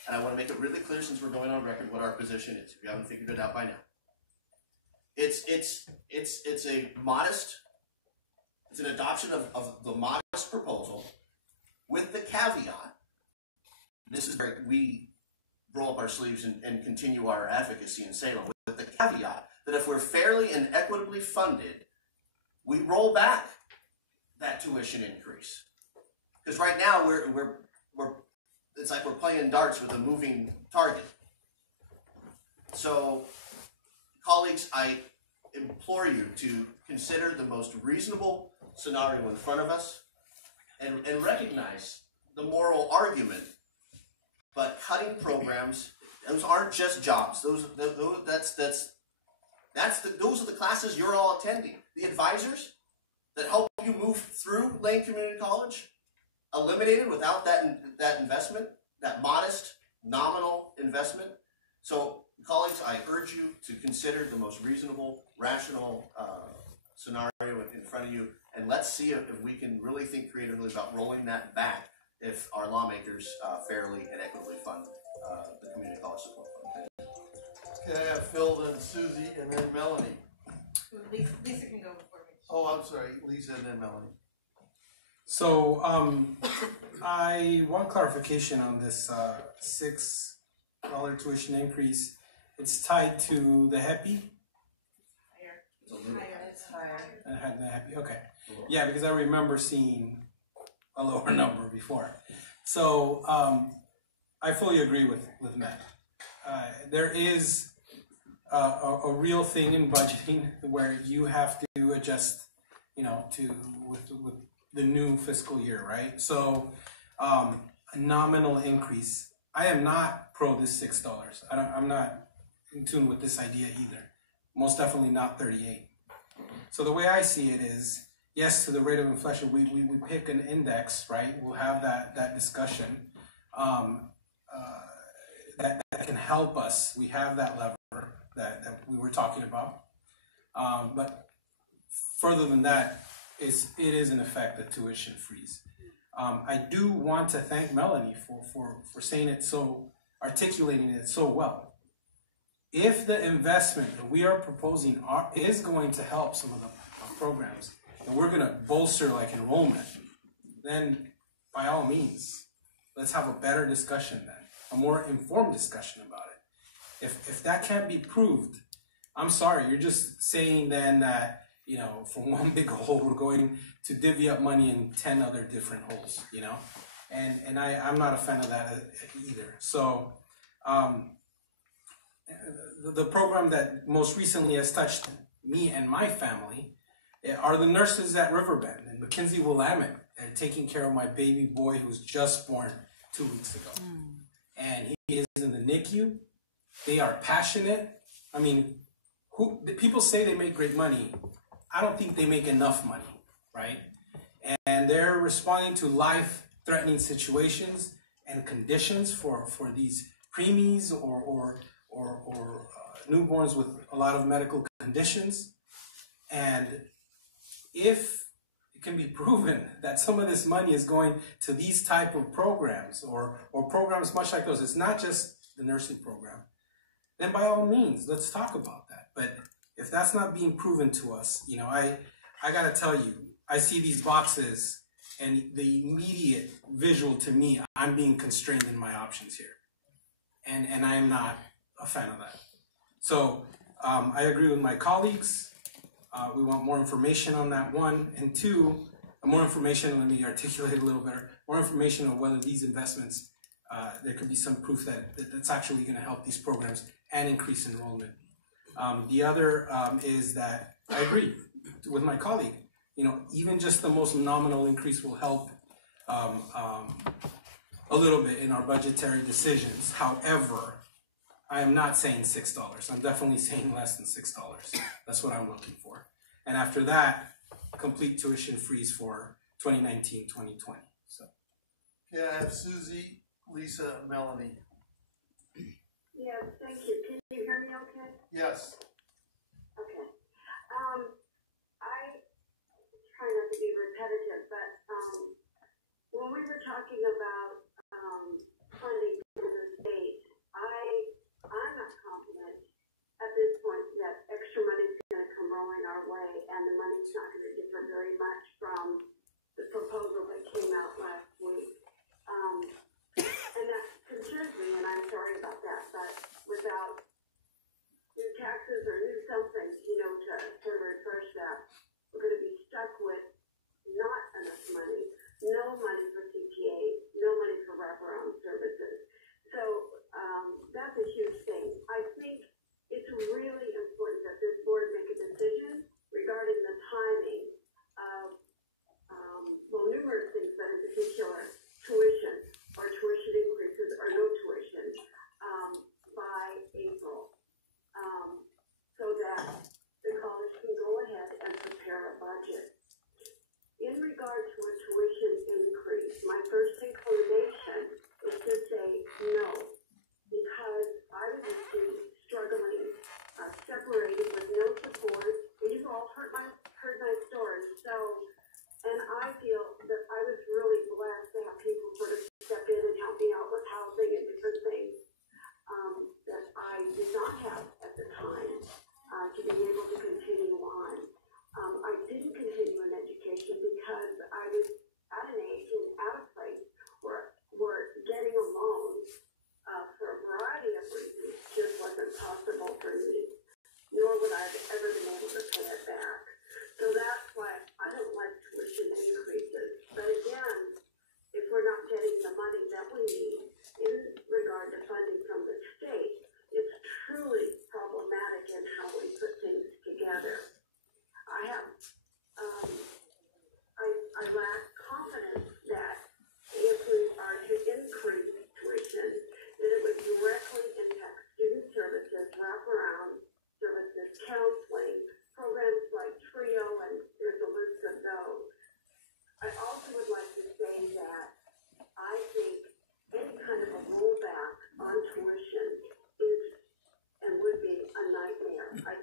And I want to make it really clear, since we're going on record, what our position is, if you haven't figured it out by now. It's a modest, it's an adoption of the modest proposal, with the caveat, this is where we roll up our sleeves and continue our advocacy in Salem, with the caveat that if we're fairly and equitably funded, we roll back that tuition increase. Because right now we're it's like we're playing darts with a moving target. So, colleagues, I implore you to consider the most reasonable scenario in front of us and recognize the moral argument. But cutting programs, those aren't just jobs. Those are the classes you're all attending. The advisors that help you move through Lane Community College, eliminated without that investment, that modest nominal investment. So, colleagues, I urge you to consider the most reasonable, rational scenario in front of you, and let's see if we can really think creatively about rolling that back if our lawmakers fairly and equitably fund the Community College Support Fund. Okay, I have Phil, then Susie, and then Melanie. Lisa can go before me. Oh, I'm sorry, Lisa and then Melanie. So, I want clarification on this $6 tuition increase. It's tied to the HEPI? It's higher. The HEPI, okay. Yeah, because I remember seeing a lower number before. So, I fully agree with Matt. There is a real thing in budgeting where you have to adjust, with the new fiscal year, right? So, a nominal increase, I am not pro this $6. I'm not in tune with this idea either. Most definitely not 38. So the way I see it is, yes, to the rate of inflation, we pick an index, right? We'll have that discussion that can help us. We have that lever that we were talking about. But further than that, it is in effect a tuition freeze. I do want to thank Melanie for saying it so, articulating it so well. If the investment that we are proposing is going to help some of the programs, and we're going to bolster like enrollment, then by all means, let's have a better discussion then, a more informed discussion about it. If that can't be proved, I'm sorry, you're just saying then that, you know, from one big hole, we're going to divvy up money in 10 other different holes, you know? And I'm not a fan of that either. So the program that most recently has touched me and my family are the nurses at Riverbend and Mackenzie Willamette. They're taking care of my baby boy who was just born 2 weeks ago. And he is in the NICU. They are passionate. I mean, people say they make great money. I don't think they make enough money, right? And they're responding to life-threatening situations and conditions for these preemies or newborns with a lot of medical conditions. And if it can be proven that some of this money is going to these type of programs or programs much like those, it's not just the nursing program, then by all means, let's talk about that. But if that's not being proven to us, you know, I gotta tell you, I see these boxes and the immediate visual to me, I'm being constrained in my options here. And I am not a fan of that. So I agree with my colleagues. We want more information on that, one. And two, more information, let me articulate it a little better, more information on whether these investments, there could be some proof that's actually gonna help these programs and increase enrollment. The other is that I agree with my colleague. You know, even just the most nominal increase will help a little bit in our budgetary decisions. However, I am not saying $6. I'm definitely saying less than $6. That's what I'm looking for. And after that, complete tuition freeze for 2019, 2020. So. Yeah, I have Susie, Lisa, Melanie. Yes, thank you. Can you hear me okay? Yes. Okay. I try not to be repetitive, but when we were talking about funding from the state, I'm not confident at this point that extra money is going to come rolling our way, and the money's not going to differ very much from the proposal that came out last week. And that concerns me, and I'm sorry about that, but without new taxes or new something, you know, to refresh that, we're going to be stuck with not enough money, no money for CPAs, no money for wraparound services. So that's a huge thing. I think it's really important that this board make a decision regarding the timing of, well, numerous things, but in particular, tuition or tuition increases or no tuition by April, so that the college can go ahead and prepare a budget. In regard to a tuition increase, my first inclination is to say no, because I was a student struggling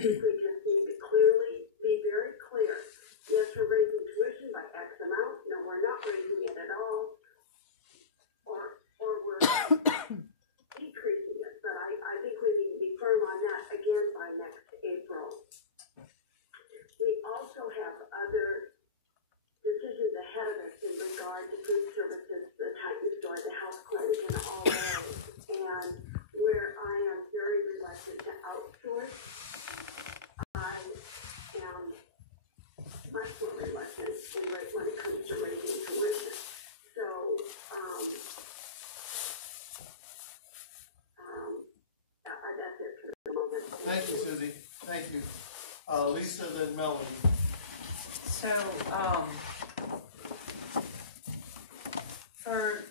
think we just need to be very clear. Yes, we're raising tuition by X amount. No, we're not raising it at all. Or we're decreasing it. But I think we need to be firm on that again by next April. We also have other decisions ahead of us in regard to food services, the Titan store, the health clinic, and all those. And where I am very reluctant to outsource, I am much more reluctant when it comes to raising tuition. So, that's it for the moment. Thank you, Susie. Thank you. Lisa, then Melanie. So, for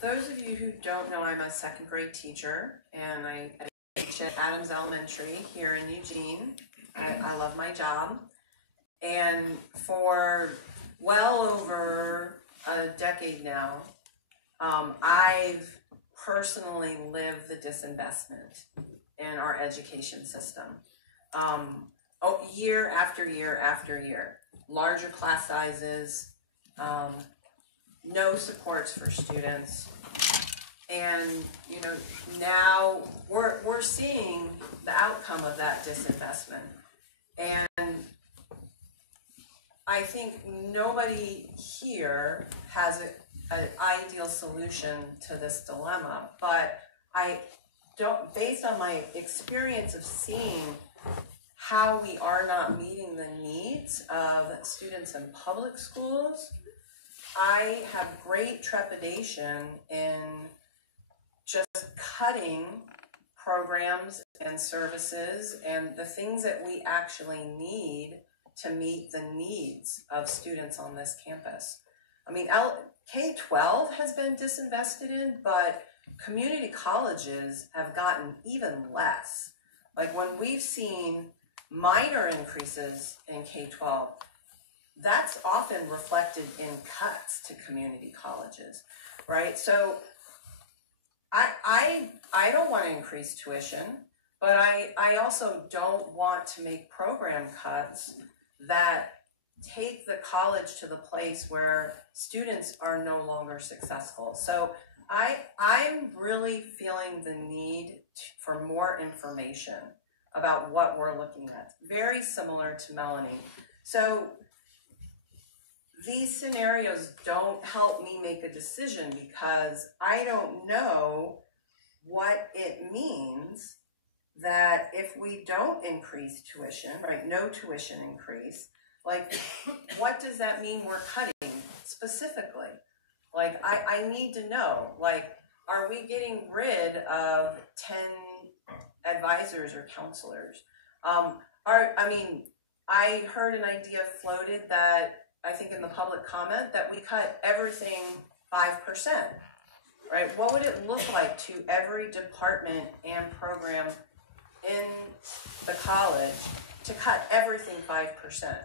those of you who don't know, I'm a second grade teacher, and I teach at Adams Elementary here in Eugene. I love my job. And for well over a decade now, I've personally lived the disinvestment in our education system. Year after year after year. Larger class sizes, no supports for students, and now we're seeing the outcome of that disinvestment. And I think nobody here has an ideal solution to this dilemma, but based on my experience of seeing how we are not meeting the needs of students in public schools, I have great trepidation in just cutting programs and services and the things that we actually need to meet the needs of students on this campus. I mean, K-12 has been disinvested in, but community colleges have gotten even less. Like when we've seen minor increases in K-12, that's often reflected in cuts to community colleges, right? So I don't want to increase tuition, but I also don't want to make program cuts that take the college to the place where students are no longer successful. So I'm really feeling the need for more information about what we're looking at. Very similar to Melanie. So these scenarios don't help me make a decision because I don't know what it means that if we don't increase tuition, right, no tuition increase, like what does that mean we're cutting specifically? Like I need to know, like, are we getting rid of 10 advisors or counselors? I heard an idea floated that I think in the public comment that we cut everything 5%, right? What would it look like to every department and program in the college to cut everything 5%?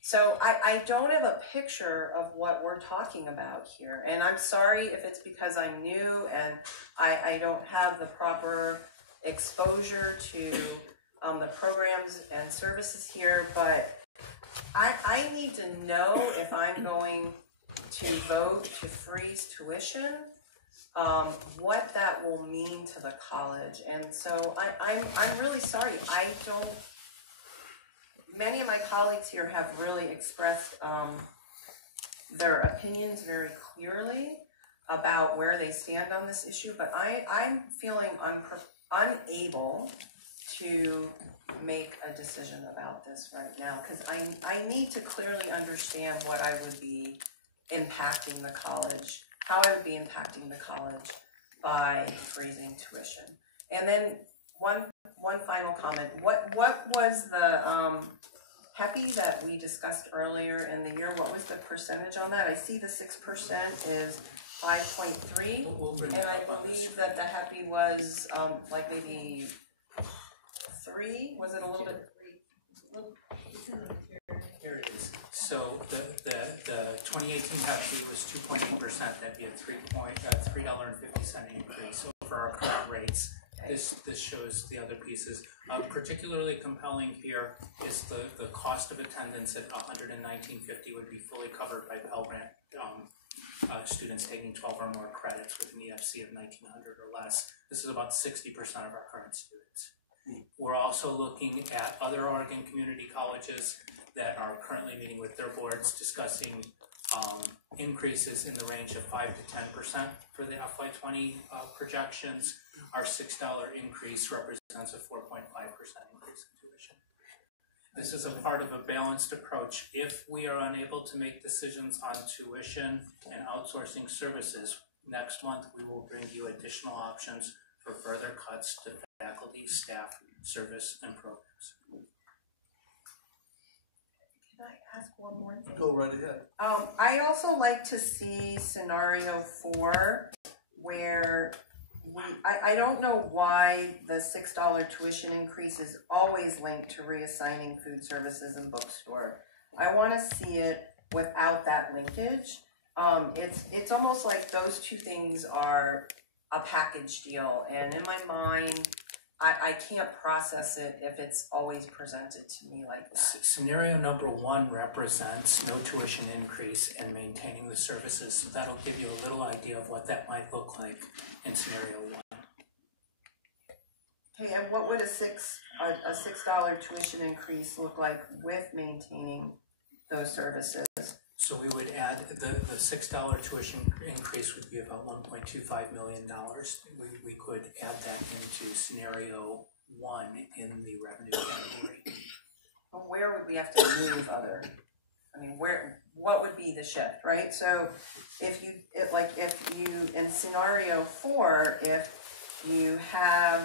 So I don't have a picture of what we're talking about here. And I'm sorry if it's because I'm new and I don't have the proper exposure to the programs and services here, but I need to know if I'm going to vote to freeze tuition, what that will mean to the college. And so I'm really sorry. Many of my colleagues here have really expressed their opinions very clearly about where they stand on this issue, but I'm feeling unable to make a decision about this right now because I need to clearly understand what I would be impacting the college, how I would be impacting the college by freezing tuition. And then one final comment. What was the HEPI that we discussed earlier in the year? What was the percentage on that? I see the 6% is 5.3, and I believe that the HEPI was like maybe 3. Was it a little bit? Here it is. So the 2018 HEPI was 2.8%. That'd be a $3.50 increase over our current rates. this shows the other pieces. Particularly compelling here is the cost of attendance at $119.50 would be fully covered by Pell Grant students taking 12 or more credits with an EFC of 1900 or less. This is about 60% of our current students. We're also looking at other Oregon community colleges that are currently meeting with their boards discussing increases in the range of 5 to 10% for the FY20 projections. Our $6 increase represents a 4.5% increase in tuition. This is a part of a balanced approach. If we are unable to make decisions on tuition and outsourcing services, next month we will bring you additional options for further cuts to faculty, staff, service, and programs. Can I ask one more thing? Go right ahead. I also like to see scenario 4 where I don't know why the $6 tuition increase is always linked to reassigning food services and bookstore. I want to see it without that linkage. It's almost like those two things are a package deal, and in my mind, I can't process it if it's always presented to me like that. Scenario number 1 represents no tuition increase and maintaining the services. So that'll give you a little idea of what that might look like in scenario 1. Okay, and what would a $6 tuition increase look like with maintaining those services? So we would add the $6 tuition increase would be about $1.25 million. We could add that into scenario 1 in the revenue category. Well, where would we have to move what would be the shift, right? So if you in scenario 4, if you have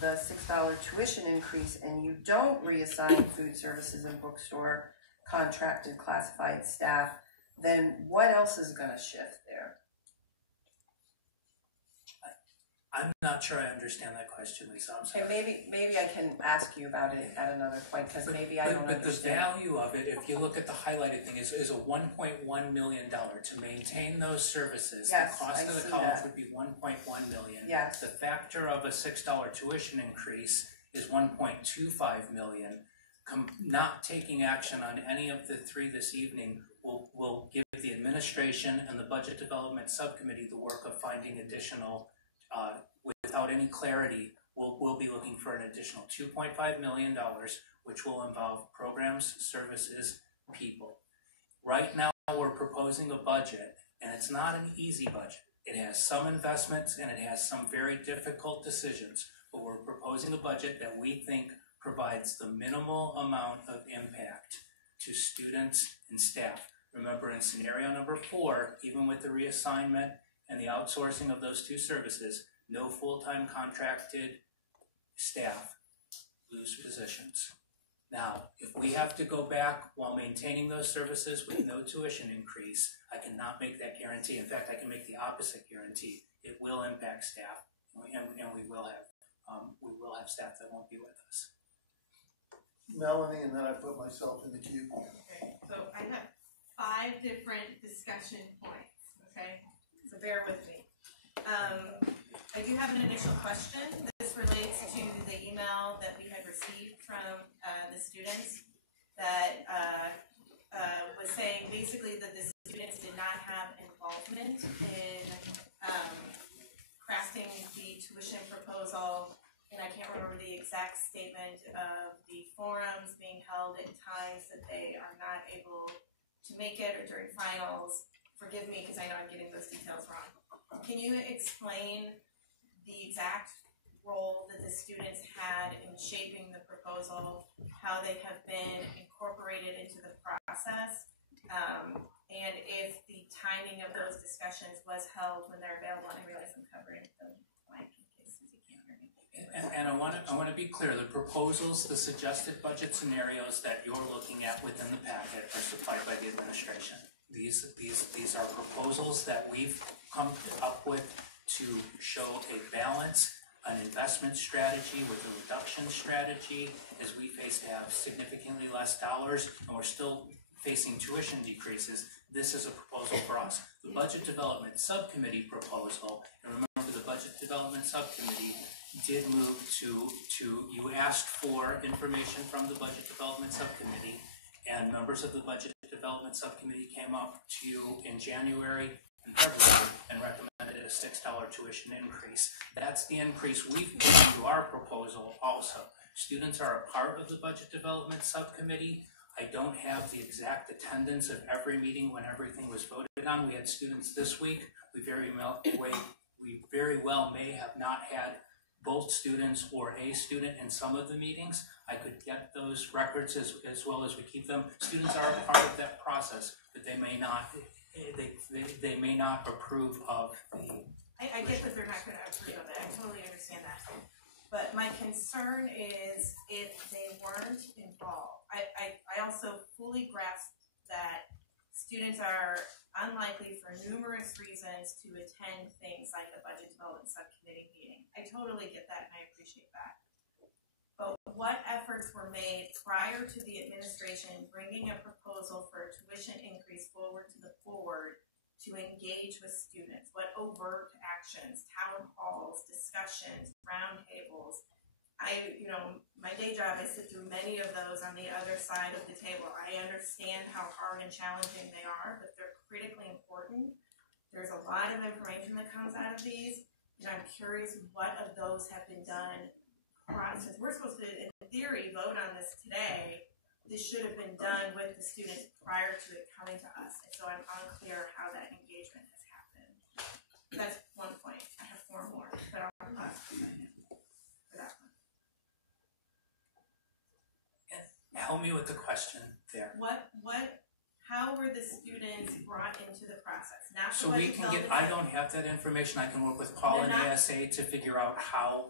the $6 tuition increase and you don't reassign food services and bookstore contracted classified staff, then what else is going to shift there? I'm not sure I understand that question, Lisa. I'm sorry. Okay, maybe I can ask you about it at another point because maybe I don't understand. But the value of it, if you look at the highlighted thing, is a $1.1 million to maintain those services. Yes, the cost I of the see college that. would be $1.1 million. Yes. The factor of a $6 tuition increase is $1.25 million. Not taking action on any of the 3 this evening will give the administration and the budget development subcommittee the work of finding additional, without any clarity, we'll be looking for an additional $2.5 million, which will involve programs, services, people. Right now we're proposing a budget, and it's not an easy budget. It has some investments and it has some very difficult decisions, but we're proposing a budget that we think provides the minimal amount of impact to students and staff. Remember, in scenario number 4, even with the reassignment and the outsourcing of those 2 services, no full-time contracted staff lose positions. Now, if we have to go back while maintaining those services with no tuition increase, I cannot make that guarantee. In fact, I can make the opposite guarantee. It will impact staff, and we will have staff that won't be with us. Melanie, and then I put myself in the queue. Okay, so I have 5 different discussion points, okay? So bear with me. I do have an initial question. This relates to the email that we had received from the students that was saying basically that the students did not have involvement in crafting the tuition proposal. And I can't remember the exact statement of the forums being held at times that they are not able to make it or during finals. Forgive me because I know I'm getting those details wrong. Can you explain the exact role that the students had in shaping the proposal, how they have been incorporated into the process, and if the timing of those discussions was held when they're available? And I realize I'm covering the blank. And I want to be clear, the proposals, the suggested budget scenarios that you're looking at within the packet are supplied by the administration. These are proposals that we've come up with to show a balance, an investment strategy with a reduction strategy, as we face to have significantly less dollars, and we're still facing tuition decreases. This is a proposal for us. The budget development subcommittee proposal, and remember the Budget Development Subcommittee did move to you asked for information from the Budget Development Subcommittee, and members of the Budget Development Subcommittee came up to you in January and February and recommended a $6 tuition increase. That's the increase we've given to our proposal also. Students are a part of the Budget Development Subcommittee. I don't have the exact attendance of every meeting when everything was voted on. We had students this week. We very well may have not had both students or a student in some of the meetings. I could get those records as well as we keep them. Students are a part of that process, but they may not approve of the. I get that they're not going to approve of it. I totally understand that. But my concern is if they weren't involved. I also fully grasp that students are unlikely for numerous reasons to attend things like the Budget Development Subcommittee meeting. I totally get that and I appreciate that. But what efforts were made prior to the administration bringing a proposal for a tuition increase forward to the board to engage with students? What overt actions, town halls, discussions, roundtables? My day job, I sit through many of those on the other side of the table. I understand how hard and challenging they are, but they're critically important. There's a lot of information that comes out of these, and I'm curious what of those have been done. Since we're supposed to, in theory, vote on this today, this should have been done with the students prior to it coming to us. And so I'm unclear how that engagement has happened. That's one point. I have four more, but I'll pause for that one. Help me with the question there. How were the students brought into the process? Not So we can get. I don't have that information. I can work with Paul and ASA to figure out how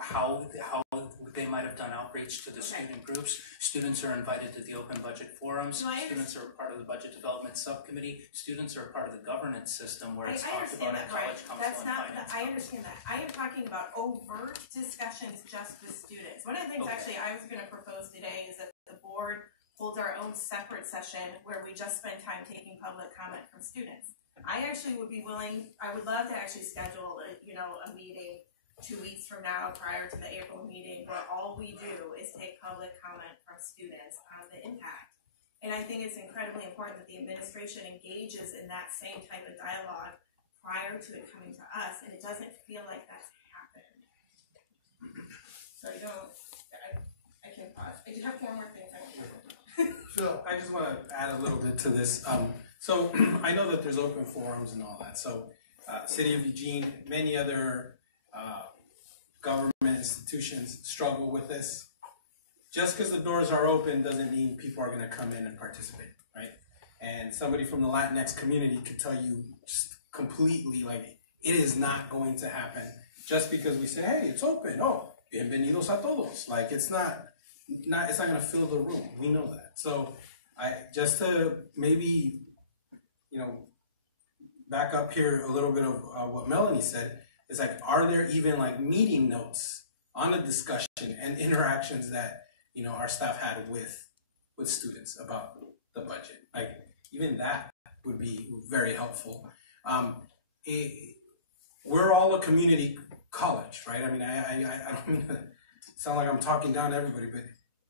they might have done outreach to the student groups. Students are invited to the open budget forums. Students are part of the Budget Development Subcommittee. Students are part of the governance system where it's talked about in College Council and Finance. I understand that. I am talking about overt discussions just with students. One of the things actually I was going to propose today is that the board holds our own separate session where we just spend time taking public comment from students. I actually would be willing, I would love to actually schedule a meeting 2 weeks from now prior to the April meeting where all we do is take public comment from students on the impact. And I think it's incredibly important that the administration engages in that same type of dialogue prior to it coming to us, and it doesn't feel like that's happened. So I can pause. I do have four more things I want to do. Phil, I just want to add a little bit to this. So I know that there's open forums and all that. So City of Eugene, many other government institutions struggle with this. Just because the doors are open doesn't mean people are going to come in and participate, right? And somebody from the Latinx community could tell you just completely, like, it is not going to happen just because we say, hey, it's open. Oh, bienvenidos a todos. Like, it's not going to fill the room. We know that. So just to maybe, back up here a little bit of what Melanie said, is like, are there even like meeting notes on a discussion and interactions that, our staff had with students about the budget? Like, even that would be very helpful. We're all a community college, right? I mean, I don't mean to sound like I'm talking down to everybody, but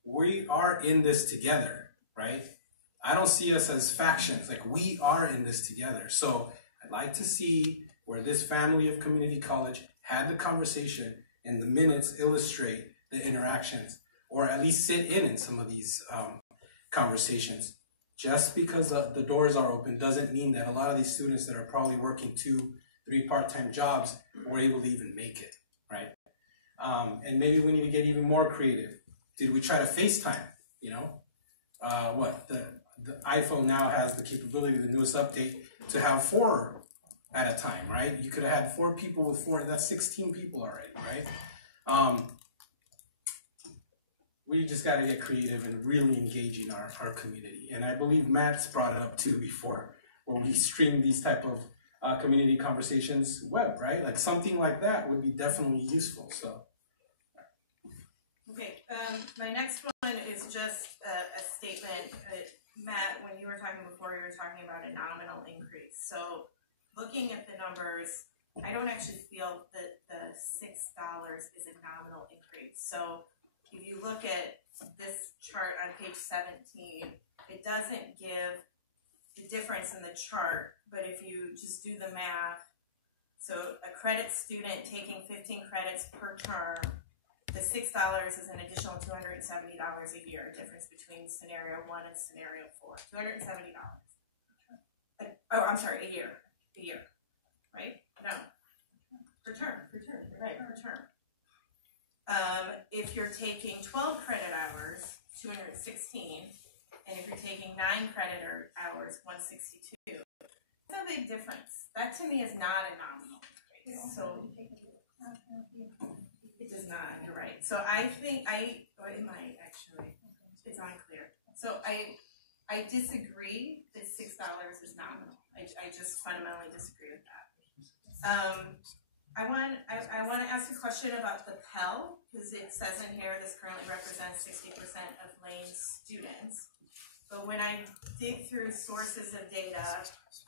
we are in this together, right? I don't see us as factions. Like, we are in this together. So I'd like to see where this family of community college had the conversation and the minutes illustrate the interactions, or at least sit in some of these conversations. Just because the doors are open doesn't mean that a lot of these students that are probably working 2-3 part-time jobs were able to even make it, right? And maybe we need to get even more creative. Did we try to FaceTime? The iPhone now has the capability, the newest update, to have 4 at a time, right? You could have had 4 people with 4, that's 16 people already, right? We just got to get creative and really engaging our community. And I believe Matt's brought it up too before, where we stream these type of community conversations web, right? Like, something like that would be definitely useful. So. Okay, my next one is just a statement. Matt, when you were talking before, you were talking about a nominal increase. So looking at the numbers, I don't actually feel that the $6 is a nominal increase. So if you look at this chart on page 17, it doesn't give the difference in the chart, but if you just do the math, so a credit student taking 15 credits per term, the $6 is an additional $270 a year, difference between scenario 1 and scenario 4. $270. Oh, I'm sorry, a year, right? No, per term, right, per term. If you're taking 12 credit hours, 216, and if you're taking 9 credit hours, 162. It's a big difference. That to me is not a nominal increase. So it does not. You're right. So I think or it might actually. It's unclear. So I disagree that $6 is nominal. I just fundamentally disagree with that. I want to ask a question about the Pell, because it says in here this currently represents 60% of Lane's students. But when I dig through sources of data,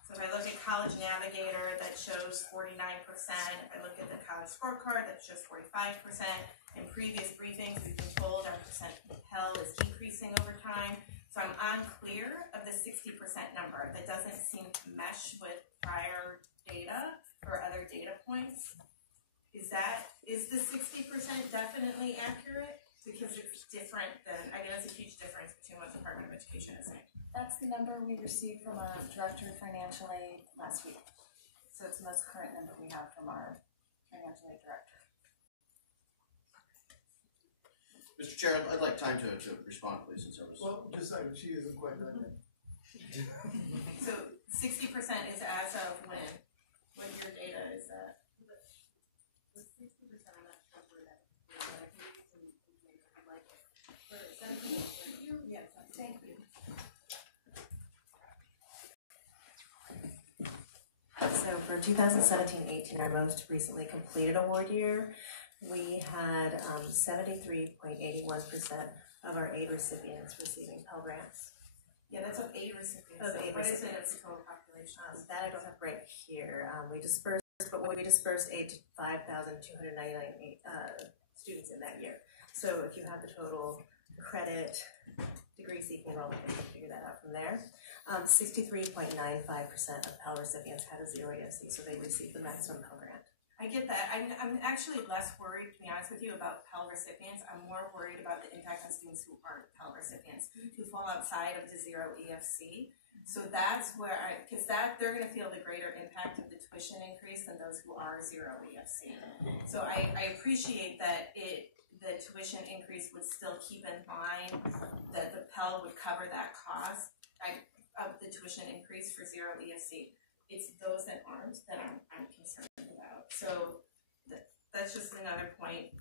so if I look at College Navigator, that shows 49%. If I look at the College Scorecard, that shows 45%. In previous briefings, we've been told our percent Pell is decreasing over time. So I'm unclear of the 60% number. That doesn't seem to mesh with prior data or other data points. Is the 60% definitely accurate? Because it's different than, I mean, that's a huge difference between what the Department of Education is saying. That's the number we received from our Director of Financial Aid last week. So it's the most current number we have from our Financial Aid Director. Mr. Chair, I'd like time to respond, please, since I was... Well, just like, she isn't quite done yet. So 60% is as of when? When your data is at? The 60%, I'm not sure where that is. Yes, thank you. So for 2017-18, our most recently completed award year, we had 73.81% of our aid recipients receiving Pell Grants. Yeah, that's of aid recipients. Of aid what is it of recipients. the total population? That I don't have right here. We dispersed aid to 5,299 students in that year. So if you have the total credit, degree seeking enrollment, you can figure that out from there. 63.95% of Pell recipients had a 0 EFC, so they received the maximum Pell Grant. I get that. I'm actually less worried, to be honest with you, about Pell recipients. I'm more worried about the impact on students who aren't Pell recipients, who fall outside of the 0 EFC. So that's where because they're going to feel the greater impact of the tuition increase than those who are 0 EFC. So I appreciate that the tuition increase would still keep in mind that the Pell would cover that cost of the tuition increase for 0 EFC. It's those that aren't that I'm concerned about. So that's just another point.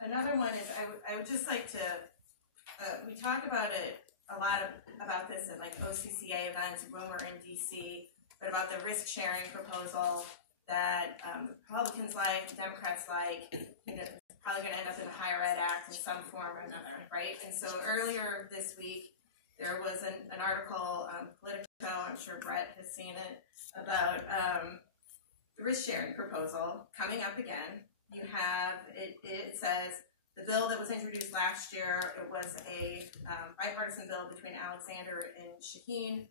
Another one is I would just like to we talk about it a lot about this at like OCCA events when we're in DC, but about the risk sharing proposal that Republicans like, Democrats like, probably going to end up in the Higher Ed Act in some form or another, right? And so earlier this week there was an article on Politico, I'm sure Brett has seen it, about the risk sharing proposal coming up again. You have it says the bill that was introduced last year, it was a bipartisan bill between Alexander and Shaheen,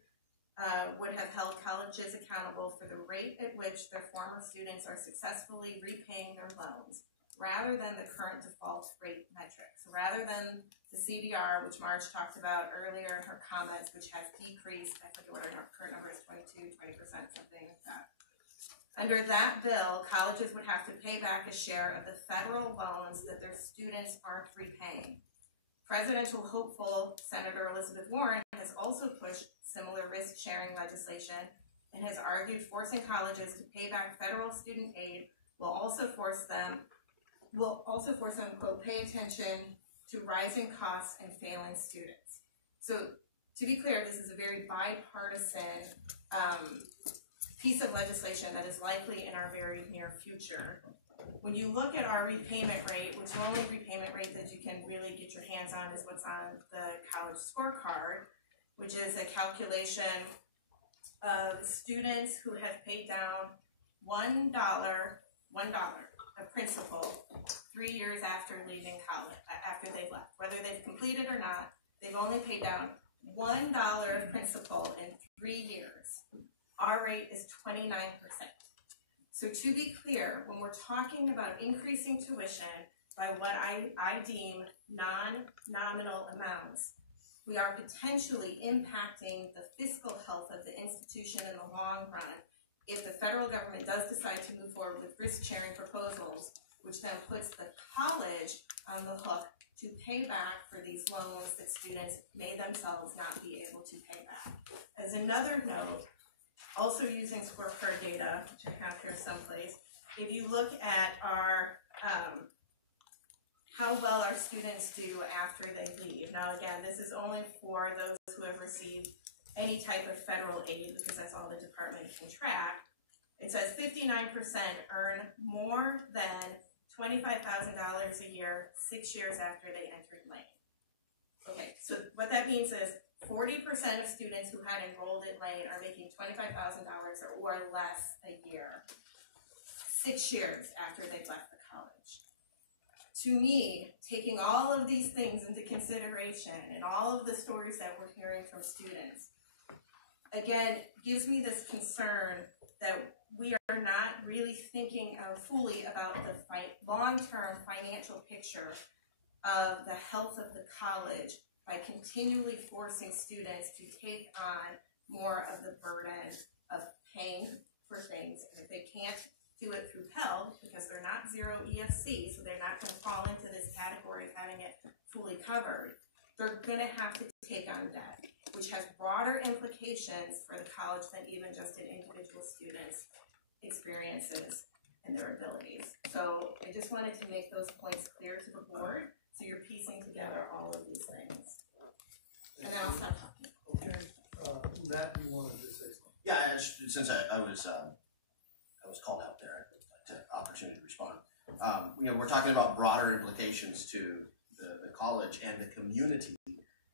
would have held colleges accountable for the rate at which their former students are successfully repaying their loans, rather than the current default rate metrics, rather than the CDR, which Marge talked about earlier in her comments, which has decreased. I forget what our current number is, 20%, something like that. Under that bill, colleges would have to pay back a share of the federal loans that their students aren't repaying. Presidential hopeful Senator Elizabeth Warren has also pushed similar risk-sharing legislation and has argued forcing colleges to pay back federal student aid will also force them, quote, pay attention to rising costs and failing students. So to be clear, this is a very bipartisan piece of legislation that is likely in our very near future. When you look at our repayment rate, which the only repayment rate that you can really get your hands on is what's on the college scorecard, which is a calculation of students who have paid down $1 of principal 3 years after leaving college, after they've left. Whether they've completed or not, they've only paid down $1 of principal in 3 years. Our rate is 29%. So to be clear, when we're talking about increasing tuition by what I deem non-nominal amounts, we are potentially impacting the fiscal health of the institution in the long run if the federal government does decide to move forward with risk-sharing proposals, which then puts the college on the hook to pay back for these loans that students may themselves not be able to pay back. As another note, also using scorecard data, which I have here someplace, if you look at our how well our students do after they leave. Now again, this is only for those who have received any type of federal aid, because that's all the department can track. It says 59% earn more than $25,000 a year 6 years after they entered Lane. Okay, so what that means is 40% of students who had enrolled at Lane are making $25,000 or less a year 6 years after they've left the college. To me, taking all of these things into consideration and all of the stories that we're hearing from students, again, gives me this concern that we are not really thinking fully about the long-term financial picture of the health of the college by continually forcing students to take on more of the burden of paying for things. And if they can't do it through Pell, because they're not zero EFC, so they're not going to fall into this category of having it fully covered, they're going to have to take on debt, which has broader implications for the college than even just an individual student's experiences and their abilities. So I just wanted to make those points clear to the board, so you're piecing together all of these things. And then I'll stop talking. Okay, Matt, you wanted to say something? Yeah, since I was called out there, I'd like to opportunity to respond. We're talking about broader implications to the college and the community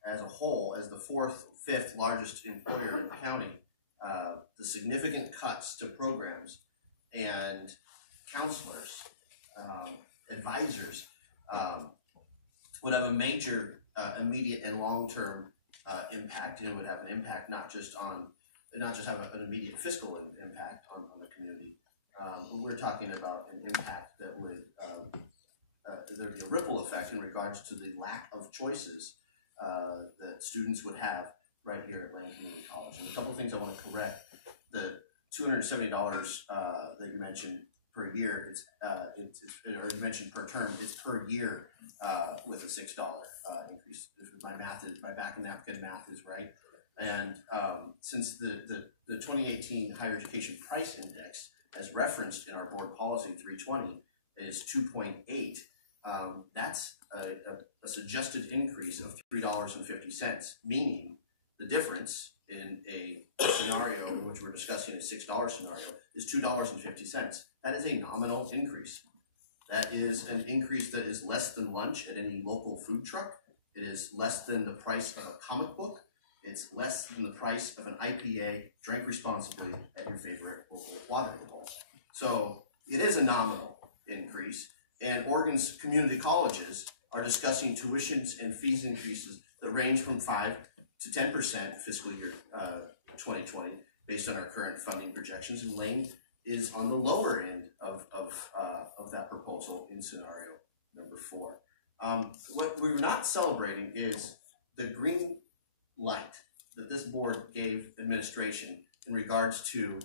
as a whole, as the fifth largest employer in the county. The significant cuts to programs and counselors, advisors, would have a major immediate and long-term impact, and it would have an impact not just have an immediate fiscal impact on the community. But we're talking about an impact that would there'd be a ripple effect in regards to the lack of choices that students would have right here at Lane Community College. And a couple of things I want to correct. The $270 that you mentioned per year, or you mentioned per term, it's per year with a $6 increase. If my back of napkin math is right. And since the 2018 Higher Education Price Index, as referenced in our board policy 320, is 2.8, that's a suggested increase of $3.50, meaning the difference in a scenario in which we're discussing a $6 scenario is $2.50. That is a nominal increase. That is an increase that is less than lunch at any local food truck. It is less than the price of a comic book. It's less than the price of an IPA, drink responsibly at your favorite local watering hole. So it is a nominal increase, and Oregon's community colleges are discussing tuitions and fees increases that range from 5 to 10% fiscal year 2020, based on our current funding projections, and Lane is on the lower end of that proposal in scenario number 4. What we're not celebrating is the green light that this board gave administration in regards to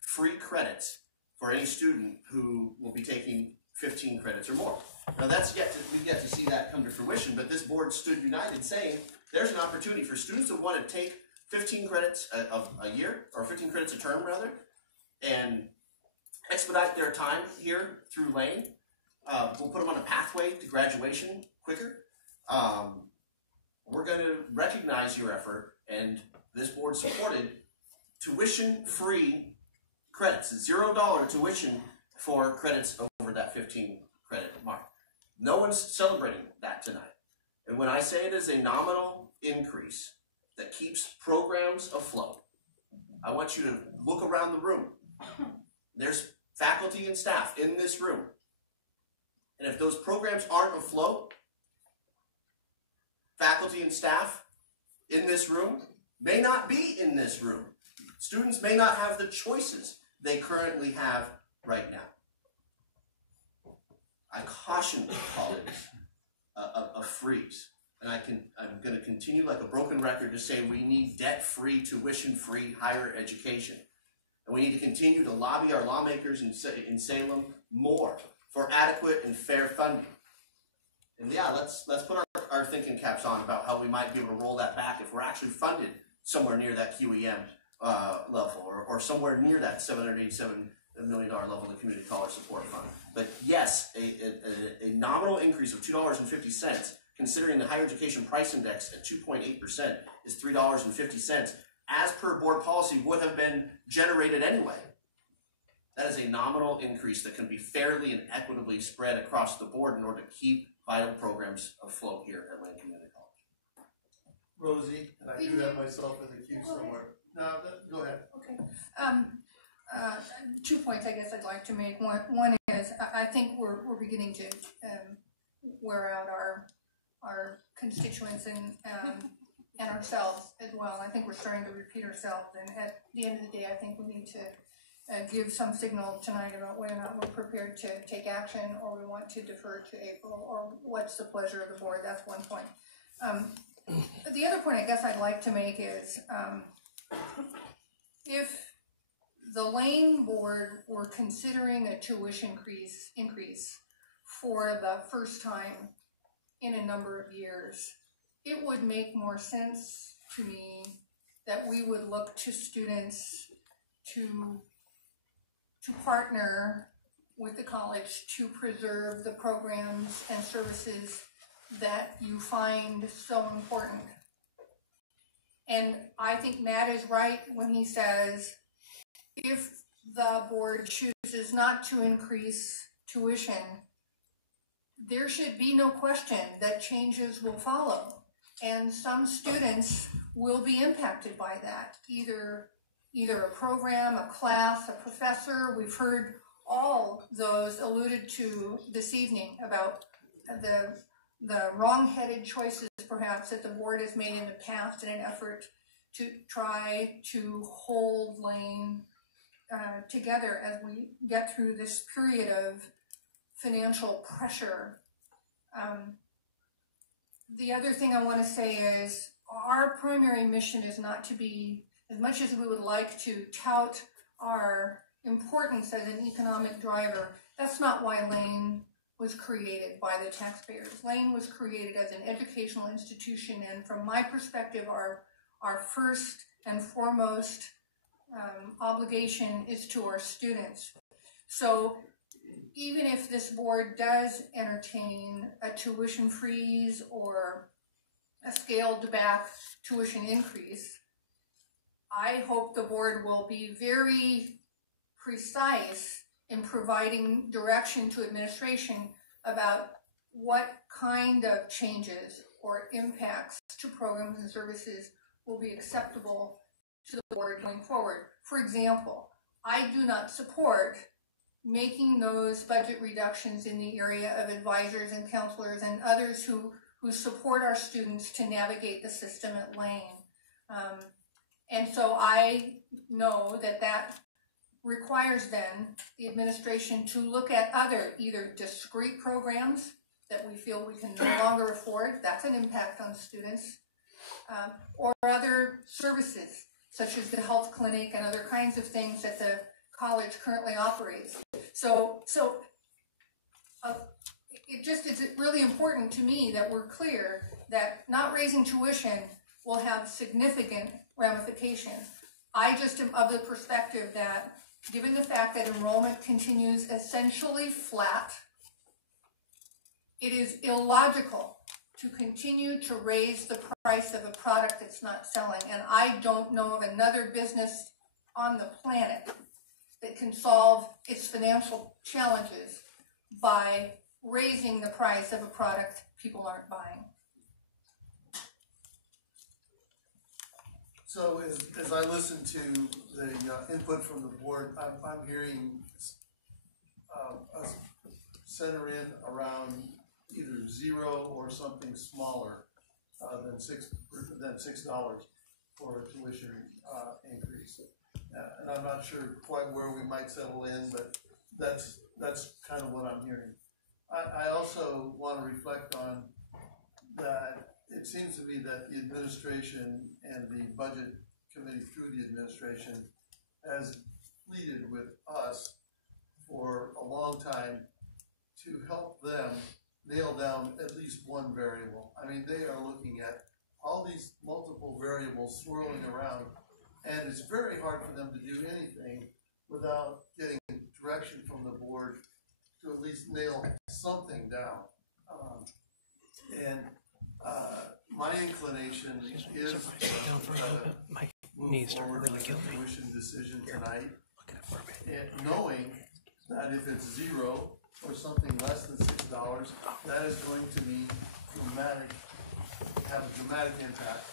free credits for any student who will be taking 15 credits or more. Now we get to see that come to fruition, but this board stood united saying there's an opportunity for students that want to take 15 credits a year, or 15 credits a term rather, and expedite their time here through Lane. We'll put them on a pathway to graduation quicker. We're going to recognize your effort, and this board supported tuition-free credits, $0 tuition for credits over that 15 credit mark. No one's celebrating that tonight. And when I say it is a nominal increase that keeps programs afloat, I want you to look around the room. There's faculty and staff in this room. And if those programs aren't afloat, faculty and staff in this room may not be in this room. Students may not have the choices they currently have right now. I caution colleagues of freeze. And I'm going to continue like a broken record to say we need debt-free, tuition-free higher education. And we need to continue to lobby our lawmakers in Salem more for adequate and fair funding. And yeah, let's put our thinking caps on about how we might be able to roll that back if we're actually funded somewhere near that QEM level or somewhere near that $787 million level in the Community College Support Fund. But yes, a nominal increase of $2.50, considering the higher education price index at 2.8% is $3.50, as per board policy would have been generated anyway. That is a nominal increase that can be fairly and equitably spread across the board in order to keep vital programs afloat here at Lane Community College. Rosie, and I do have myself in the queue somewhere. No, go ahead. Okay. 2 points I guess I'd like to make. One is I think we're beginning to wear out our constituents and ourselves as well. I think we're starting to repeat ourselves, and at the end of the day, I think we need to give some signal tonight about whether or not we're prepared to take action or we want to defer to April, or what's the pleasure of the board. That's one point. The other point I guess I'd like to make is if the Lane board were considering a tuition increase for the first time in a number of years, it would make more sense to me that we would look to students to partner with the college to preserve the programs and services that you find so important. And I think Matt is right when he says, if the board chooses not to increase tuition, there should be no question that changes will follow. And some students will be impacted by that, either a program, a class, a professor. We've heard all those alluded to this evening about the wrong-headed choices perhaps that the board has made in the past in an effort to try to hold Lane together as we get through this period of financial pressure. The other thing I want to say is our primary mission is not to be, as much as we would like to tout our importance as an economic driver, that's not why Lane was created by the taxpayers. Lane was created as an educational institution, and from my perspective, our first and foremost obligation is to our students. So even if this board does entertain a tuition freeze or a scaled back tuition increase, I hope the board will be very precise in providing direction to administration about what kind of changes or impacts to programs and services will be acceptable to the board going forward. For example, I do not support making those budget reductions in the area of advisors and counselors and others who support our students to navigate the system at Lane. And so I know that requires then the administration to look at other either discrete programs that we feel we can no longer afford, that's an impact on students, or other services such as the health clinic and other kinds of things that the college currently operates. So it just is really important to me that we're clear that not raising tuition will have significant ramifications. I just am of the perspective that given the fact that enrollment continues essentially flat, it is illogical to continue to raise the price of a product that's not selling. And I don't know of another business on the planet that can solve its financial challenges by raising the price of a product people aren't buying. So as I listen to the input from the board, I'm hearing us center in around either zero or something smaller than $6 for a tuition increase. And I'm not sure quite where we might settle in, but that's kind of what I'm hearing. I also want to reflect on that. It seems to me that the administration and the budget committee through the administration has pleaded with us for a long time to help them nail down at least one variable. I mean, they are looking at all these multiple variables swirling around, and it's very hard for them to do anything without getting direction from the board to at least nail something down. My inclination is move forward with a tuition decision tonight, and knowing that if it's zero or something less than $6, that is going to be have a dramatic impact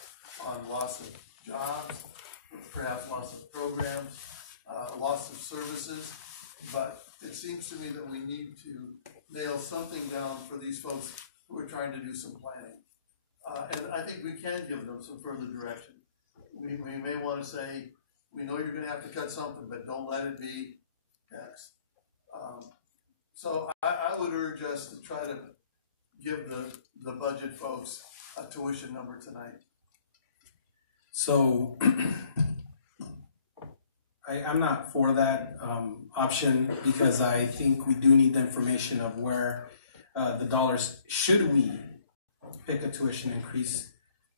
on loss of jobs, perhaps loss of programs, loss of services. But it seems to me that we need to nail something down for these folks who are trying to do some planning. And I think we can give them some further direction. We may want to say, we know you're going to have to cut something, but don't let it be X. So I would urge us to try to give the budget folks a tuition number tonight. So I'm not for that option, because I think we do need the information of where the dollars, should we pick a tuition increase,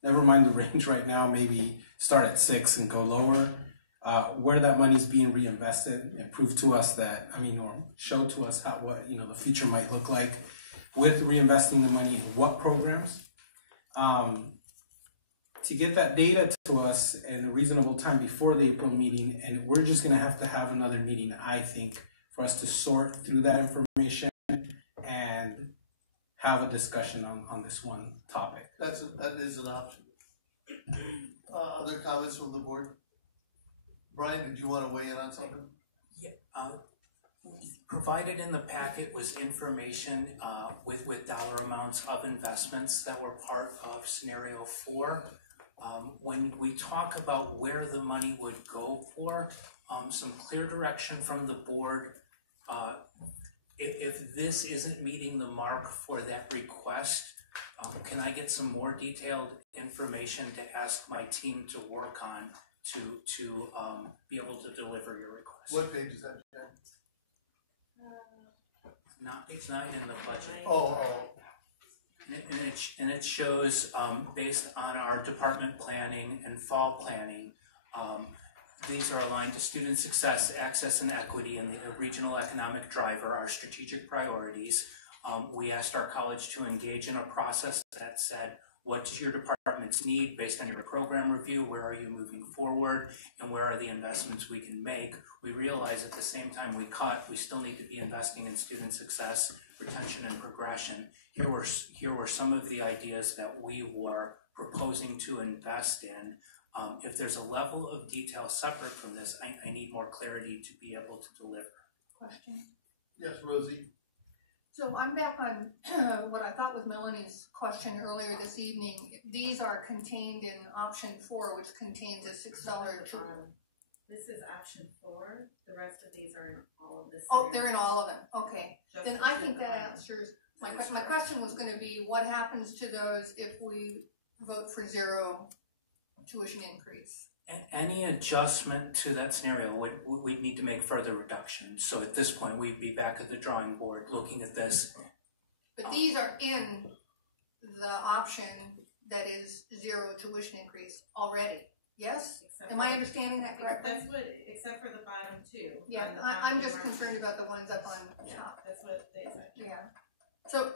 never mind the range right now, maybe start at 6 and go lower, where that money is being reinvested, and prove to us that, or show to us what the future might look like with reinvesting the money in what programs. To get that data to us in a reasonable time before the April meeting, and we're just going to have another meeting, I think, for us to sort through that information and have a discussion on this one topic. That is an option. Other comments from the board? Brian, did you want to weigh in on something? Yeah. Provided in the packet was information with dollar amounts of investments that were part of scenario 4. When we talk about where the money would go for, some clear direction from the board. If this isn't meeting the mark for that request, can I get some more detailed information to ask my team to work on to be able to deliver your request? What page is that, Jen? It's not in the budget. Oh. And it shows, based on our department planning and fall planning, these are aligned to student success, access, and equity, and the regional economic driver, our strategic priorities. We asked our college to engage in a process that said, what does your departments need based on your program review? Where are you moving forward? And where are the investments we can make? We realize at the same time we cut, we still need to be investing in student success, retention, and progression. Here were some of the ideas that we were proposing to invest in. If there's a level of detail separate from this, I need more clarity to be able to deliver. Question? Yes, Rosie. So I'm back on what I thought was Melanie's question earlier this evening. These are contained in option 4, which contains a $6 This is option 4. The rest of these are in all of this. Oh, they're in all of them. Okay. Then I think that answers my question. My question was going to be, what happens to those if we vote for 0 tuition increase? Any adjustment to that scenario, we'd need to make further reductions. So at this point, we'd be back at the drawing board looking at this. But these are in the option that is 0 tuition increase already. Yes? Am I understanding that correctly? That's what, except for the bottom 2. Yeah, I'm just concerned about the ones up on top. That's what they said. Yeah.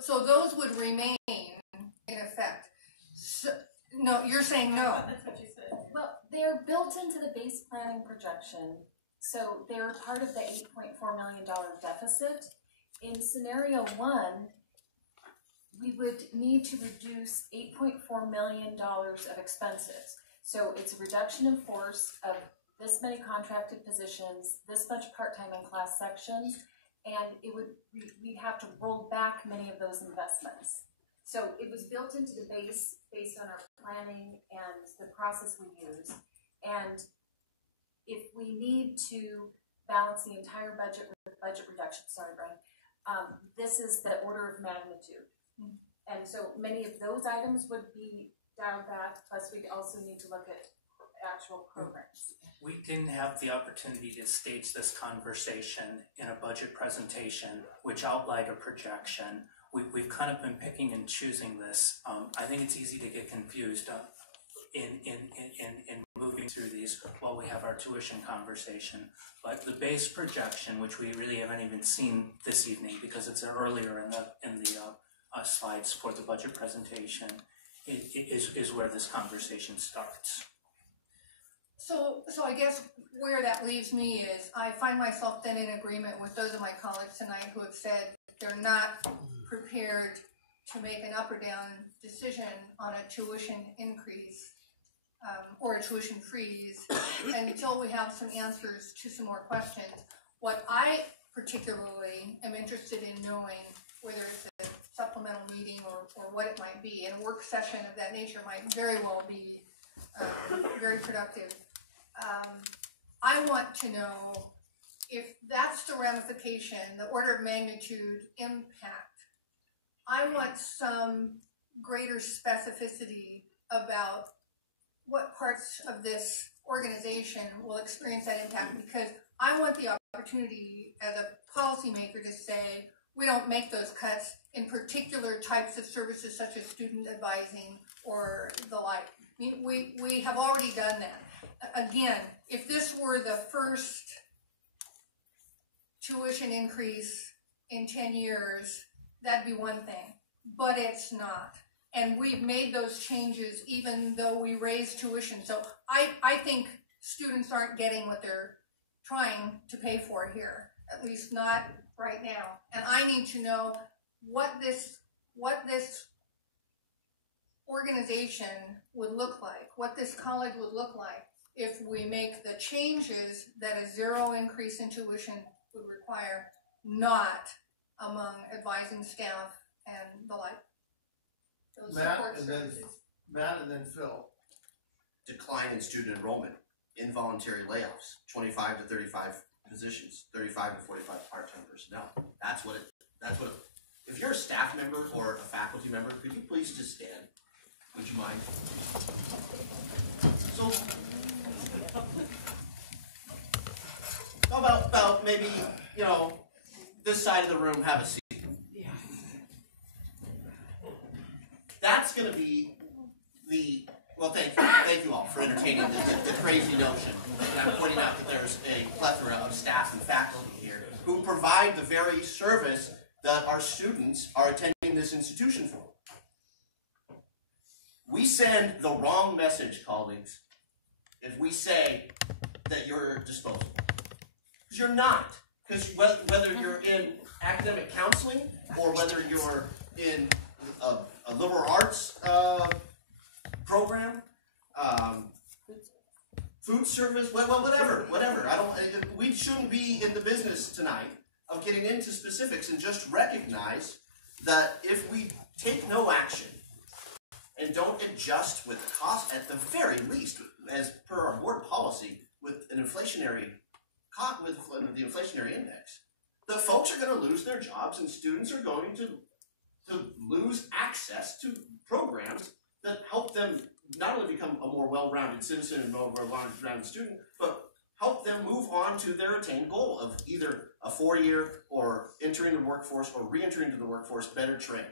So those would remain in effect. So, no, you're saying no. That's what you said. Well, they're built into the base planning projection, so they're part of the $8.4 million deficit. In scenario 1, we would need to reduce $8.4 million of expenses. So it's a reduction in force of this many contracted positions, this much part-time and class sections, and we'd have to roll back many of those investments. So it was built into the base based on our planning and the process we use. And if we need to balance the entire budget with budget reduction, sorry, Brian, this is the order of magnitude. And so many of those items would be dialed back, plus we'd also need to look at actual programs. We didn't have the opportunity to stage this conversation in a budget presentation, which outlined a projection. We've kind of been picking and choosing this. I think it's easy to get confused in moving through these while we have our tuition conversation. But the base projection, which we really haven't even seen this evening because it's earlier in the slides for the budget presentation, is where this conversation starts. So I guess where that leaves me is I find myself then in agreement with those of my colleagues tonight who have said they're not prepared to make an up or down decision on a tuition increase or a tuition freeze until we have some answers to some more questions. What I particularly am interested in knowing, whether it's a supplemental meeting or what it might be, and a work session of that nature might very well be very productive. I want to know if that's the ramification, the order of magnitude impact. I want some greater specificity about what parts of this organization will experience that impact, because I want the opportunity as a policymaker to say, we don't make those cuts in particular types of services such as student advising or the like. I mean, we have already done that. Again, if this were the first tuition increase in 10 years, that'd be one thing, but it's not. And we've made those changes even though we raised tuition. So I think students aren't getting what they're trying to pay for here, at least not right now. And I need to know what this organization would look like, what this college would look like if we make the changes that a zero increase in tuition would require, not among advising staff and the like. Those support services. Matt and then Phil. Decline in student enrollment, involuntary layoffs, 25 to 35 positions, 35 to 45 part-time personnel. That's what if you're a staff member or a faculty member, could you please just stand? Would you mind? So, how about maybe, this side of the room, have a seat. Yeah. That's going to be thank you all for entertaining the crazy notion. And I'm pointing out that there's a plethora of staff and faculty here who provide the very service that our students are attending this institution for. We send the wrong message, colleagues, if we say that you're disposable. Because you're not. Because whether you're in academic counseling or whether you're in a liberal arts program, food service, whatever. We shouldn't be in the business tonight of getting into specifics, and just recognize that if we take no action and don't adjust with the cost, at the very least, as per our board policy, with an inflationary with the inflationary index, the folks are going to lose their jobs, and students are going to lose access to programs that help them not only become a more well-rounded citizen and more well-rounded student, but help them move on to their attained goal of either a 4-year or entering the workforce or re-entering into the workforce better trained.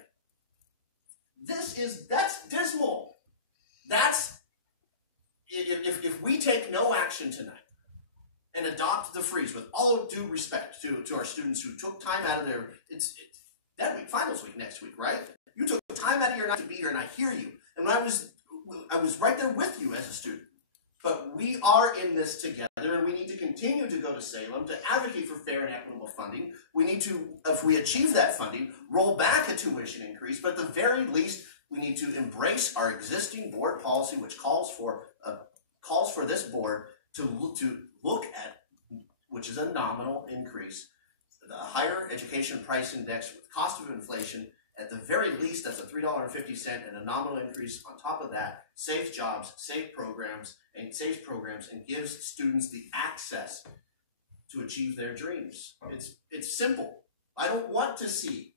That's dismal. That's, if we take no action tonight and adopt the freeze with all due respect to our students who took time out of their, it's that week, finals week next week, right? You took time out of your night to be here, and I hear you. And I was right there with you as a student. But we are in this together, and we need to continue to go to Salem to advocate for fair and equitable funding. We need to, if we achieve that funding, roll back a tuition increase, but at the very least, We need to embrace our existing board policy, which calls for this board to look at, which is a nominal increase, the higher education price index with cost of inflation. At the very least, that's a $3.50 and a nominal increase on top of that. Saves jobs, saves programs, and gives students the access to achieve their dreams. It's simple. I don't want to see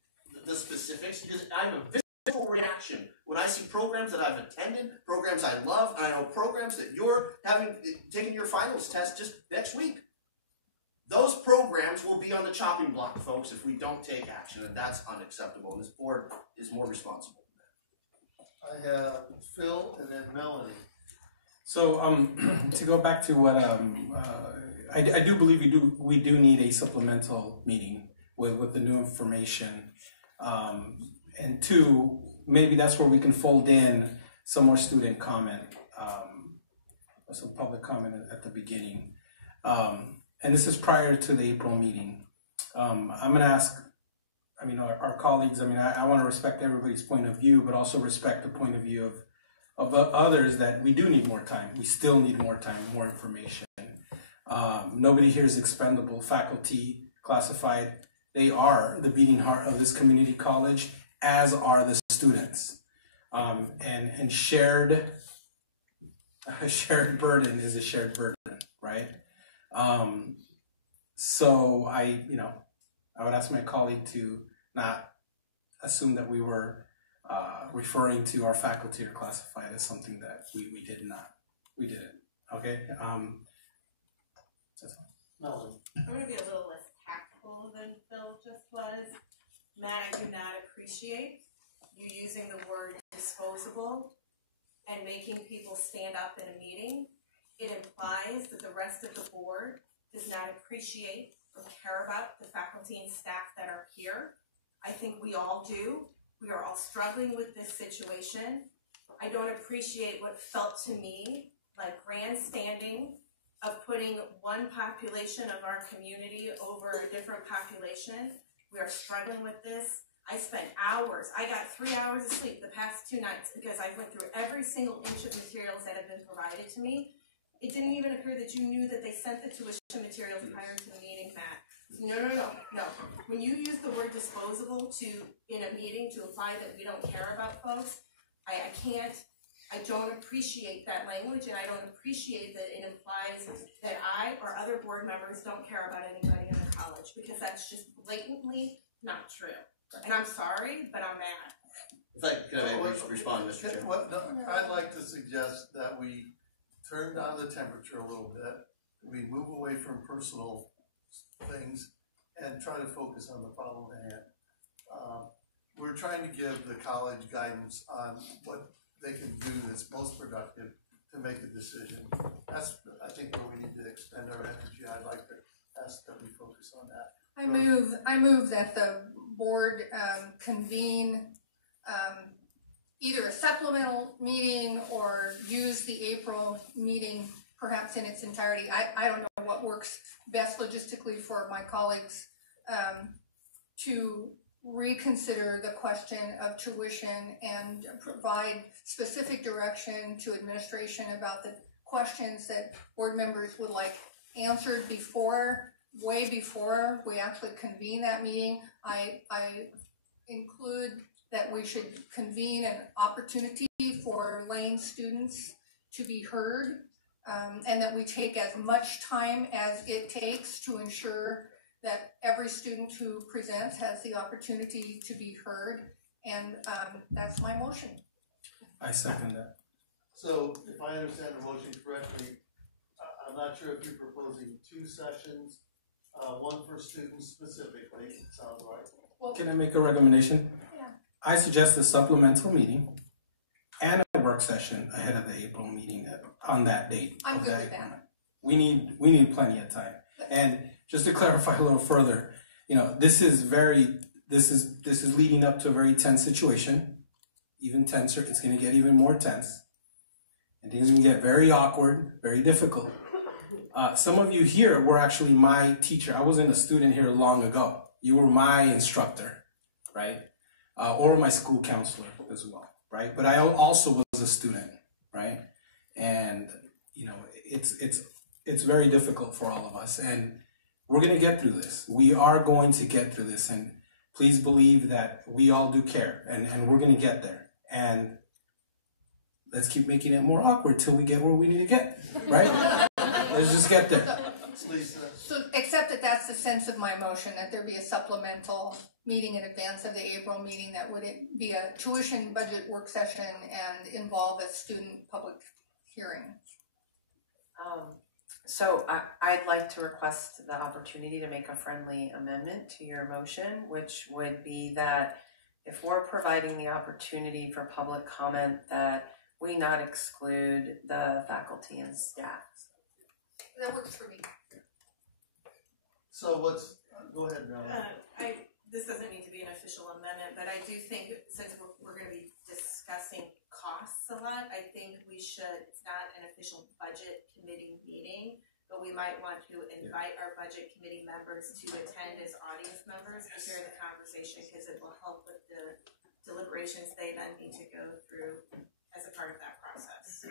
the specifics because I have a visceral reaction when I see programs that I've attended, programs I love, and I know programs that you're taking your finals test just next week. Those programs will be on the chopping block, folks, if we don't take action, and that's unacceptable. And this board is more responsible than that. I have Phil and then Melanie. So to go back to what I do believe we do need a supplemental meeting with the new information, and two, maybe that's where we can fold in some more student comment, or some public comment at the beginning. And this is prior to the April meeting. I'm going to ask, our colleagues, I want to respect everybody's point of view, but also respect the point of view of others that we do need more time. We still need more time, more information. Nobody here is expendable. Faculty, classified, they are the beating heart of this community college, as are the students. And shared burden is a shared burden, right? So I would ask my colleague to not assume that we were referring to our faculty or classified as something that we did not. We didn't. Okay. I'm going to be a little less tactful than Phil just was. Matt, I do not appreciate you using the word disposable and making people stand up in a meeting. It implies that the rest of the board does not appreciate or care about the faculty and staff that are here. I think we all do. We are all struggling with this situation. I don't appreciate what felt to me like grandstanding of putting one population of our community over a different population. We are struggling with this. I spent hours, I got 3 hours of sleep the past 2 nights because I went through every single inch of materials that have been provided to me. It didn't even appear that you knew that they sent the tuition materials prior to the meeting, Matt. No. When you use the word disposable in a meeting to imply that we don't care about folks, I don't appreciate that language, and I don't appreciate that it implies that I or other board members don't care about anybody in the college, because that's just blatantly not true. And I'm sorry, but I'm mad. Can I respond, Mr. Chair? I'd like to suggest that we turn down the temperature a little bit, we move away from personal things, and try to focus on the problem at hand. We're trying to give the college guidance on what they can do that's most productive to make a decision. That's, I think, where we need to expend our energy. I'd like to ask that we focus on that. I move that the board convene either a supplemental meeting or use the April meeting perhaps in its entirety. I don't know what works best logistically for my colleagues to reconsider the question of tuition and provide specific direction to administration about the questions that board members would like answered way before we actually convene that meeting. I include that we should convene an opportunity for lane students to be heard, and that we take as much time as it takes to ensure that every student who presents has the opportunity to be heard, and that's my motion. I second that. So, if I understand the motion correctly, I'm not sure if you're proposing 2 sessions, one for students specifically, it sounds like. Well, can I make a recommendation? Yeah. I suggest a supplemental meeting and a work session ahead of the April meeting on that date. I'm good with that. We need plenty of time. And just to clarify a little further, this is leading up to a very tense situation, even tenser. It's going to get even more tense, and things are going to get very awkward, very difficult. Some of you here were actually my teacher. I wasn't a student here long ago. You were my instructor, right? Or my school counselor as well, right? But I also was a student, right? And you know, it's very difficult for all of us, and we're gonna get through this. We are going to get through this, and please believe that we all do care, and we're gonna get there. And let's keep making it more awkward till we get where we need to get, right? Let's just get there. So, except that that's the sense of my motion, that there be a supplemental meeting in advance of the April meeting that would be a tuition budget work session and involve a student public hearing. So I'd like to request the opportunity to make a friendly amendment to your motion, which would be that if we're providing the opportunity for public comment, that we not exclude the faculty and staff. That works for me. So go ahead, Melanie. This doesn't need to be an official amendment, but I do think since we're going to be discussing costs a lot, I think we should, it's not an official budget committee meeting, but we might want to invite our budget committee members to attend as audience members to hear the conversation, because it will help with the deliberations they then need to go through as a part of that process.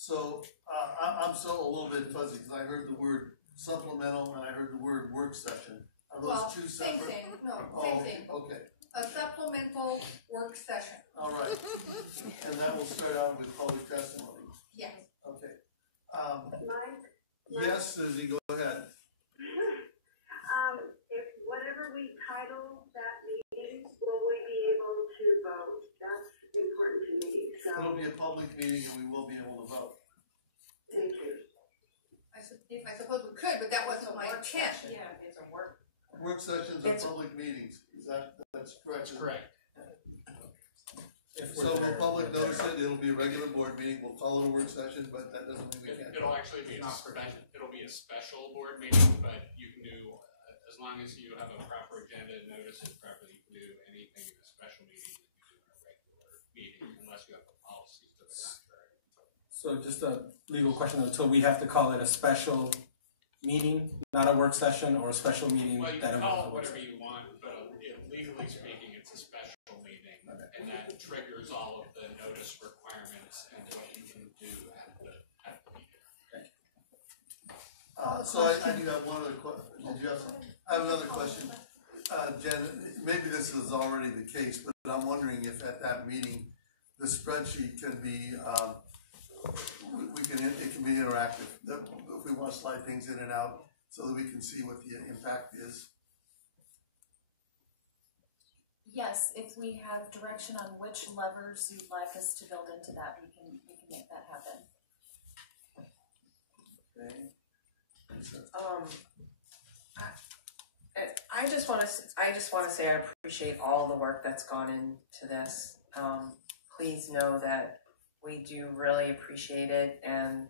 So I'm still a little bit fuzzy because I heard the word supplemental and I heard the word work session. Are those two same separate? thing. No, Oh, same thing. okay. A supplemental work session. All right. And that will start out with public testimony. Yes. Okay. Mike? Yes, Susie, go ahead. If whatever we title that meeting, will we be able to vote? That's important to me. So It'll be a public meeting and we will be able to vote. thank you. I suppose we could, but that wasn't my intent. Yeah, it's a work. Work sessions are public meetings. That's correct? That's correct. So we'll public notice it, it'll be a regular board meeting, we'll call it a work session, but that doesn't mean we can't. It'll actually be it'll be a special board meeting, but you can do, as long as you have a proper agenda and notice it properly, you can do anything in a special meeting that you do in a regular meeting, unless you have a policy to the contrary. So just a legal question, so we have to call it a special meeting, not a work session, or a special meeting Well, you that can involves call a it work whatever session? you want, but legally speaking, it's a special meeting, and that triggers all of the notice requirements and what you can do at the meeting. So I do have one other question. Did you have something? I have another question. Jen, maybe this is already the case, but I'm wondering if at that meeting, the spreadsheet can be, it can be interactive. If we want to slide things in and out so that we can see what the impact is. Yes, if we have direction on which levers you'd like us to build into that, we can make that happen. Okay. I just want to say I appreciate all the work that's gone into this. Please know that we do really appreciate it and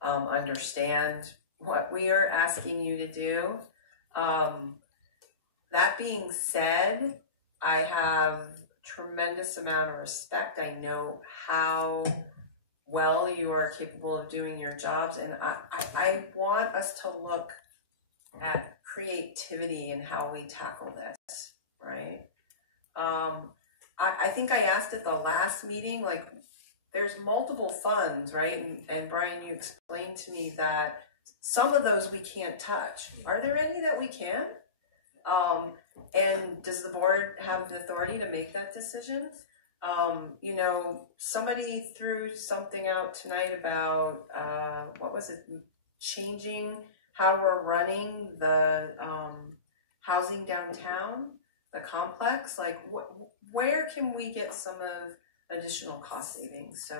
understand what we are asking you to do. That being said, I have tremendous amount of respect. I know how well you are capable of doing your jobs, and I want us to look at creativity and how we tackle this, right? I think I asked at the last meeting, like, there's multiple funds, right? And Brian, you explained to me that some of those we can't touch. Are there any that we can? And does the board have the authority to make that decision? You know, somebody threw something out tonight about, what was it, changing how we're running the housing downtown, the complex. Like, where can we get some of additional cost savings? So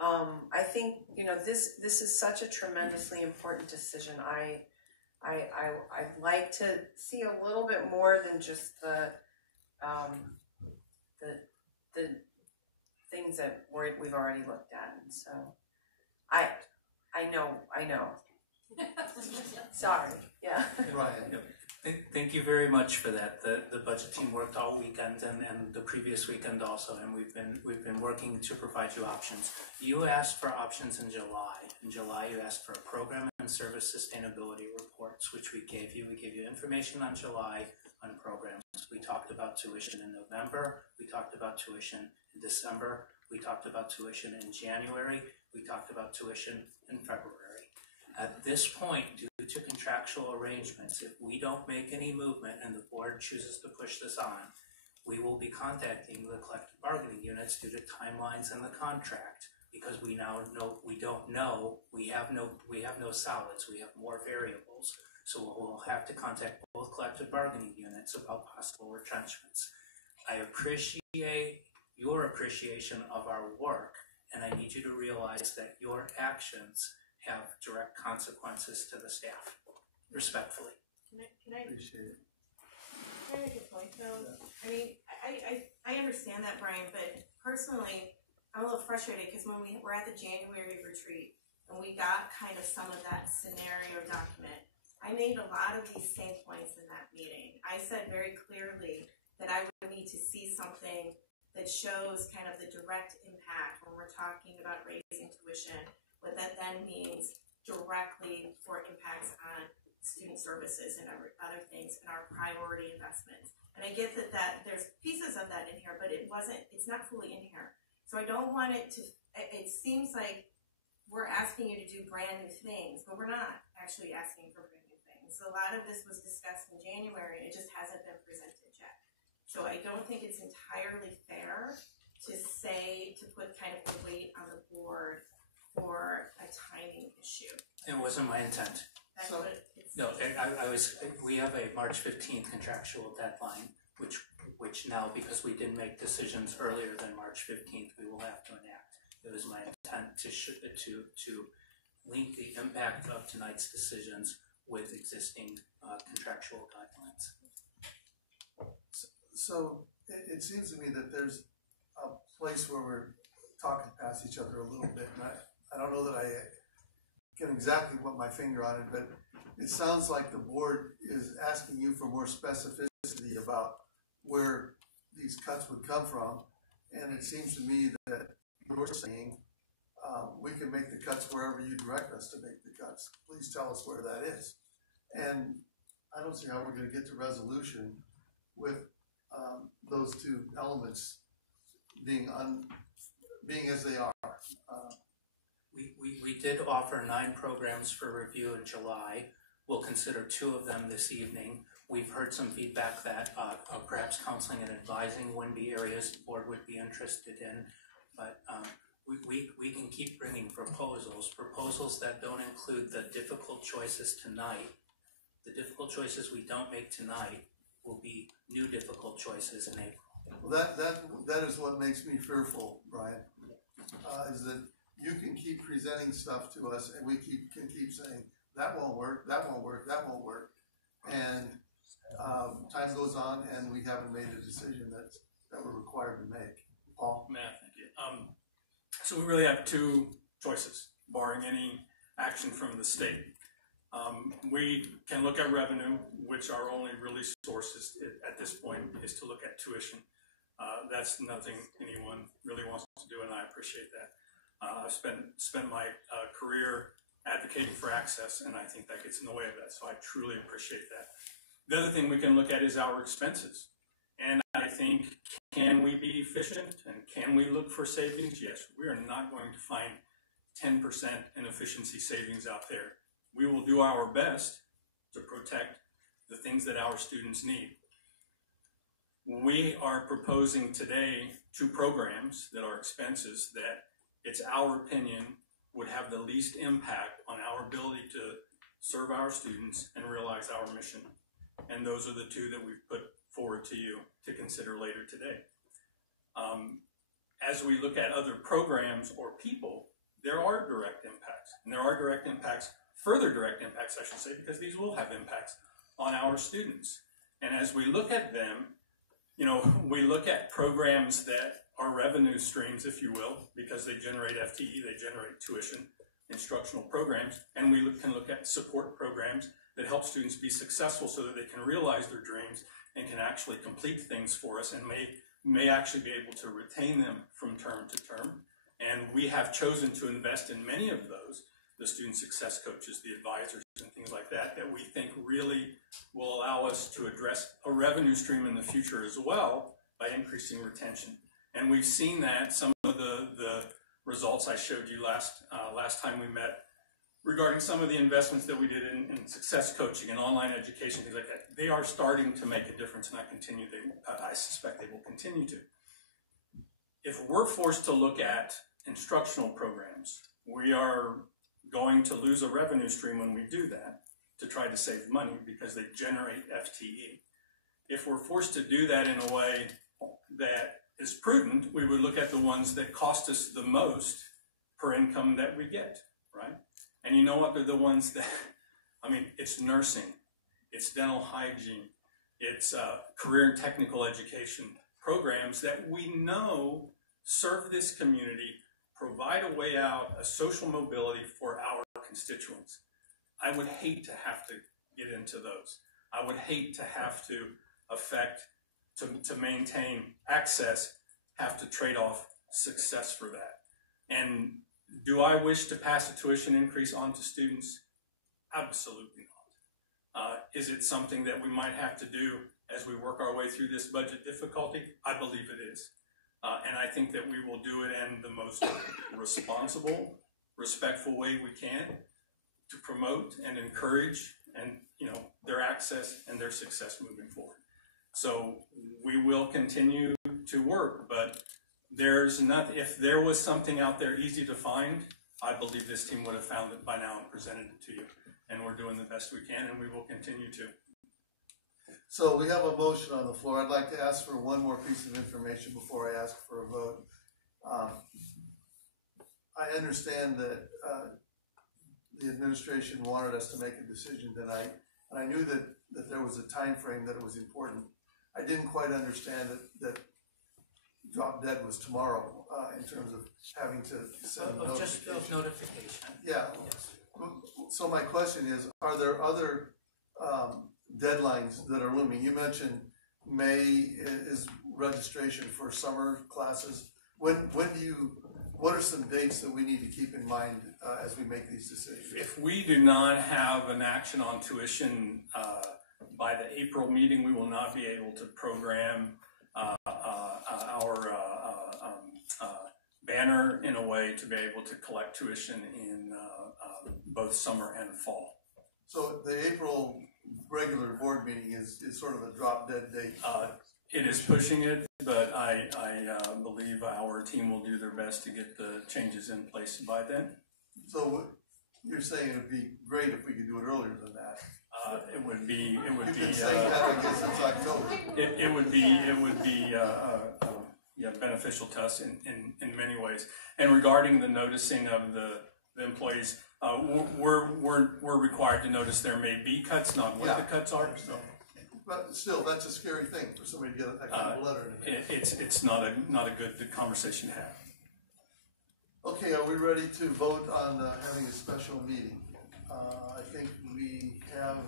I think, you know, this is such a tremendously important decision. I'd like to see a little bit more than just the things that we've already looked at. And so I know. Sorry. Yeah. Brian. Thank you very much for that. The budget team worked all weekend and the previous weekend also, and we've been working to provide you options. You asked for options in July. In July, you asked for a program and service sustainability reports, which we gave you. We gave you information on July on programs. We talked about tuition in November, we talked about tuition in December, we talked about tuition in January, we talked about tuition in February. At this point, due to contractual arrangements, if we don't make any movement and the board chooses to push this on, we will be contacting the collective bargaining units due to timelines in the contract, because we now know we don't know, we have no solids, we have more variables. So we'll have to contact both collective bargaining units about possible retrenchments. I appreciate your appreciation of our work, and I need you to realize that your actions have direct consequences to the staff. Respectfully. Can I Appreciate it. Can I make a point though? I mean, I understand that, Brian, but personally, I'm a little frustrated because when we were at the January retreat and we got kind of some of that scenario document, I made a lot of these same points in that meeting. I said very clearly that I would need to see something that shows kind of the direct impact when we're talking about raising tuition, what that then means directly for impacts on student services and other things and our priority investments. And I get that there's pieces of that in here, but it's not fully in here. So I don't want it seems like we're asking you to do brand new things, but we're not actually asking for brand new things. So a lot of this was discussed in January, it just hasn't been presented yet. So I don't think it's entirely fair to put kind of the weight on the board for a timing issue. It wasn't my intent. That's what it's. No, we have a March 15th contractual deadline, which now, because we didn't make decisions earlier than March 15th, we will have to enact. It was my intent to link the impact of tonight's decisions with existing contractual guidelines. So it seems to me that there's a place where we're talking past each other a little bit, and I don't know that I get exactly what my finger on it, but it sounds like the board is asking you for more specificity about where these cuts would come from, and it seems to me that you're saying we can make the cuts wherever you direct us to make the cuts. Please tell us where that is. And I don't see how we're going to get to resolution with those two elements being as they are. We did offer 9 programs for review in July. We'll consider 2 of them this evening. We've heard some feedback that perhaps counseling and advising wouldn't be areas the board would be interested in, but we can keep bringing proposals that don't include the difficult choices tonight. The difficult choices we don't make tonight will be new difficult choices in April. Well, that is what makes me fearful, Brian, is that you can keep presenting stuff to us and we can keep saying, that won't work, that won't work, that won't work. And time goes on and we haven't made a decision that we're required to make. Paul? Matt, thank you. So we really have 2 choices, barring any action from the state. We can look at revenue, which our only really source at this point is to look at tuition. That's nothing anyone really wants to do, and I appreciate that. I've spent my career advocating for access, and I think that gets in the way of that, so I truly appreciate that. The other thing we can look at is our expenses. And I think, can we be efficient and can we look for savings? Yes, we are not going to find 10% in efficiency savings out there. We will do our best to protect the things that our students need. We are proposing today 2 programs that are expenses that it's our opinion would have the least impact on our ability to serve our students and realize our mission. And those are the 2 that we've put forward to you to consider later today. As we look at other programs or people, there are direct impacts. And there are direct impacts, further direct impacts, I should say, because these will have impacts on our students. And as we look at them, we look at programs that are revenue streams, if you will, because they generate FTE, they generate tuition, instructional programs, and we can look at support programs that help students be successful so that they can realize their dreams and can actually complete things for us and may actually be able to retain them from term to term. And we have chosen to invest in many of those. the student success coaches, the advisors, and things like that, that we think really will allow us to address a revenue stream in the future as well by increasing retention. And we've seen that. Some of the results I showed you last time we met regarding some of the investments that we did in success coaching and online education, things like that, they are starting to make a difference, and I suspect they will continue to. If we're forced to look at instructional programs, we are going to lose a revenue stream when we do that to try to save money because they generate FTE. If we're forced to do that in a way that is prudent, we would look at the ones that cost us the most per income that we get, right? And you know what? They're the ones that, I mean, it's nursing, it's dental hygiene, it's career and technical education programs that we know serve this community, provide a way out, a social mobility for our constituents. I would hate to have to get into those. I would hate to have to to maintain access, have to trade off success for that. And do I wish to pass a tuition increase on to students? Absolutely not. Is it something that we might have to do as we work our way through this budget difficulty? I believe it is. And I think that we will do it in the most responsible, respectful way we can to promote and encourage and their access and their success moving forward. So we will continue to work, but there's not, if there was something out there easy to find, I believe this team would have found it by now and presented it to you. And we're doing the best we can, and we will continue to. So we have a motion on the floor. I'd like to ask for one more piece of information before I ask for a vote. I understand that the administration wanted us to make a decision tonight, and I knew that there was a time frame that it was important. I didn't quite understand that drop dead was tomorrow in terms of having to send a just notification. Yeah. Yes. So my question is, are there other deadlines that are looming? You mentioned May is registration for summer classes. When do you? What are some dates that we need to keep in mind as we make these decisions? If we do not have an action on tuition by the April meeting, we will not be able to program our banner in a way to be able to collect tuition in both summer and fall. So the April regular board meeting is sort of a drop dead date. It is pushing it, but I believe our team will do their best to get the changes in place by then. So you're saying it would be great if we could do it earlier than that. It would be. You've been saying that, I guess, since October. It would be beneficial to us in many ways. And regarding the noticing of the employees, we're required to notice there may be cuts, not what the cuts are. So. But still, that's a scary thing for somebody to get that kind of letter. It's not a good conversation to have. Okay, are we ready to vote on having a special meeting? I think we have.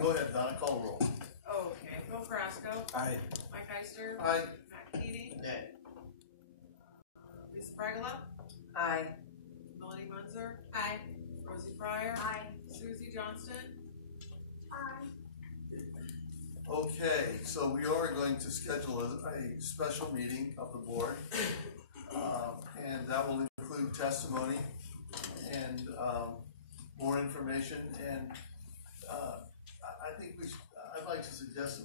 Go ahead, Donna. Call roll. Okay, Bill Carrasco. Aye. Mike Eister. Aye. Matt Keating. Aye. Lisa Bragala. Aye. Melanie Munzer. Aye. Rosie Pryor. Aye. Susie Johnston. Aye. Okay, so we are going to schedule a special meeting of the board, and that will include testimony and more information. And I think I'd like to suggest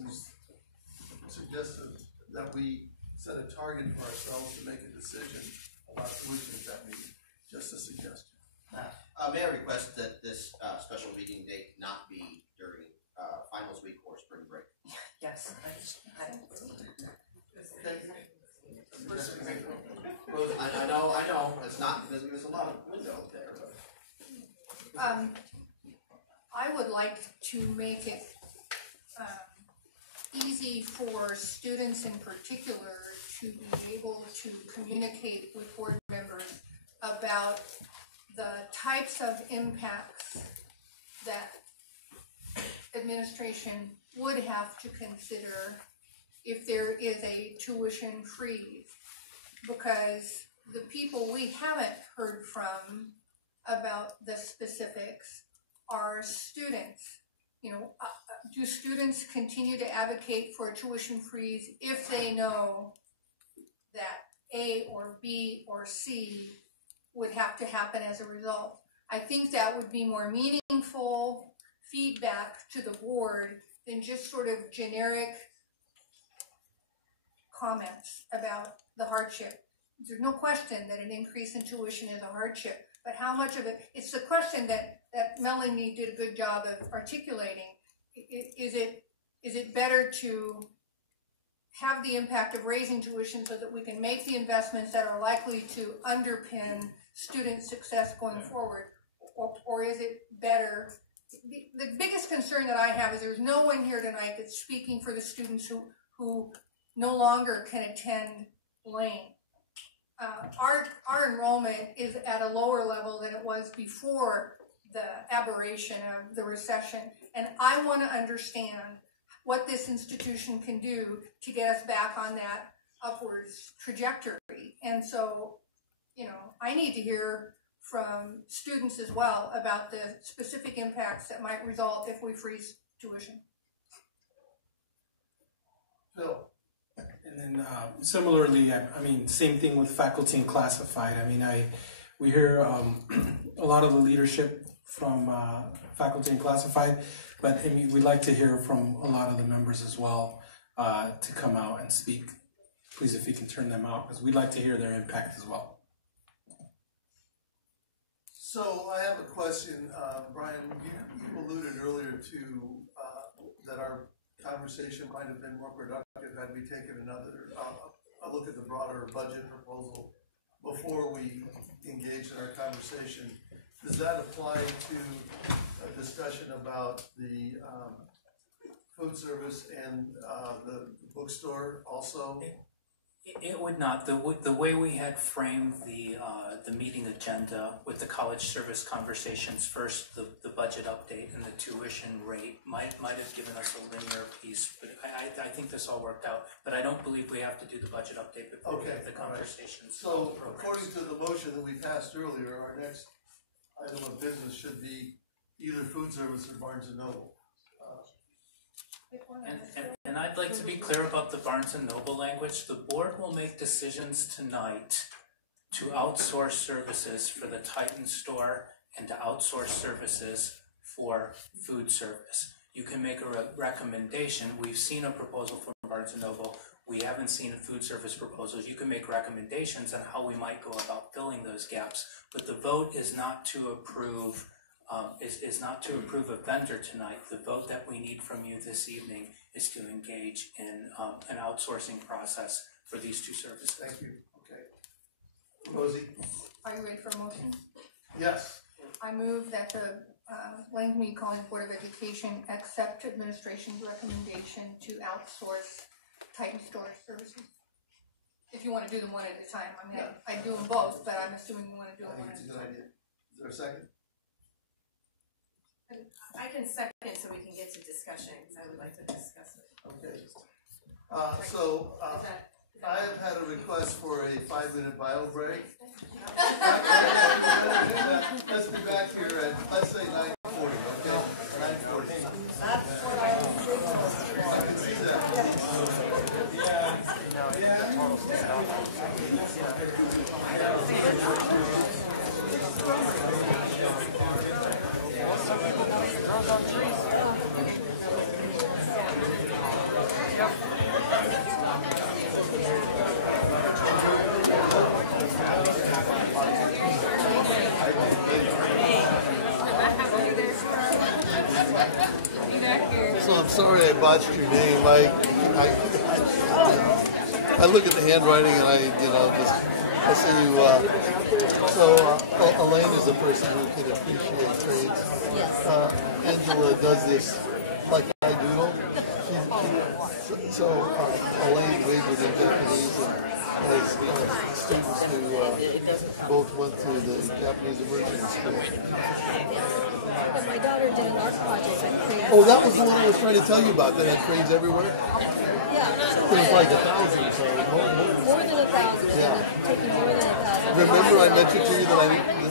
that we set a target for ourselves to make a decision about tuition at that meeting. Just a suggestion. May I request that this special meeting date not be during finals week or spring break? Yes. I know. It's not because there's a lot of window there. But. I would like to make it easy for students in particular to be able to communicate with board members about the types of impacts that administration would have to consider if there is a tuition freeze, because the people we haven't heard from about the specifics are students. You know, do students continue to advocate for a tuition freeze if they know that A or B or C would have to happen as a result? I think that would be more meaningful feedback to the board than just sort of generic comments about the hardship. There's no question that an increase in tuition is a hardship, but how much of it, it's the question that Melanie did a good job of articulating. Is it better to have the impact of raising tuition so that we can make the investments that are likely to underpin student success going forward? Or is it better? The biggest concern that I have is there's no one here tonight that's speaking for the students who no longer can attend Lane. Our enrollment is at a lower level than it was before the aberration of the recession, and I want to understand what this institution can do to get us back on that upwards trajectory. And so, you know, I need to hear from students as well about the specific impacts that might result if we freeze tuition. Phil. And then similarly, I mean, same thing with faculty and classified. I mean, we hear a lot of the leadership from faculty and classified, but I mean, we'd like to hear from a lot of the members as well to come out and speak. Please, if you can turn them out, because we'd like to hear their impact as well. So I have a question, Brian. You alluded earlier to that our conversation might have been more productive had we taken another a look at the broader budget proposal before we engaged in our conversation. Does that apply to a discussion about the food service and the bookstore also? It would not. The way we had framed the meeting agenda with the college service conversations first, the budget update and the tuition rate might have given us a linear piece, but I think this all worked out. But I don't believe we have to do the budget update before we have the conversations. So according to the motion that we passed earlier, our next item of business should be either food service or Barnes and Noble. And I'd like to be clear about the Barnes and Noble language. The board will make decisions tonight to outsource services for the Titan store and to outsource services for food service. You can make a recommendation. We've seen a proposal from Barnes and Noble. We haven't seen food service proposals. You can make recommendations on how we might go about filling those gaps. But the vote is not to approve is not to approve a vendor tonight. The vote that we need from you this evening is to engage in an outsourcing process for these two services. Thank you. Okay. Rosie? Are you ready for a motion? Yes. I move that the Lane Community College Board of Education accept administration's recommendation to outsource Titan Store services. If you want to do them one at a time. I mean, I do them both, but I'm assuming you want to do them one at a time. It's a good idea. Is there a second? I can second so we can get to discussion, because I would like to discuss it. Okay. I have had a request for a 5-minute bio break. Let's be back here at, let's say 9:40, okay? 9:40. That's what I was thinking. I can see that. So I'm sorry I botched your name. I look at the handwriting and I see you. Elaine is a person who can appreciate trades. Yes. Angela does this like I doodle. Elaine majored in Japanese and has students who both went to the Japanese immersion school. But my daughter did an art project at Cranes. Oh, that was the one I was trying to tell you about. They had cranes everywhere? Yeah. There was like 1,000, so more than 1,000. Yeah. Taking more than 1,000. Remember I mentioned to you that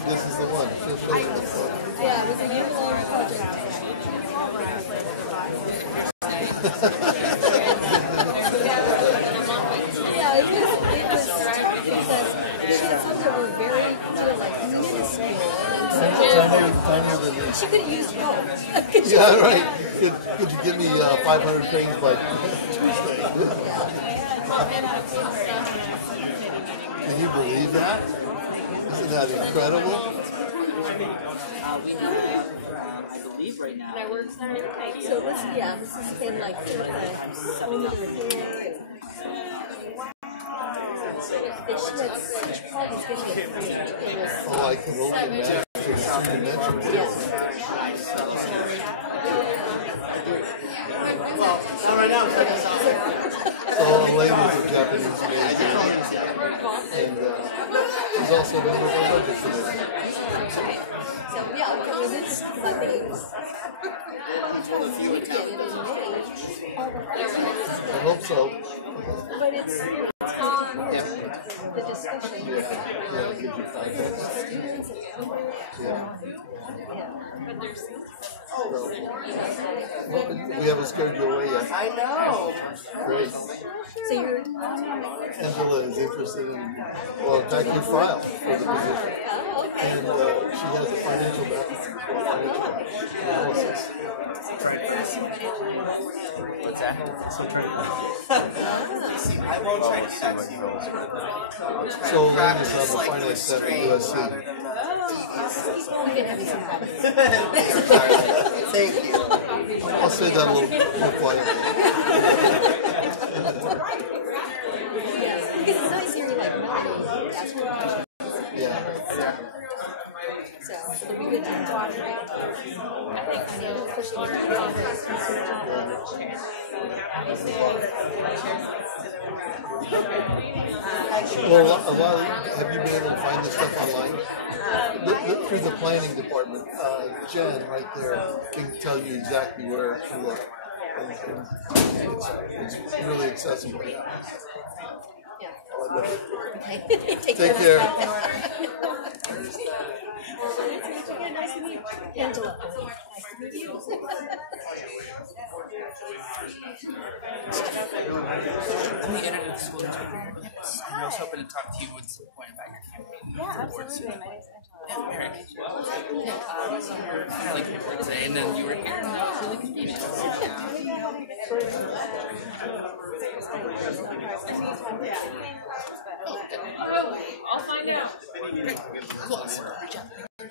this is the one. She'll show you this one. Yeah, it was a year-long project. Yeah, it was tough because she had some that were very, like, minuscule. Tinier than this. She could have used both. Yeah, right. Could you give me 500 things by Tuesday? Can you believe that? Isn't that incredible? We have, I believe right now. So this, yeah, this has been like sort of a woman in the Oh, I can only imagine. Well, not right now. So a lady is a Japanese major, and she's also a member of our budget committee. So yeah, it was interesting because I think it was by the time we get it in May, all the I hope so. but it's on the discussion. Yeah, give you context. Students and But there's we haven't scared you away yet. I know. Great. So you're Angela is interested in, well, in fact, your file for the position. Oh, okay. And she has a financial background, financial analysis. What's that? I won't try to see what So Lane is on the finance staff at USC. Thank you. I'll say that a little more quietly. Yes, because it's nice hearing like Melanie ask questions. Yeah. So it'll be good to talk about. I think especially with Congress. Well, have you been able to find this stuff online? Through the planning department, Jen right there can tell you exactly where to look. And it's really accessible. Yeah. Okay. Take care. Nice to meet you. Angela. Nice to meet you. I'm the editor of the school district. I was hoping to talk to you at some point about your campaign. Yeah, absolutely. My name's Angela. Yeah, Eric. So you were kind of like here for today, and then you were here, and that was really convenient. I'll find out. Great. Cool. Awesome. Good job. Great.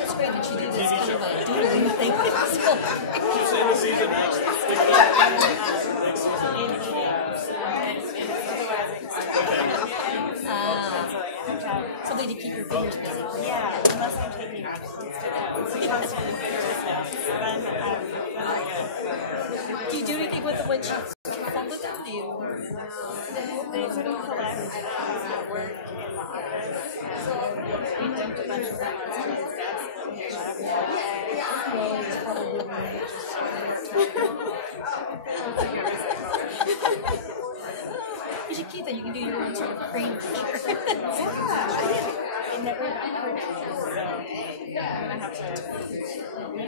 It's great that you do this kind of a doodling thing. Save the season next Something to keep your fingers busy. Yeah, unless I'm taking constant fingers now. Then I'm good. Do you do anything with them when you fun with them? Do you? They sort of collect work in the office. We dumped a bunch of them on someone's desk. Well, it's probably you should keep that. You can do your own sort of crane picture. I never heard of it,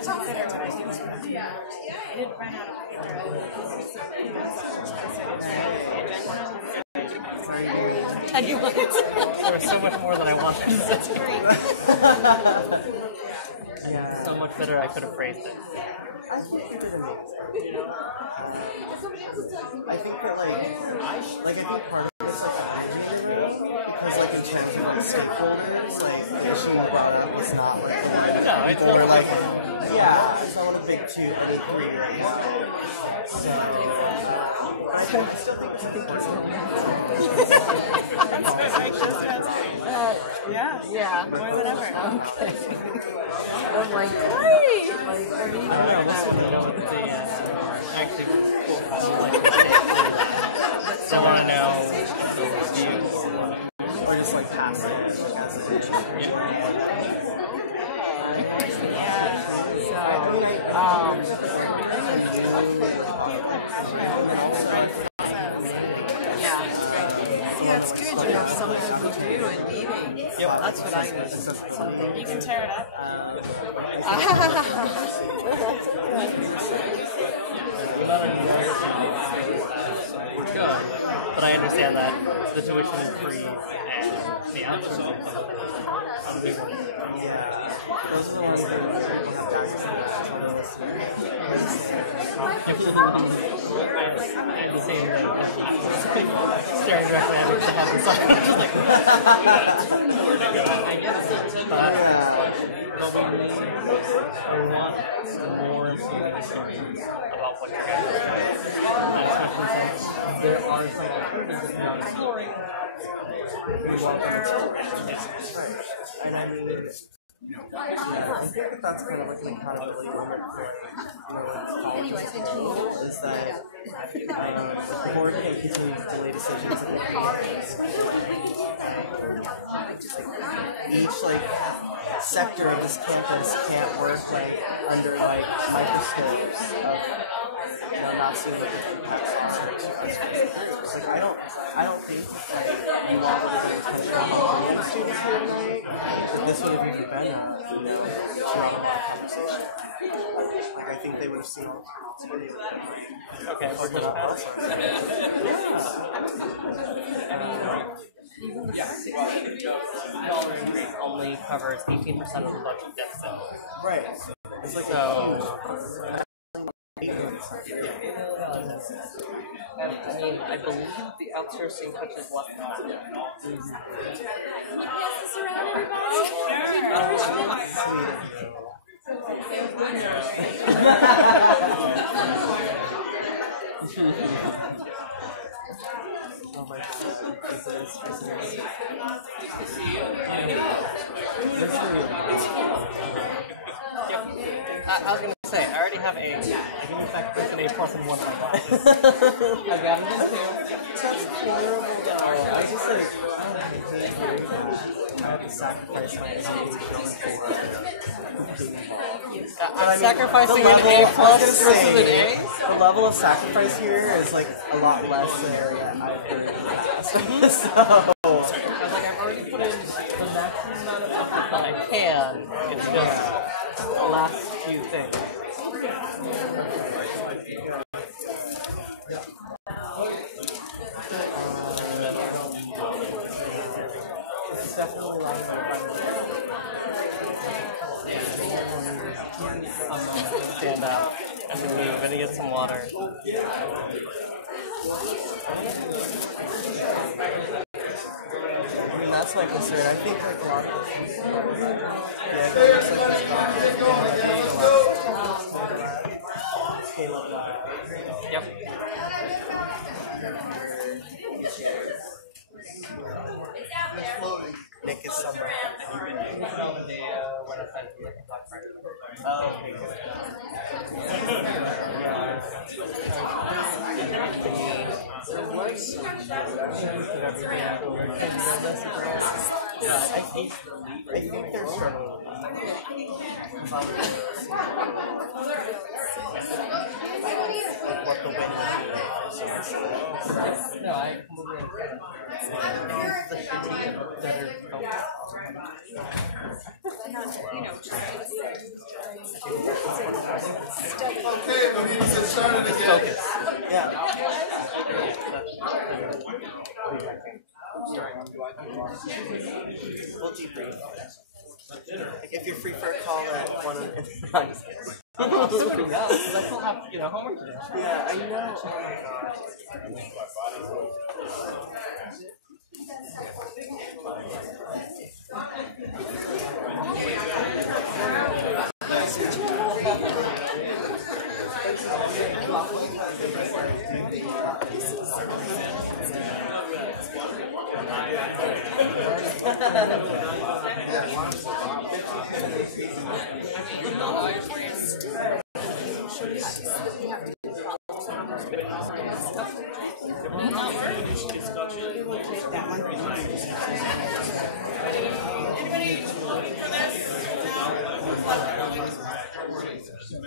so I'm gonna have to consider what I do with them. I didn't run out of paper. How do you want it? There was so much more than I wanted. That's great. Yeah, so much better I could have phrased it. I think you did amazing. I think that I think part of it's like because like in terms of like stakeholders, like the issue you brought up was not like No, it's not like yeah, it's not a big 2 and a 3 right? So I think it's yeah, more than ever. Okay. oh my god. Like, what do you I don't know what they actually like to say. They want to know the review or just like passive message. Yeah. So, I Yeah, it's good. You have something to do in meetings. Yep, that's what I need. Something You can tear it up. We're good, but I understand that the tuition is free and the outsourcing. The same thing. Staring directly at me because I have this on. Just like, I guess but we want more information about what you're guys are doing. Especially since there are some alternatives that you're not exploring. We want them to. And I mean, I think that that's kind of like an accountability moment for, colleges as well, is that the board can continue to delay decisions and each sector of this campus can't work under microscopes of not seeing the different types of students. I don't think you all would have been intentional on the students here tonight. This would have even been a 2-hour conversation. I think they would have seen all okay, we're good. Even the $60 increase only covers 18% of the budget deficit. Right. It's like so. And I mean, I believe the outsourcing touches less than that. Oh my God. I was going to say, I already have A. I can in fact print an A plus in one of my classes. I've got it in two. That's horrible though. I just I have to sacrifice my education I'm sacrificing an A plus versus an A? The level of sacrifice here is a lot less than I've heard in the past. So I've already put in the maximum amount of effort that I can. It's just the last few things. Stand up and move and get some water. I mean, that's my concern. I think a lot of Yep. Nick is somewhere. I think they're struggling. What the win would be. No, I completely understand. The shitty that are Okay, the meeting's started again. Focus. Yeah. We'll debrief. If you're free for a call at 1 I'm just kidding. Somebody knows, because I still have, homework to do. Yeah, I know. Oh my gosh. Anybody for this? No,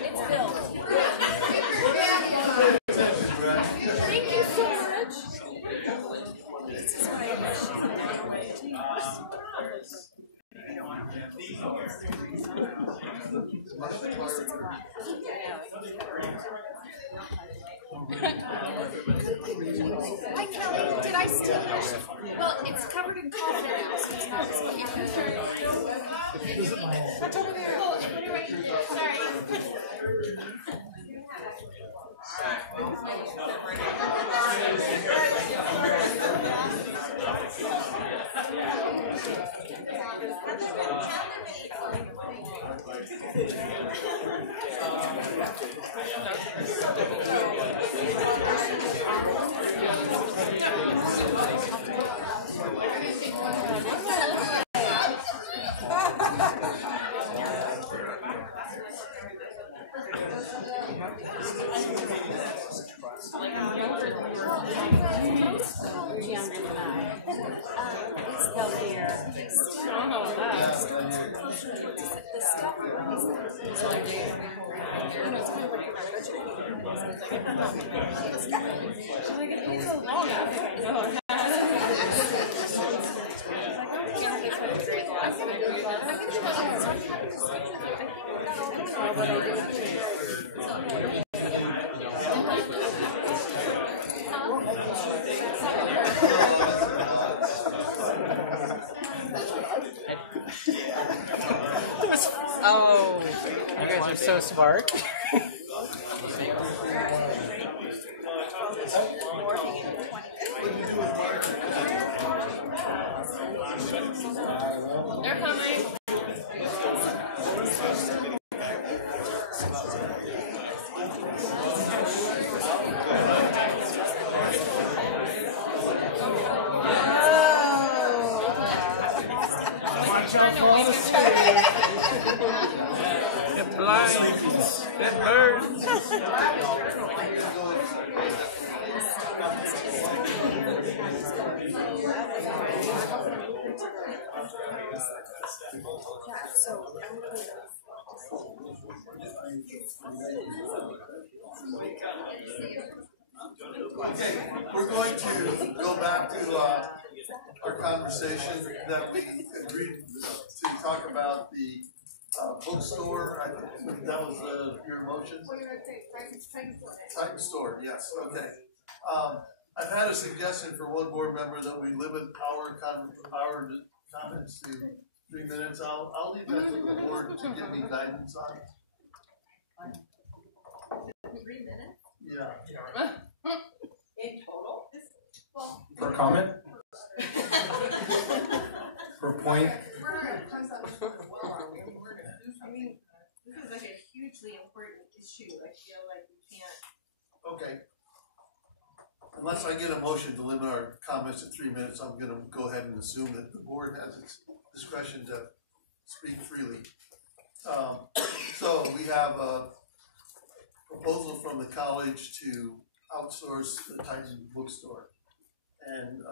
it's Bill. Thank you so much. This is my Hi Kelly, did I steal yours? Well, it's covered in coffee now, so it's not what you can That's over there. Oh, put it right here. Sorry. Oh, you guys are so smart. They're coming. Watch out for all the stage. Get blind. Get burned. Okay, we're going to go back to our conversation that we agreed to talk about the bookstore. I think that was your motion. Titan store, yes. Okay. I've had a suggestion for one board member that we limit our comments to 3 minutes. I'll leave that to the board to give me guidance on. 3 minutes? Yeah. In total? For a comment? For a point? I mean, this is like a hugely important issue. I feel like we can't. Okay. Unless I get a motion to limit our comments to 3 minutes, I'm going to go ahead and assume that the board has its discretion to speak freely. So we have a proposal from the college to outsource the Titan bookstore. And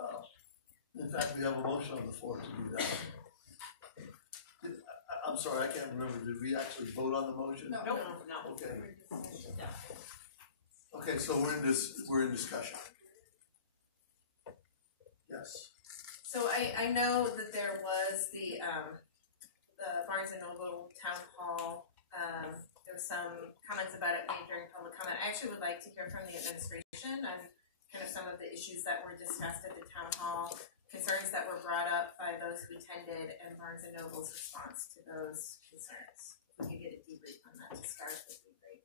in fact, we have a motion on the floor to do that. I'm sorry, I can't remember. Did we actually vote on the motion? No. Okay. Okay, so we're in discussion. Yes. So I know that there was the Barnes and Noble Town Hall. There were some comments about it made during public comment. I actually would like to hear from the administration on kind of some of the issues that were discussed at the town hall, concerns that were brought up by those who attended, and Barnes and Noble's response to those concerns. If we could get a debrief on that to start, would be great.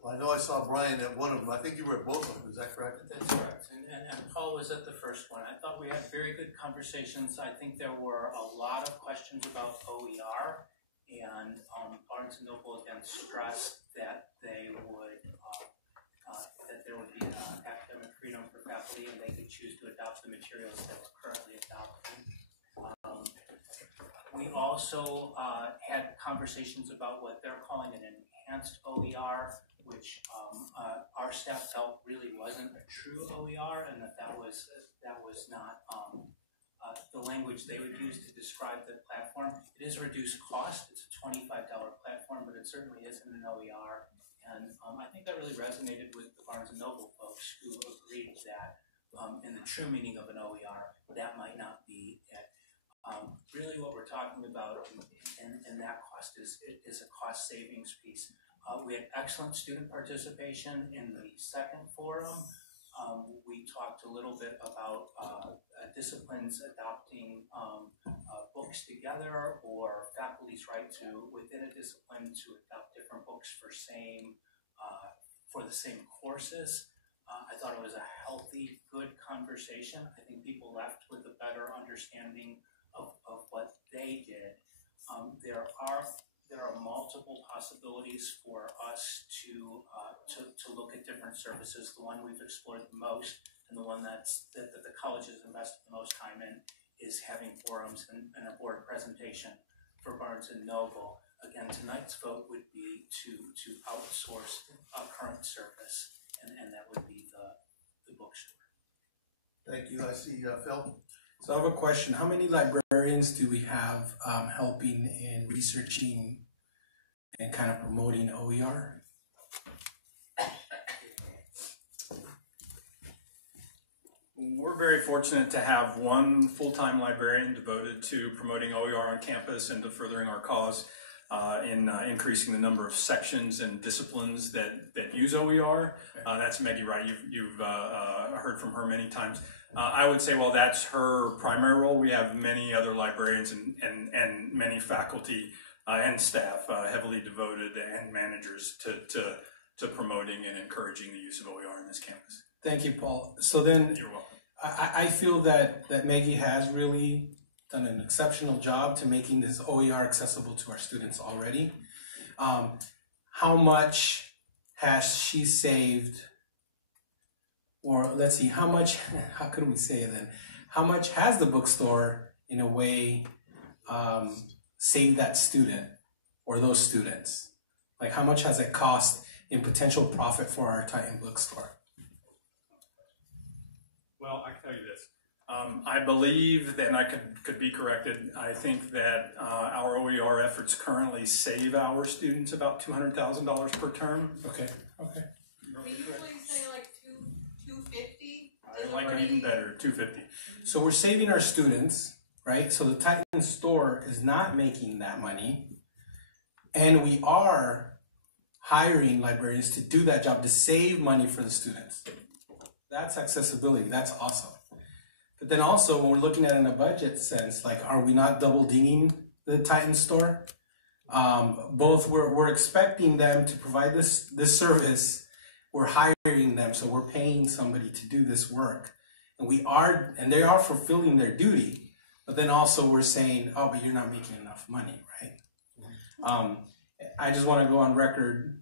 Well, I know I saw Brian at one of them. I think you were at both of them. Is that correct? That's correct. And Paul was at the first one. I thought we had very good conversations. I think there were a lot of questions about OER, and Barnes & Noble again stressed that they would that there would be academic freedom for faculty and they could choose to adopt the materials that we're currently adopting. We also had conversations about what they're calling an enhanced OER, which our staff felt really wasn't a true OER, and that was not the language they would use to describe the platform. It is reduced cost. It's a $25 platform, but it certainly isn't an OER. And I think that really resonated with the Barnes & Noble folks who agreed that in the true meaning of an OER, that might not be it. Really what we're talking about in that cost is a cost savings piece. We had excellent student participation in the second forum. We talked a little bit about disciplines adopting books together, or faculty's right to, within a discipline, to adopt different books for the same courses. I thought it was a healthy, good conversation. I think people left with a better understanding of what they did. There are multiple possibilities for us to look at different services. The one we've explored the most, and the one that the college has invested the most time in, is having forums and a board presentation for Barnes & Noble. Again, tonight's vote would be to outsource a current service, and that would be the bookstore. Thank you. I see Phil. So I have a question. How many librarians do we have helping in researching and kind of promoting OER? We're very fortunate to have one full-time librarian devoted to promoting OER on campus and to furthering our cause in increasing the number of sections and disciplines that use OER. That's Maggie Wright. You've heard from her many times. I would say, well, that's her primary role. We have many other librarians and many faculty and staff heavily devoted, and managers to promoting and encouraging the use of OER in this campus. Thank you, Paul. So then, you're welcome. I feel that Maggie has really done an exceptional job to making this OER accessible to our students already. How much has she saved? Or let's see, how could we say then? How much has the bookstore, in a way, saved that student or those students? Like, how much has it cost in potential profit for our Titan bookstore? Well, I can tell you this. I believe that, and I could be corrected, I think that our OER efforts currently save our students about $200,000 per term. Okay. We usually say like $250. I like it even better, $250. So we're saving our students, right? So the Titan store is not making that money, and we are hiring librarians to do that job, to save money for the students. That's accessibility. That's awesome. But then also, when we're looking at it in a budget sense, like, are we not double dinging the Titan store? Both we're expecting them to provide this service. We're hiring them, so we're paying somebody to do this work, and they are fulfilling their duty. But then also we're saying, oh, but you're not making enough money, right? I just want to go on record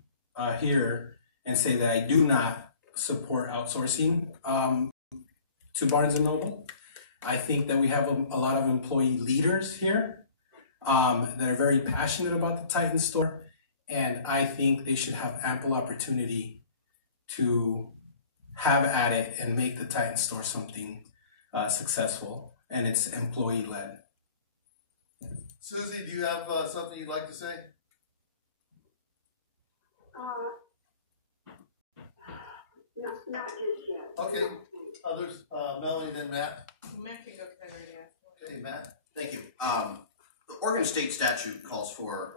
here and say that I do not support outsourcing to Barnes & Noble. I think that we have a lot of employee leaders here that are very passionate about the Titan store, and I think they should have ample opportunity to have at it and make the Titan store something successful, and it's employee-led. Susie, do you have something you'd like to say? Not just yet. Okay. Others, Melanie, then Matt. Matt can go first. Okay, Matt. Thank you. The Oregon state statute calls for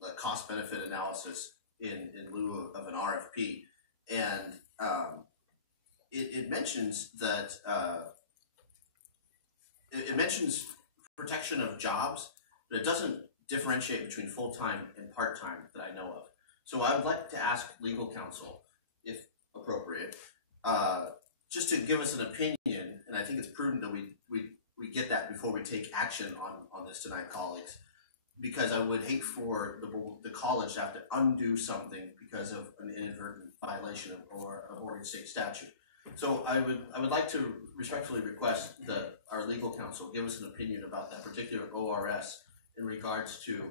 the cost-benefit analysis in lieu of an RFP, and it mentions that it mentions protection of jobs, but it doesn't differentiate between full-time and part-time that I know of. So I would like to ask legal counsel, if appropriate, just to give us an opinion, and I think it's prudent that we get that before we take action on this tonight, colleagues. because I would hate for the college to have to undo something because of an inadvertent violation of Oregon state statute. So I would like to respectfully request that our legal counsel give us an opinion about that particular ORS in regards to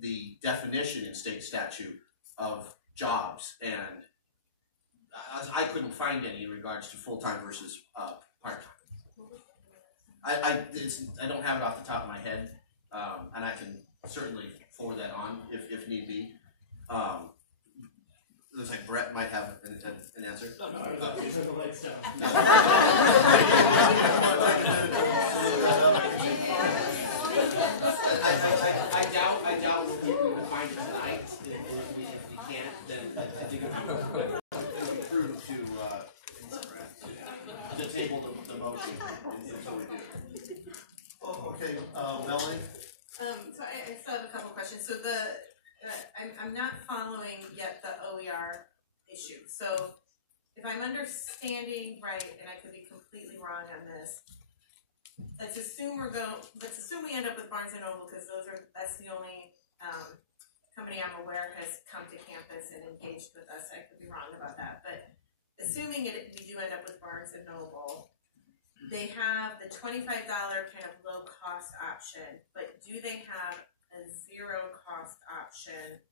the definition in state statute of jobs, and I couldn't find any in regards to full-time versus part-time. I don't have it off the top of my head, and I can certainly forward that on if need be. Looks like Brett might have an answer. I doubt we can find it tonight. If we can't, then I think it would be prudent to table the motion until we do. Oh, okay, Melanie? So I still have a couple questions. So I'm not following yet the OER issue. So if I'm understanding right, and I could be completely wrong on this, let's assume we end up with Barnes and Noble because that's the only company I'm aware has come to campus and engaged with us. I could be wrong about that, but assuming we do end up with Barnes and Noble, they have the $25 kind of low cost option, but do they have a zero cost option?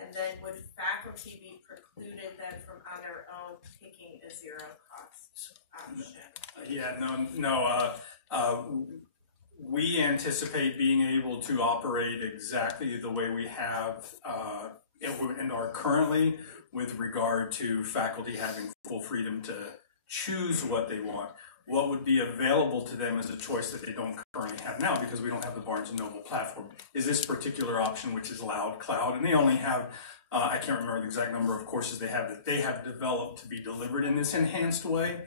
And then would faculty be precluded then from on their own picking a zero cost option? We anticipate being able to operate exactly the way we have and are currently, with regard to faculty having full freedom to choose what they want. What would be available to them as a choice that they don't currently have now, because we don't have the Barnes & Noble platform, is this particular option, which is Loud Cloud. And they only have, I can't remember the exact number of courses they have that they have developed to be delivered in this enhanced way.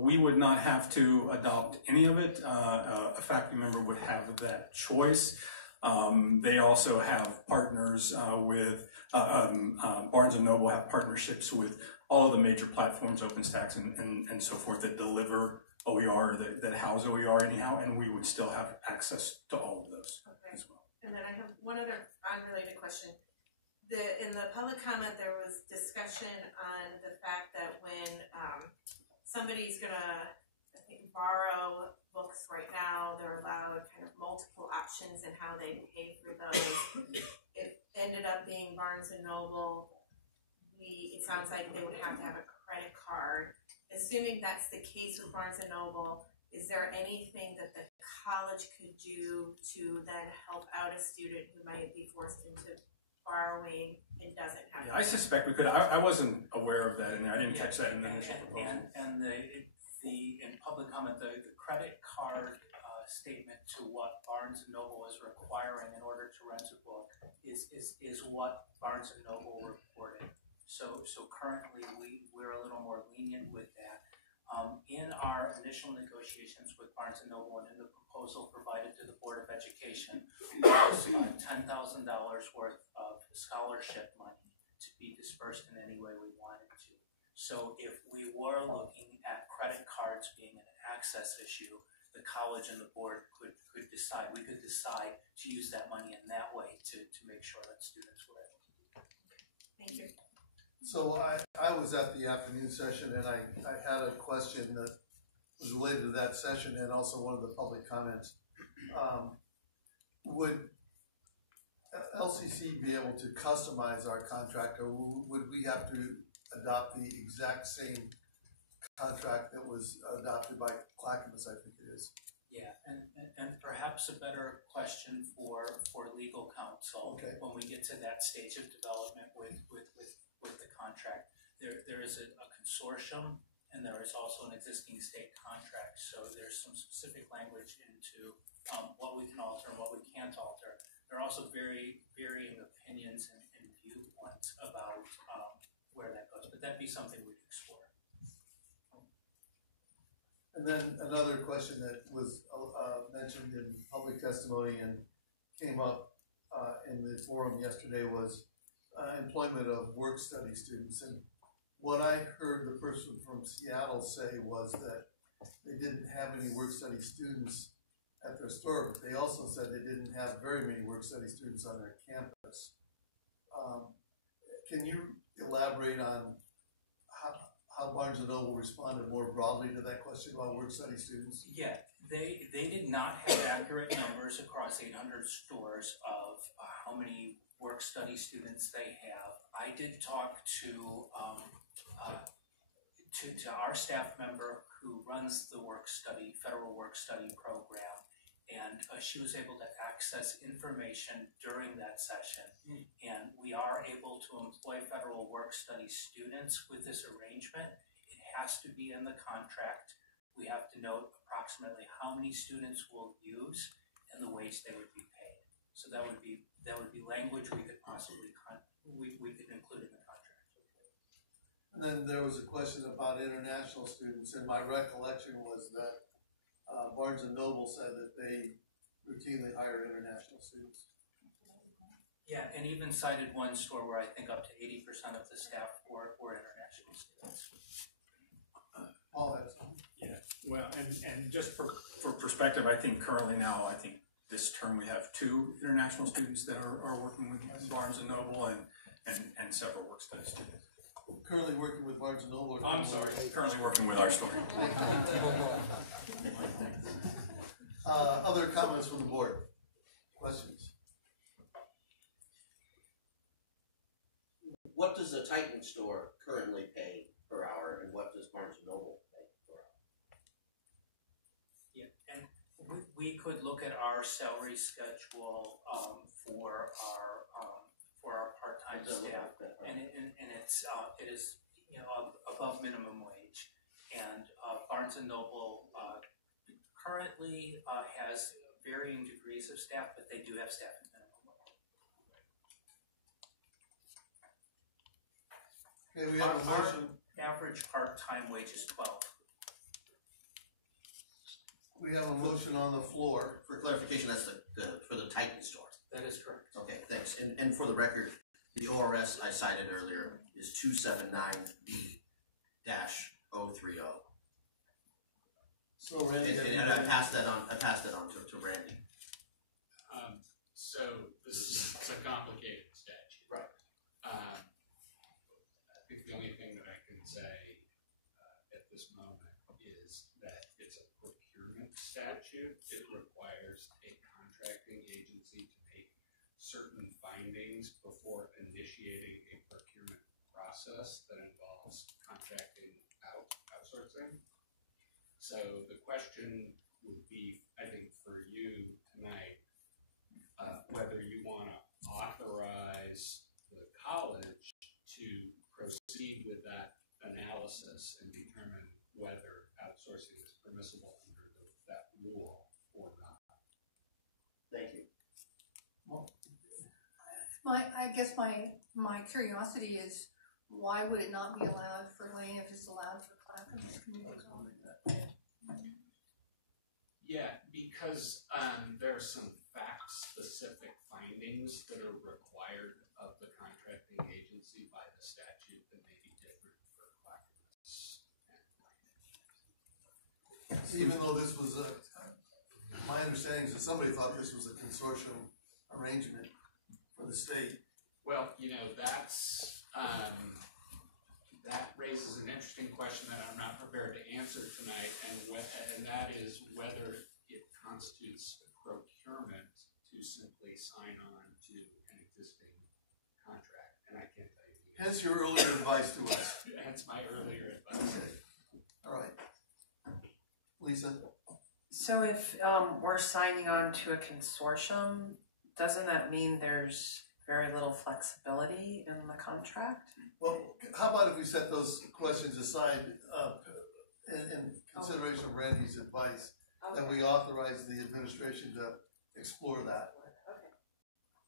We would not have to adopt any of it. A faculty member would have that choice. They also have partners with, Barnes & Noble have partnerships with all of the major platforms, OpenStax and so forth, that deliver OER, that house OER anyhow, and we would still have access to all of those as well. And then I have one other unrelated question. In the public comment, there was discussion on the fact that when somebody's gonna, I think, borrow books right now, they're allowed kind of multiple options in how they pay for those. It ended up being Barnes & Noble. It sounds like they would have to have a credit card. Assuming that's the case with Barnes & Noble, is there anything that the college could do to then help out a student who might be forced into borrowing and doesn't have? Yeah, I suspect we could. I wasn't aware of that in there. I didn't catch that in the initial proposal. And in public comment, the credit card statement to what Barnes & Noble is requiring in order to rent a book is what Barnes & Noble reported. So currently we're a little more lenient with that. In our initial negotiations with Barnes & Noble and in the proposal provided to the Board of Education was $10,000 worth of scholarship money to be dispersed in any way we wanted to. So if we were looking at credit cards being an access issue, the college and the board could decide. We could decide to use that money in that way to make sure that students were able to do that. Thank you. So I was at the afternoon session, and I had a question that was related to that session and also one of the public comments. Would LCC be able to customize our contract, or would we have to adopt the exact same contract that was adopted by Clackamas, I think it is? Yeah, and perhaps a better question for legal counsel when we get to that stage of development with the contract. There is a consortium, and there is also an existing state contract. So there's some specific language into what we can alter and what we can't alter. There are also very varying opinions and viewpoints about where that goes, but that'd be something we'd explore. And then another question that was mentioned in public testimony and came up in the forum yesterday was employment of work-study students. And what I heard the person from Seattle say was that they didn't have any work-study students at their store, but they also said they didn't have very many work-study students on their campus. Can you elaborate on how Barnes & Noble responded more broadly to that question about work-study students? Yeah, they did not have accurate numbers across 800 stores of how many work-study students they have. I did talk to our staff member who runs the federal work-study program, and she was able to access information during that session. And we are able to employ federal work-study students with this arrangement. It has to be in the contract. We have to note approximately how many students we'll use and the wage they would be paid. So that would be language we could possibly we could include in the contract. And then there was a question about international students, and my recollection was that Barnes & Noble said that they routinely hire international students. Yeah, and even cited one store where I think up to 80% of the staff were international students. Yeah, well, and just for perspective, I think currently now, I think this term we have 2 international students that are working with Barnes & Noble and several work-study students. Currently working with Barnes & Noble? I'm sorry, currently working with our store. Other comments from the board? Questions? What does the Titan store currently pay per hour, and what does Barnes & Noble pay per hour? Yeah, and we could look at our salary schedule for our part-time staff, and it is above minimum wage, and Barnes & Noble currently has varying degrees of staff, but they do have staff at minimum wage. Okay, we have a motion. Our average part-time wage is 12. We have a motion on the floor. For clarification, that's for the Titan store. That is correct. Okay, thanks. And for the record, the ORS I cited earlier is 279B-030. So Randy, and I passed that on. I passed it on to Randy. So this is a complicated statute. Right. I think the only thing that I can say at this moment is that it's a procurement statute. It requires a contracting agency to make certain findings before initiating a procurement process that involves contracting outsourcing. So the question would be, I think, for you tonight, whether you want to authorize the college to proceed with that analysis and determine whether outsourcing is permissible under that rule or not. Thank you. I guess my curiosity is, why would it not be allowed for Lane if it's allowed for Clackamas Community College? Yeah, because there are some fact-specific findings that are required of the contracting agency by the statute that may be different for Clackamas and Lane. Even though this was my understanding is that somebody thought this was a consortium arrangement for the state. Well, that raises an interesting question that I'm not prepared to answer tonight, and that is whether it constitutes procurement to simply sign on to an existing contract, and I can't tell you. Hence your earlier advice to us. Hence my earlier advice. Okay. All right. Lisa? So if we're signing on to a consortium, doesn't that mean there's very little flexibility in the contract? Well, how about if we set those questions aside in consideration of Randy's advice, and we authorize the administration to explore that?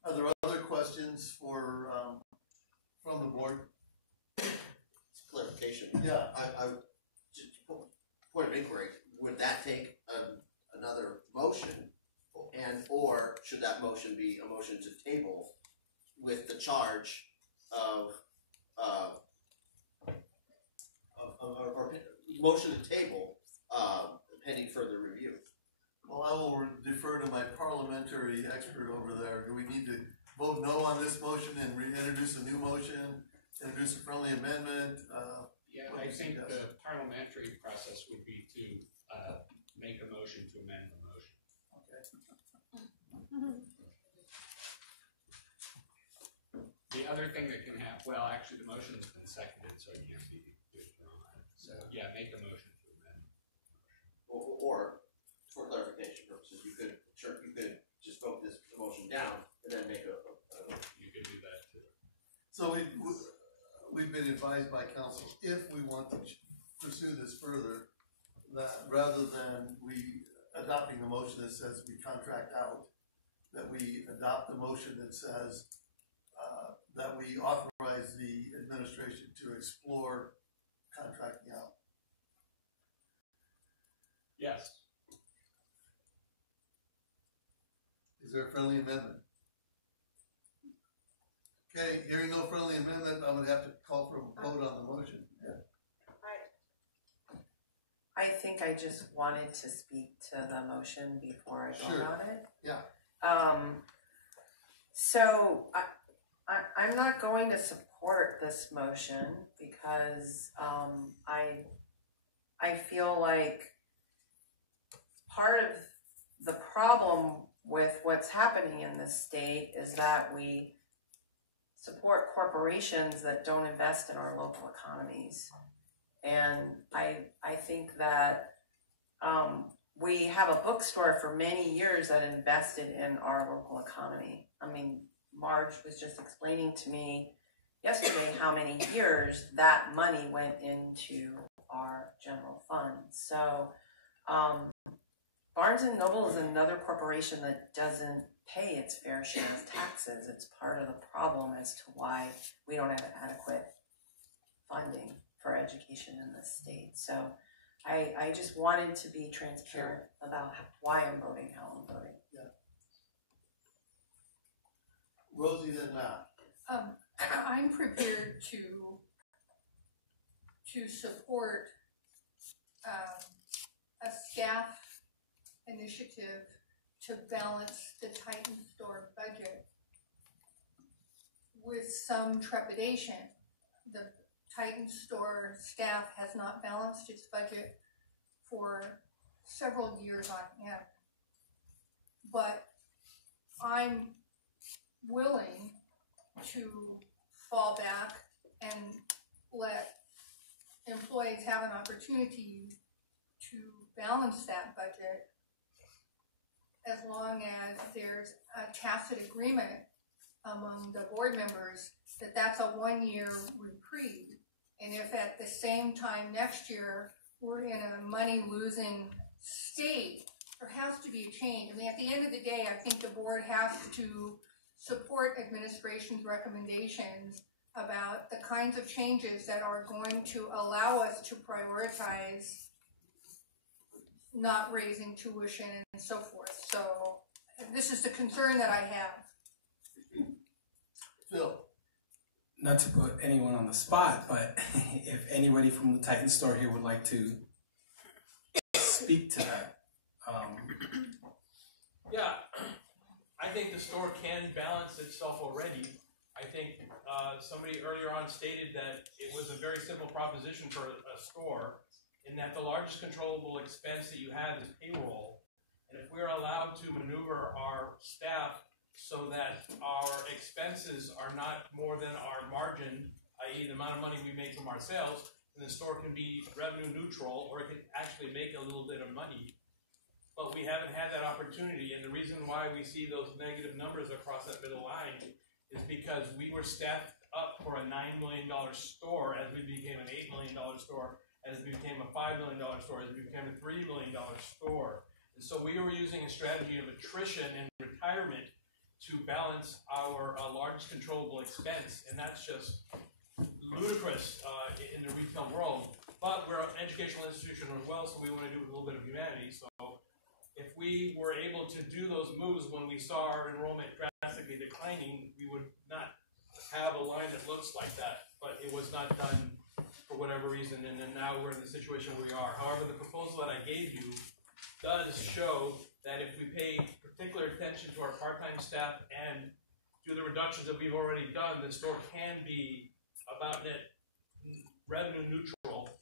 Are there other questions for from the board? Clarification. Yeah. I just point of inquiry. Would that take another motion, or should that motion be a motion to table with the charge of or motion to table pending further review? Well, I will defer to my parliamentary expert over there. Do we need to vote no on this motion and reintroduce a new motion, introduce a friendly amendment? Yeah, I think the parliamentary process would be to make a motion to amend the motion. Okay. The other thing that can happen, well, actually, the motion's been seconded, so it can't be withdrawn. So, yeah, make a motion to amend. Or for clarification purposes, you could just vote this motion down and then make a you could do that too. So we've been advised by council, if we want to pursue this further, that rather than we adopting the motion that says we contract out, that we adopt the motion that says that we authorize the administration to explore contracting out. Yes. Is there a friendly amendment? Okay, hearing no friendly amendment, I'm gonna have to call for a vote on the motion. Yeah. I think I just wanted to speak to the motion before I vote on it. Yeah. So I'm not going to support this motion because I feel like part of the problem with what's happening in this state is that we support corporations that don't invest in our local economies. And I think that we have a bookstore for many years that invested in our local economy. I mean, Marge was just explaining to me yesterday how many years that money went into our general fund. So Barnes & Noble is another corporation that doesn't pay its fair share of taxes. It's part of the problem as to why we don't have adequate funding for education in this state. So I just wanted to be transparent about why I'm voting how I'm voting. Yeah. Rosie, then Matt. I'm prepared to support a staff initiative to balance the Titan Store budget with some trepidation. The Titan Store staff has not balanced its budget for several years on end. But I'm willing to fall back and let employees have an opportunity to balance that budget as long as there's a tacit agreement among the board members that that's a 1-year reprieve. And if at the same time next year we're in a money-losing state, there has to be a change. I mean, at the end of the day, I think the board has to support administration's recommendations about the kinds of changes that are going to allow us to prioritize not raising tuition and so forth. So this is the concern that I have. Phil. Not to put anyone on the spot, but if anybody from the Titan Store here would like to speak to that. Yeah, I think the store can balance itself already. I think somebody earlier on stated that it was a very simple proposition for a store in that the largest controllable expense that you have is payroll. And if we're allowed to maneuver our staff so that our expenses are not more than our margin, i.e. the amount of money we make from our sales, then the store can be revenue neutral or it can actually make a little bit of money. But we haven't had that opportunity, and the reason why we see those negative numbers across that middle line is because we were staffed up for a $9 million store as we became an $8 million store, as we became a $5 million store, as we became a $3 million store. And so we were using a strategy of attrition and retirement to balance our largest controllable expense, and that's just ludicrous in the retail world. But we're an educational institution as well, so we want to do a little bit of humanity. So if we were able to do those moves when we saw our enrollment drastically declining, we would not have a line that looks like that. But it was not done for whatever reason, and then now we're in the situation we are. However, the proposal that I gave you does show that if we pay particular attention to our part-time staff and do the reductions that we've already done, the store can be about net revenue neutral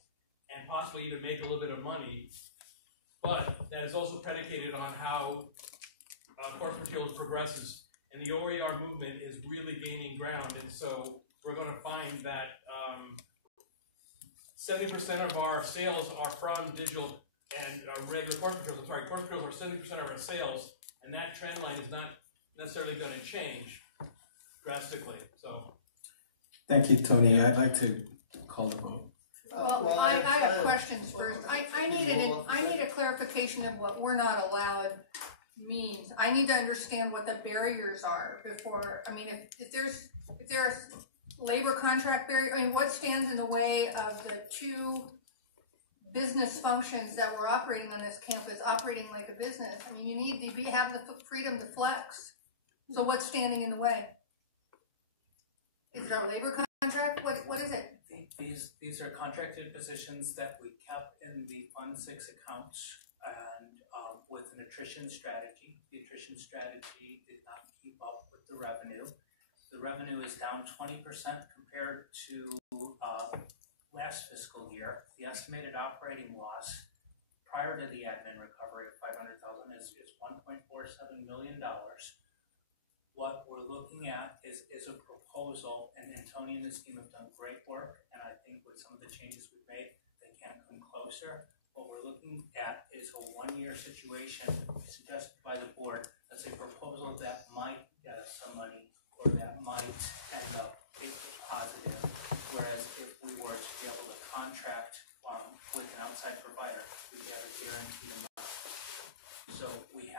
and possibly even make a little bit of money. But that is also predicated on how course materials progresses. And the OER movement is really gaining ground. And so we're going to find that 70% of our sales are from digital and regular course materials. I'm sorry, course materials are 70% of our sales. And that trend line is not necessarily going to change drastically. So, thank you, Tony. I'd like to call the vote. Well, I have questions first. I need a clarification of what "we're not allowed" means. I need to understand what the barriers are before. I mean, if there's labor contract barrier, I mean, what stands in the way of the two business functions that we're operating on this campus operating like a business? I mean, you need to have the freedom to flex. So what's standing in the way? Is it our labor contract? What is it? These are contracted positions that we kept in the Fund 6 accounts and with an attrition strategy. The attrition strategy did not keep up with the revenue. The revenue is down 20% compared to last fiscal year. The estimated operating loss prior to the admin recovery of $500,000 is $1.47 million. What we're looking at is a proposal, and Tony and his team have done great work, and I think with some of the changes we've made, they can't come closer. What we're looking at is a one-year situation suggested by the board. That's a proposal that might get us some money, or that might end up being positive, whereas if we were to be able to contract with an outside provider, we'd have a guaranteed amount. So we would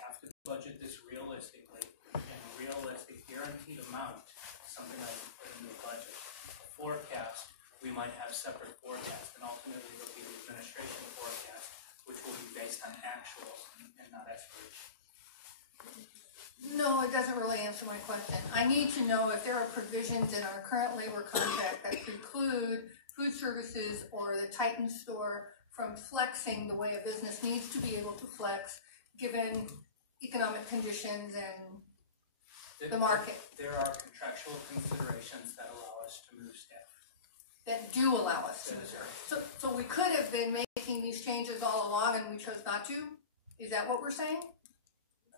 have to budget this realistically, and realistic guaranteed amount, something I can put in the budget. A forecast, we might have separate forecasts, and ultimately it'll be the administration forecast, which will be based on actuals and not aspiration. No, it doesn't really answer my question. I need to know if there are provisions in our current labor contract that preclude food services or the Titan store from flexing the way a business needs to be able to flex, given economic conditions and the market. There are contractual considerations that allow us to move staff. That do allow us to move staff. So we could have been making these changes all along and we chose not to? Is that what we're saying?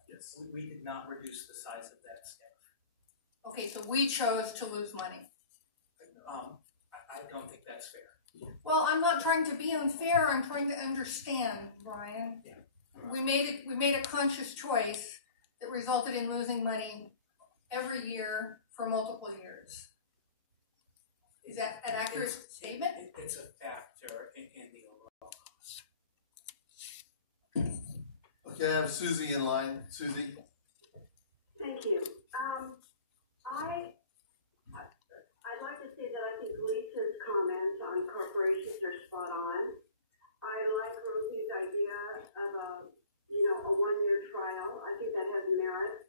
Yes. We did not reduce the size of that staff. Okay, so we chose to lose money. I don't think that's fair. Well, I'm not trying to be unfair. I'm trying to understand, Brian. Yeah. We made a conscious choice that resulted in losing money every year for multiple years. Is that an accurate statement? It's a factor in the overall cost. Okay, I have Susie in line. Susie. Thank you. I'd like to say that I think Lisa's comments on corporations are spot on. I like Rosie's idea of a one-year trial. I think that has merit.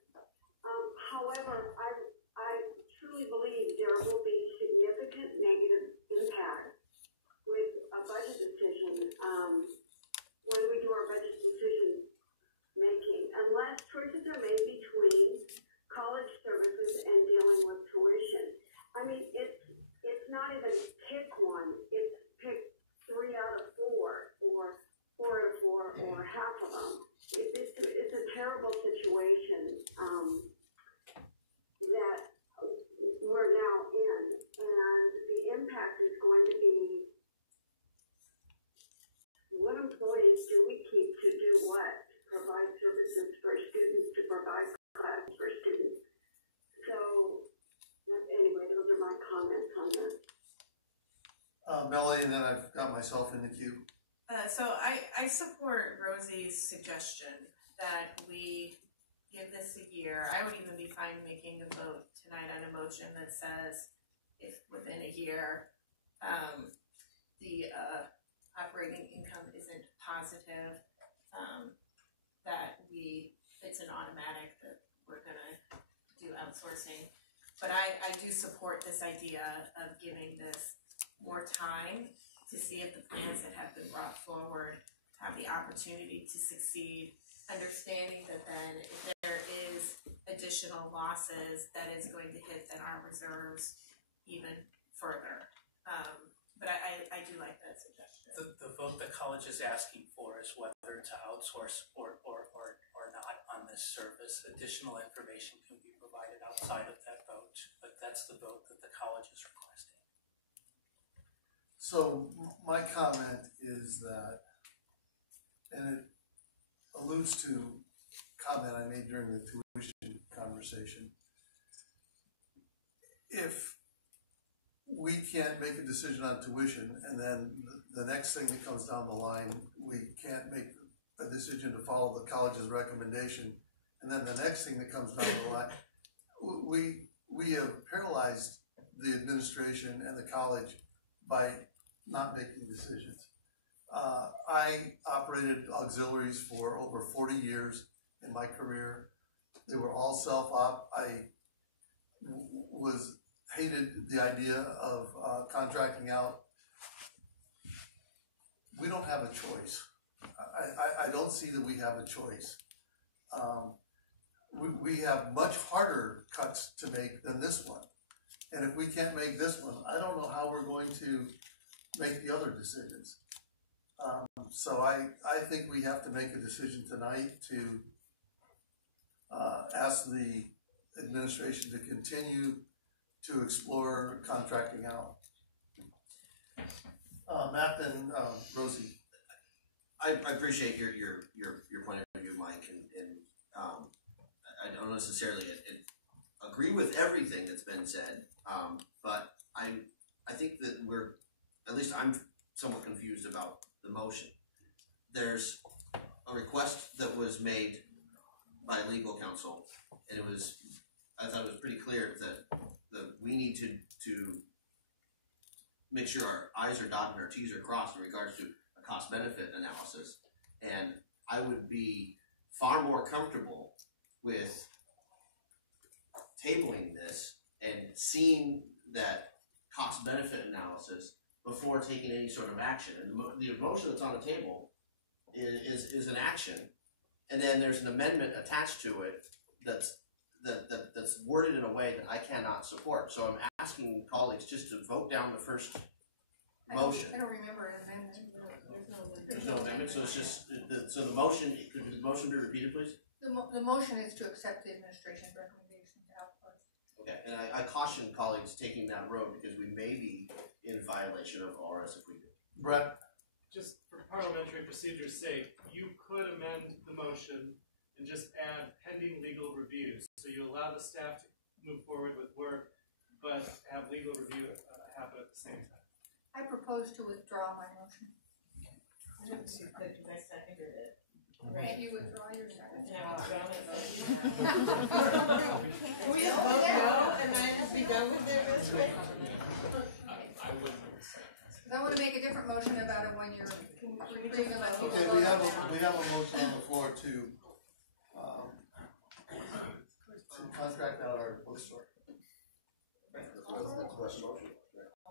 However, I truly believe there will be significant negative impact with a budget decision when we do our budget decision making, unless choices are made between college services and dealing with tuition. I mean, it's not even pick one, it's pick 3 out of 4, or 4 out of 4, or half of them. It's a terrible situation that we're now in, and the impact is going to be, what employees do we keep to do what? Provide services for students, to provide classes for students. So, anyway, those are my comments on this. Melanie, and then I've got myself in the queue. So I support Rosie's suggestion that we give this a year. I would even be fine making a vote tonight on a motion that says if within a year the operating income isn't positive, that it's an automatic that we're gonna do outsourcing. But I do support this idea of giving this more time to see if the plans that have been brought forward have the opportunity to succeed, understanding that then if there is additional losses, that is going to hit then our reserves even further. But I do like that suggestion. The vote the college is asking for is whether to outsource or not on this service. Additional information can be provided outside of that vote, but that's the vote that the college is requesting. So my comment is that, and it alludes to comment I made during the tuition conversation. If we can't make a decision on tuition, and then the next thing that comes down the line, we can't make a decision to follow the college's recommendation, and then the next thing that comes down the line, we have paralyzed the administration and the college by not making decisions. I operated auxiliaries for over 40 years in my career. They were all self-op. I hated the idea of contracting out. We don't have a choice. I don't see that we have a choice. We have much harder cuts to make than this one. And if we can't make this one, I don't know how we're going to make the other decisions. So I think we have to make a decision tonight to ask the administration to continue to explore contracting out. Matt and Rosie. I appreciate your point of view, Mike, and I don't necessarily agree with everything that's been said, but I think that at least I'm somewhat confused about the motion. There's a request that was made by legal counsel, and I thought it was pretty clear that we need to make sure our I's are dotted and our T's are crossed in regards to a cost-benefit analysis. And I would be far more comfortable with tabling this and seeing that cost-benefit analysis before taking any sort of action. And the motion that's on the table is an action, and then there's an amendment attached to it that's worded in a way that I cannot support. So I'm asking colleagues just to vote down the first motion. I don't remember an amendment. There's no amendment, so it's just, so the motion, could the motion be repeated, please? The motion is to accept the administration's recommendation to outsource. Okay, and I caution colleagues taking that road because we may be in violation of ORS if we do. Brett? Just for parliamentary procedure's sake, you could amend the motion and just add pending legal reviews. So you allow the staff to move forward with work, but have legal review happen at the same time. I propose to withdraw my motion. You guys seconded it. Right. You withdraw your second. Can we just vote no and then be done with it this way? I wouldn't. I want to make a different motion about a 1 year. Okay, we have a motion on the floor to contract out our bookstore.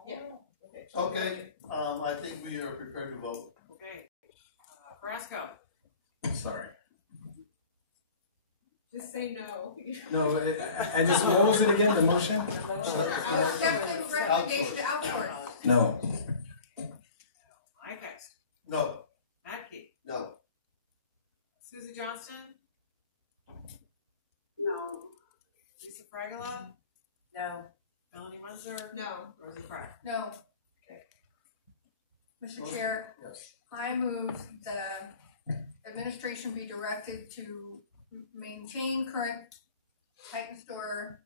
Yeah. Okay, I think we are prepared to vote. Okay. Brasco. Sorry. Just say no. No, I just, what was it again, the motion? Accept the recommendation to outsource. No. Mike X. No. Matt Key. No. Susie Johnston. No. Lisa Fragola. No. Melanie Munzer. No. Rosie Pratt. No. Okay. Mr. Chair, Yes. I move the administration be directed to maintain current Titan Store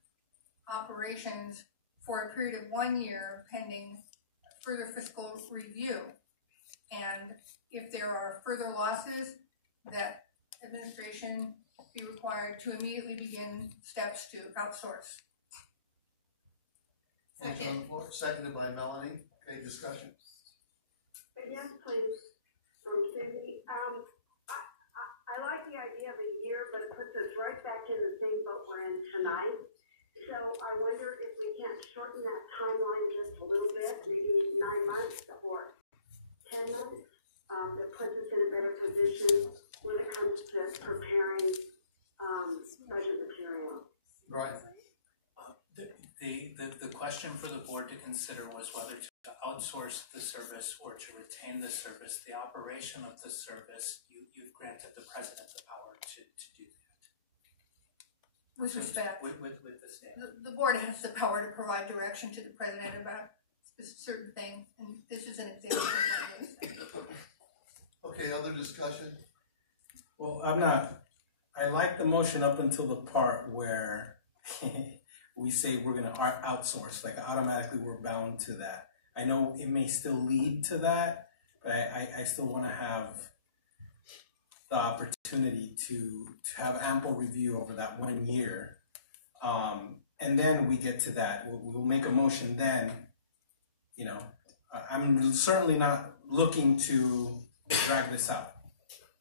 operations for a period of 1 year pending further fiscal review. And if there are further losses, that administration be required to immediately begin steps to outsource. Motion on the floor, seconded by Melanie. Okay, discussion. Yes, please, from Cindy. I like the idea of a year, but it puts us right back in the same boat we're in tonight. So I wonder if we can't shorten that timeline just a little bit, maybe 9 months or 10 months. that puts us in a better position when it comes to preparing budget material. Right. The question for the board to consider was whether to outsource the service or to retain the service. The operation of the service, you've granted the president the power to do that. With respect, With the staff. the board has the power to provide direction to the president about certain things, and this is an example of one of those. Okay, other discussion? Well, I like the motion up until the part where we say we're going to outsource, like automatically we're bound to that. I know it may still lead to that, but I still want to have the opportunity to have ample review over that 1 year. And then we get to that. We'll make a motion then. You know, I'm certainly not looking to drag this out,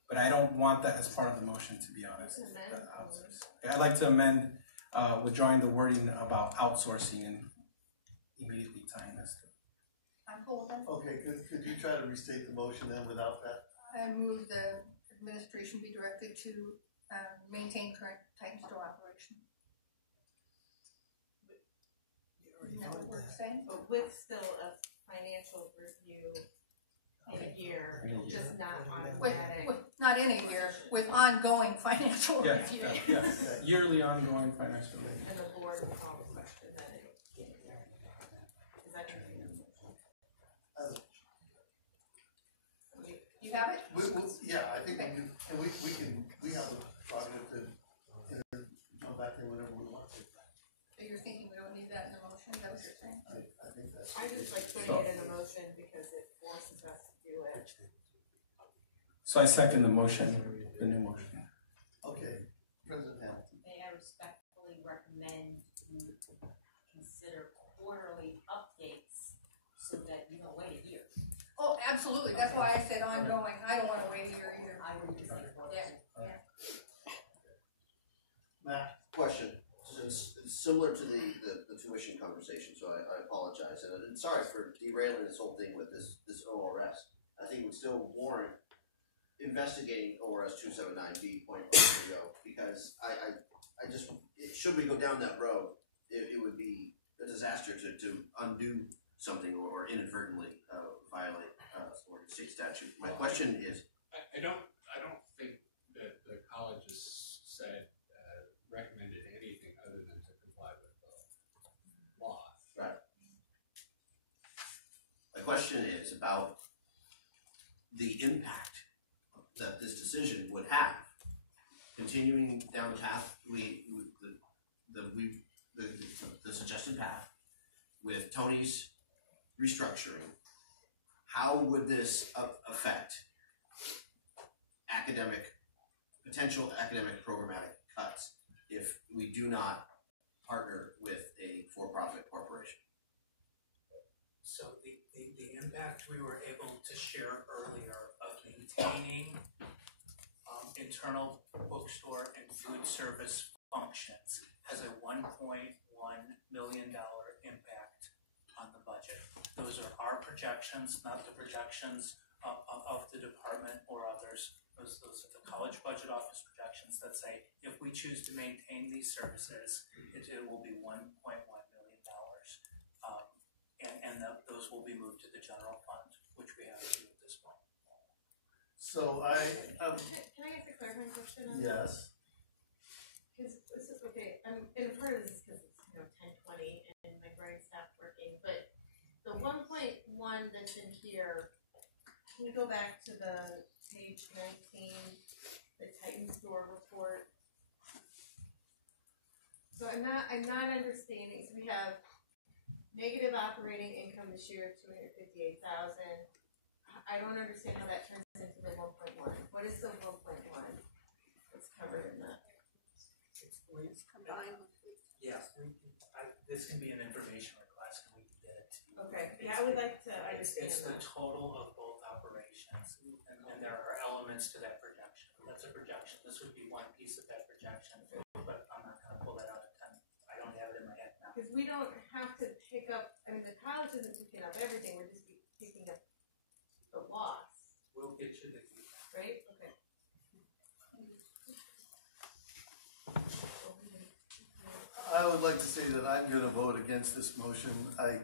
but I don't want that as part of the motion, to be honest. I'd like to amend withdrawing the wording about outsourcing and immediately tying this to it. I'm cool with that. Okay, could you try to restate the motion then without that? I move the administration be directed to maintain current Titan store operation. Isn't that what we're saying? But with still a financial review in a year, just not automatic. With not in a year, with ongoing financial review. Yes. Yearly ongoing financial review. And the board will call the question then. Is that your You have it? Yeah, I think we do, and we have a prerogative to come back in whenever we want to. So you're thinking we don't need that in the motion? Is that what you're saying? I think that's. I just like putting it in a motion because it forces us to do it. So I second the motion, the new motion. Okay, President Hamilton. May I respectfully recommend you consider quarterly updates so that you don't wait a year. Oh, absolutely. That's why I said ongoing. I don't want to wait a year either. I would just say Yeah. Matt? Question. So it's similar to the tuition conversation, so I apologize. And sorry for derailing this whole thing with this ORS. I think it would still warrant investigating ORS 279B.0 because I just, should we go down that road, it would be a disaster to undo something or inadvertently violate Oregon state statute. My question is, I don't think that the college has said recommended anything other than to comply with the law. Right. My question is about the impact that this decision would have. Continuing down the path, the suggested path with Tony's restructuring. How would this affect potential academic programmatic cuts if we do not partner with a for-profit corporation? So the impact we were able to share earlier of maintaining internal bookstore and food service functions has a $1.1 million impact on the budget. Those are our projections, not the projections of the department or others. Those are the college budget office projections that say if we choose to maintain these services, it will be $1.1 million. And those will be moved to the general fund, which we have to do at this point. So Can I ask a clarifying question on that? Yes. Because this is okay. And part of this is because it's 10:20 and my brain stopped working. But the 1.1 that's in here, can we go back to the page 19, the Titan store report? So I'm not understanding. So we have negative operating income this year of $258,000. I don't understand how that turns into the 1.1. What is the 1.1? What's covered in that? It's combined with. Yeah, this can be an information request, and we can get it to you. Okay, yeah, I would like to understand It's the that. total of both operations, and there are elements to that projection. That's a projection. This would be one piece of that projection, but I'm not going to pull that out of 10. I don't have it in my head now. Because we don't have to pick up, I mean, the college isn't picking up everything, we're just picking up the loss. Ready? Okay. I would like to say that I'm gonna vote against this motion. I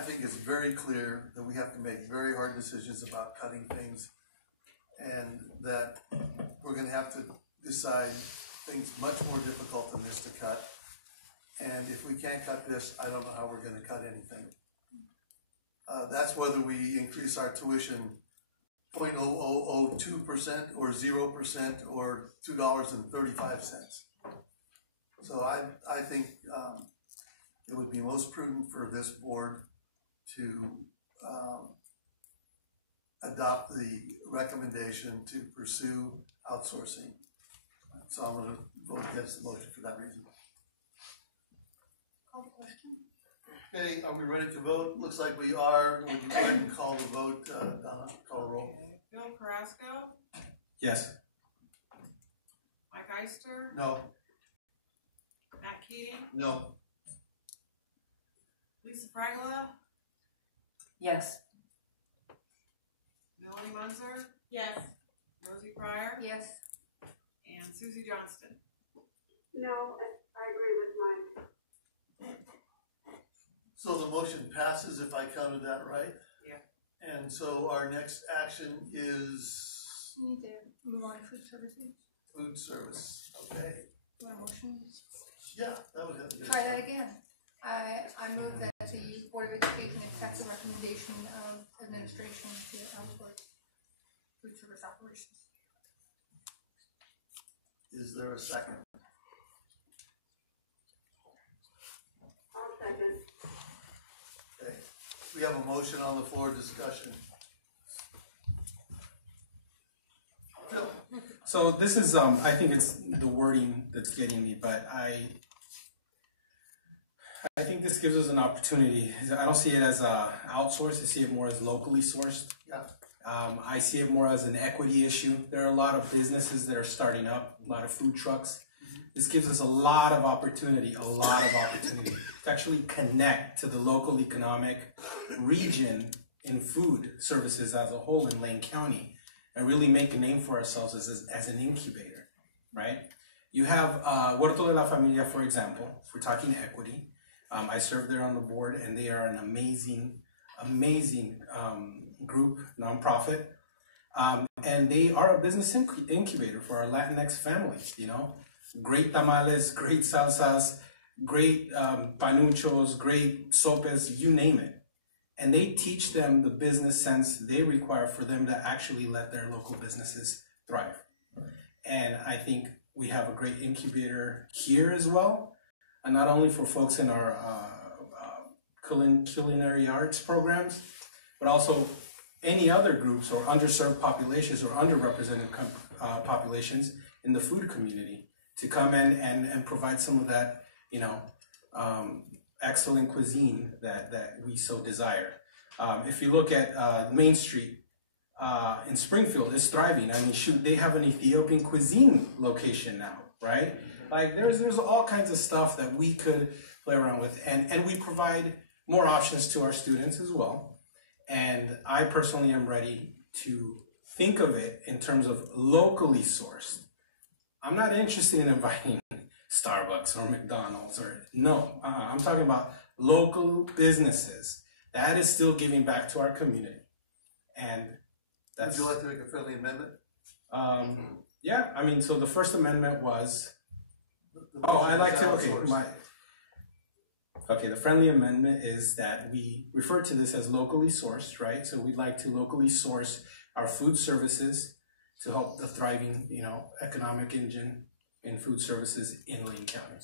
think it's very clear that we have to make very hard decisions about cutting things, and that we're gonna have to decide things much more difficult than this to cut. And if we can't cut this, I don't know how we're gonna cut anything. That's whether we increase our tuition 0.0002% or 0% or $2.35. So I think it would be most prudent for this board to adopt the recommendation to pursue outsourcing. So I'm going to vote against the motion for that reason. Call the question. Okay, are we ready to vote? Looks like we are. Would you go ahead and call the vote, Donna? Call a roll. Bill Carrasco, Yes. Mike Eister, No. Matt Keating, No. Lisa Fragola, Yes. Melanie Munzer, Yes. Rosie Pryor, Yes. and Susie Johnston. No, I agree with Mike. So the motion passes if I counted that right? Yeah. And so our next action is We need to move on to food services. food service. Okay. Do you want a motion? Yeah, that would have to be. Try that again. I move that the Board of Education accept the recommendation of administration to outsource food service operations. Is there a second? I'll second. Okay. We have a motion on the floor, discussion. Phil? So this is, I think it's the wording that's getting me, but I think this gives us an opportunity. I don't see it as outsourced. I see it more as locally sourced. Yeah. I see it more as an equity issue. There are a lot of businesses that are starting up, a lot of food trucks. This gives us a lot of opportunity to actually connect to the local economic region in food services as a whole in Lane County and really make a name for ourselves as an incubator, right? You have Huerto de la Familia, for example, if we're talking equity. I serve there on the board, and they are an amazing group, nonprofit. And they are a business incubator for our Latinx families, you know. Great tamales, great salsas, great panuchos, great sopes, you name it. And they teach them the business sense they require for them to actually let their local businesses thrive. And I think we have a great incubator here as well. And not only for folks in our culinary arts programs, but also any other groups or underserved populations or underrepresented populations in the food community to come in and provide some of that, you know, excellent cuisine that we so desire. If you look at Main Street in Springfield, it's thriving. I mean, shoot, they have an Ethiopian cuisine location now, right? Like there's all kinds of stuff that we could play around with, and we provide more options to our students as well. And I personally am ready to think of it in terms of locally sourced. I'm not interested in inviting Starbucks or McDonald's or no. I'm talking about local businesses. That is still giving back to our community, and that's. Would you like to make a friendly amendment? Yeah, I mean, so the first amendment was. Oh, I'd like to. Okay, the friendly amendment is that we refer to this as locally sourced, right? So we'd like to locally source our food services to help the thriving, you know, economic engine in food services in Lane County.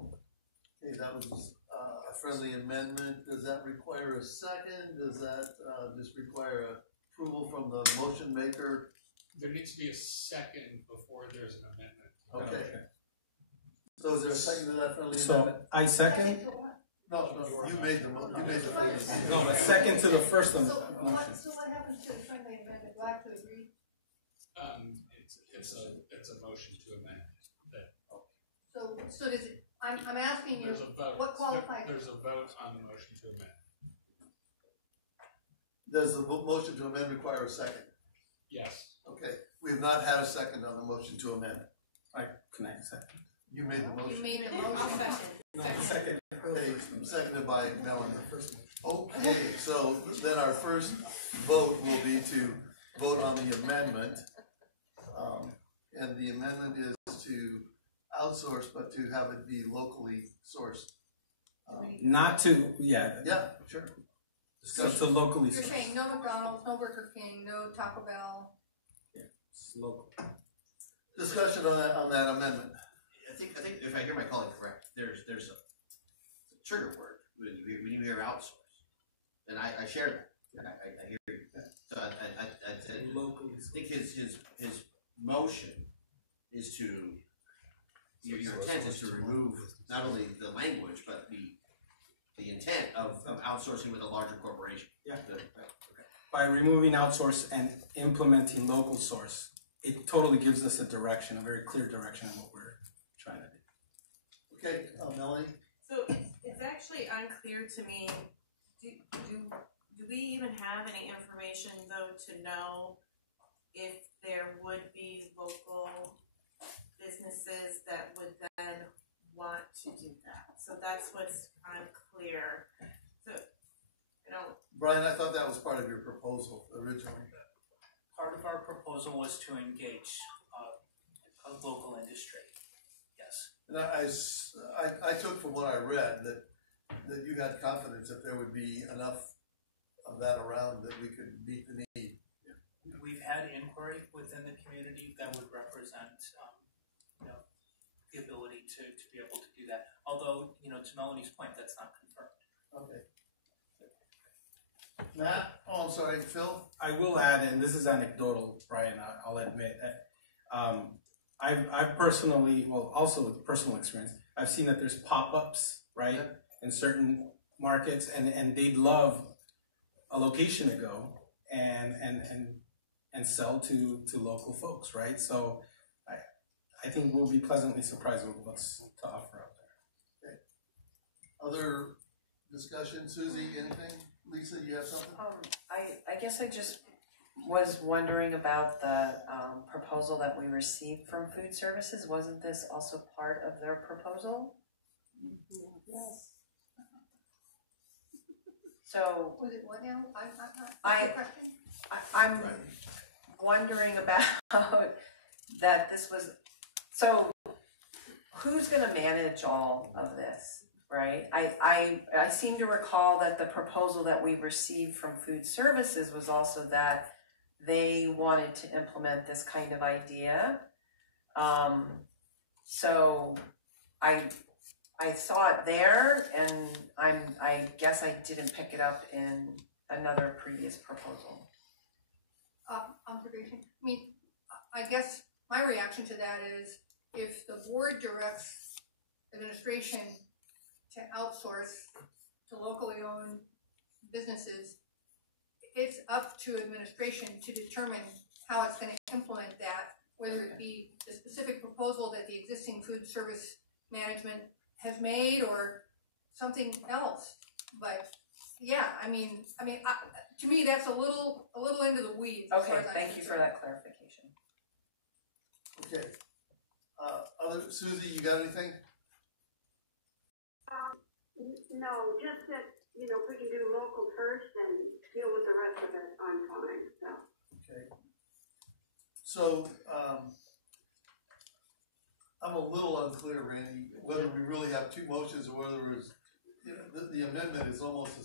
Okay, that was a friendly amendment. Does that require a second? Does that just require approval from the motion maker? There needs to be a second before there's an amendment. Okay. So is there a second to that friendly So amendment? I second. No, you made the friendly. No, a second to the first motion. So what happens to the friendly amendment? Do I have to agree? It's a motion to amend. So does it? I'm asking you. There's a vote. What qualifies? There's a vote on the motion to amend. Does the motion to amend require a second? Yes. Okay, we have not had a second on the motion to amend. Can I second? You made the motion. You made a motion. Second. Okay, seconded by Melanie. Okay, so then our first vote will be to vote on the amendment. And the amendment is to outsource, but to have it be locally sourced. Not to, yeah. Yeah, sure. So to locally You're sourced. saying no McDonald's, no Burger King, no Taco Bell. It's local. Discussion on that amendment. I think if I hear my colleague correct, there's a trigger word when you hear outsource, and I share that. I hear you. So I think his motion is to your intent is to remove not only the language but the intent of outsourcing with a larger corporation. Yeah. Okay. By removing outsource and implementing local source, it totally gives us a direction, a very clear direction of what we're trying to do. Okay, Melanie? So it's actually unclear to me, do we even have any information though to know if there would be local businesses that would then want to do that? So that's what's unclear. So, you know. Brian, I thought that was part of your proposal originally. Part of our proposal was to engage a local industry. Yes. And I took from what I read that you had confidence that there would be enough of that around that we could meet the need. We've had inquiry within the community that would represent, the ability to be able to do that. Although, to Melanie's point, that's not confirmed. Okay. Matt? Oh, I'm sorry, Phil? I will add, and this is anecdotal, Brian, I'll admit that I've personally, well, also with personal experience, I've seen that there's pop-ups, right, in certain markets, and they'd love a location to go and sell to local folks, right? So I think we'll be pleasantly surprised with what's to offer out there. Okay. Other discussion? Susie, anything? Lisa, you have something? I guess I just was wondering about the proposal that we received from food services. Wasn't this also part of their proposal? Yes. So Was it what now? I'm wondering about that. This was, so who's going to manage all of this, right? I seem to recall that the proposal that we received from food services was also that they wanted to implement this kind of idea. So I saw it there, and I guess I didn't pick it up in another previous proposal. Observation. I mean, I guess my reaction to that is if the board directs administration to outsource to locally owned businesses, it's up to administration to determine how it's going to implement that, whether it be the specific proposal that the existing food service management has made or something else. But yeah, I mean, to me that's a little into the weeds. Okay, thank you for that clarification. Okay. Susie, you got anything? No, just that, if we can do local first and deal with the rest of it, I'm fine, so. Okay. So, I'm a little unclear, Randy, whether we really have two motions or whether it's, the amendment is almost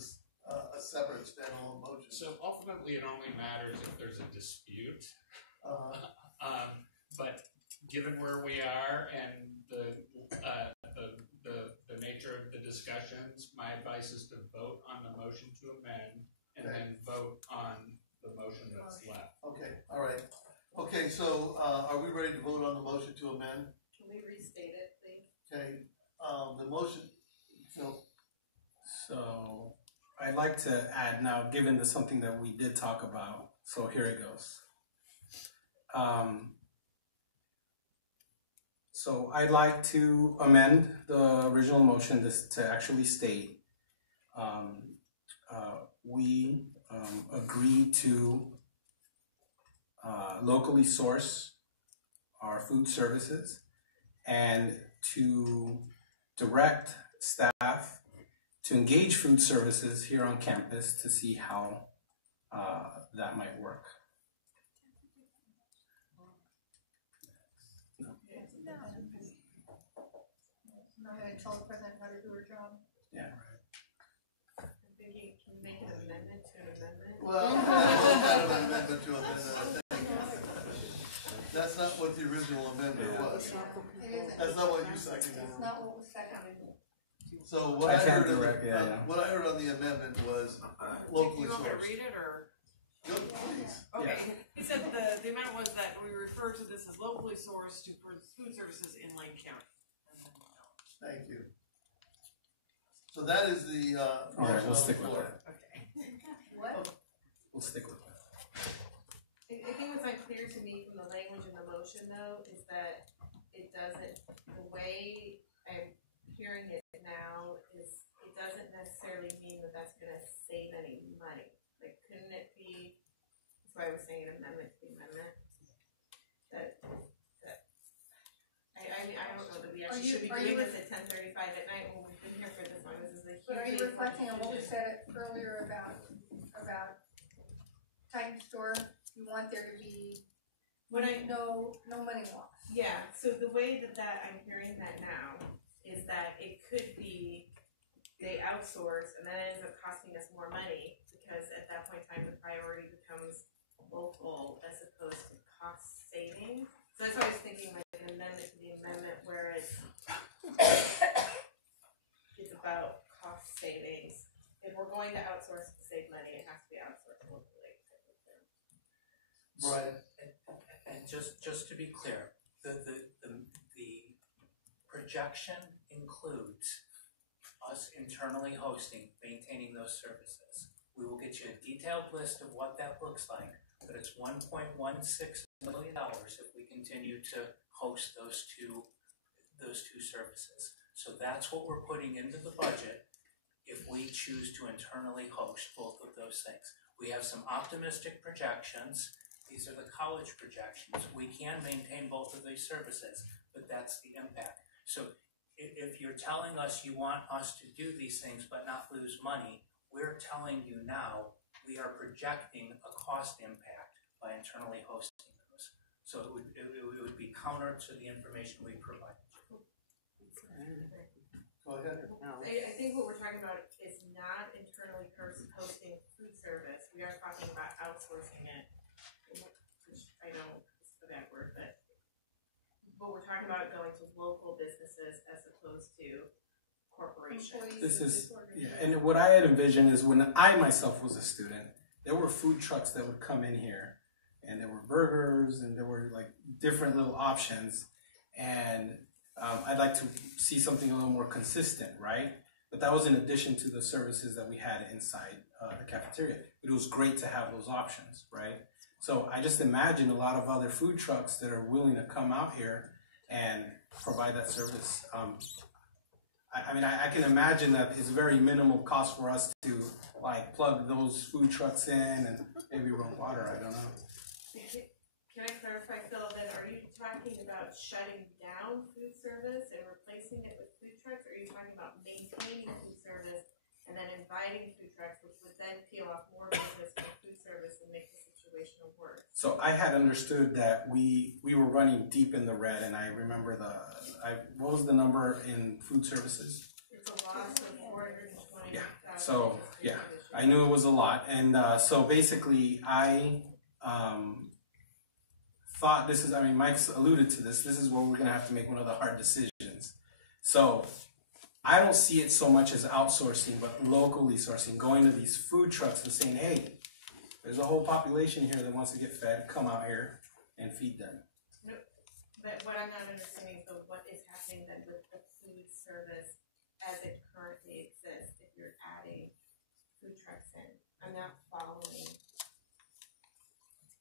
a separate standalone motion. So ultimately, it only matters if there's a dispute. But given where we are and the nature of the discussions, my advice is to vote on the motion to amend and then vote on the motion that's left. Okay, all right. Okay, so are we ready to vote on the motion to amend? Can we restate it, please? Okay, the motion, Phil. So I'd like to add now, given the something that we did talk about, so here it goes. So I'd like to amend the original motion to actually state we agree to locally source our food services and to direct staff to engage food services here on campus to see how that might work. Not gonna tell the president how to do her job. Yeah. I'm thinking, can you make an amendment to an amendment? Well, that's not an amendment to amendment, I think. That's not what the original amendment was. That's not what you seconded. That's not what was seconded. So what I heard on the amendment was locally Do you want me to sourced. read it, or? Yep, please. Okay, he said the amendment was that we refer to this as locally sourced for food services in Lane County. Thank you. So that is the, all right, we'll stick with that. Okay. What? We'll stick with that. I think what's unclear to me from the language in the motion, though, is that it doesn't, the way I'm hearing it now is it doesn't necessarily mean that that's going to save any money. Like, couldn't it be, that's why I was saying an amendment to the amendment, I mean, I don't know that we actually should be doing this at 10:35 at night when we've been here for this long. This is a huge. But are you reflecting on what we said earlier about Titan Store? You want there to be no money loss. Yeah, so the way that I'm hearing that now is that it could be they outsource and then it ends up costing us more money because at that point in time the priority becomes local as opposed to cost saving. So that's why I was thinking like an amendment to the amendment where it's about cost savings. If we're going to outsource to save money, it has to be outsourced locally. Right. And just to be clear, the projection includes us internally hosting, maintaining those services. We will get you a detailed list of what that looks like, but it's $1.16 million if we continue to host those two services. So that's what we're putting into the budget if we choose to internally host both of those things. We have some optimistic projections. These are the college projections. We can maintain both of these services, but that's the impact. So if you're telling us you want us to do these things but not lose money, we're telling you now we are projecting a cost impact by internally hosting those. So it would be counter to the information we provide. Go ahead. I think what we're talking about is not internally hosting food service. We are talking about outsourcing it, which I know is the bad word, but we're talking about going to local businesses as opposed to corporations. This is, yeah, and what I had envisioned is when I myself was a student, there were food trucks that would come in here, and there were burgers, and there were like different little options, and I'd like to see something a little more consistent, right? But that was in addition to the services that we had inside the cafeteria. It was great to have those options, right? So I just imagine a lot of other food trucks that are willing to come out here and provide that service. I mean, I can imagine that it's very minimal cost for us to like plug those food trucks in and maybe run water. I don't know. Can I clarify, Phil, then are you talking about shutting down food service and replacing it with food trucks, or are you talking about maintaining food service and then inviting food trucks, which would then peel off more business from food service and make the situation worse? So I had understood that we were running deep in the red, and I remember what was the number in food services? It's a loss of 420. Yeah. So yeah, I knew it was a lot, and so basically I thought this is. I mean, Mike's alluded to this. This is where we're going to have to make one of the hard decisions. So I don't see it so much as outsourcing, but locally sourcing, going to these food trucks and saying, hey, there's a whole population here that wants to get fed. Come out here and feed them. No, but what I'm not understanding is what is happening then with the food service as it currently exists if you're adding food trucks in. I'm not following.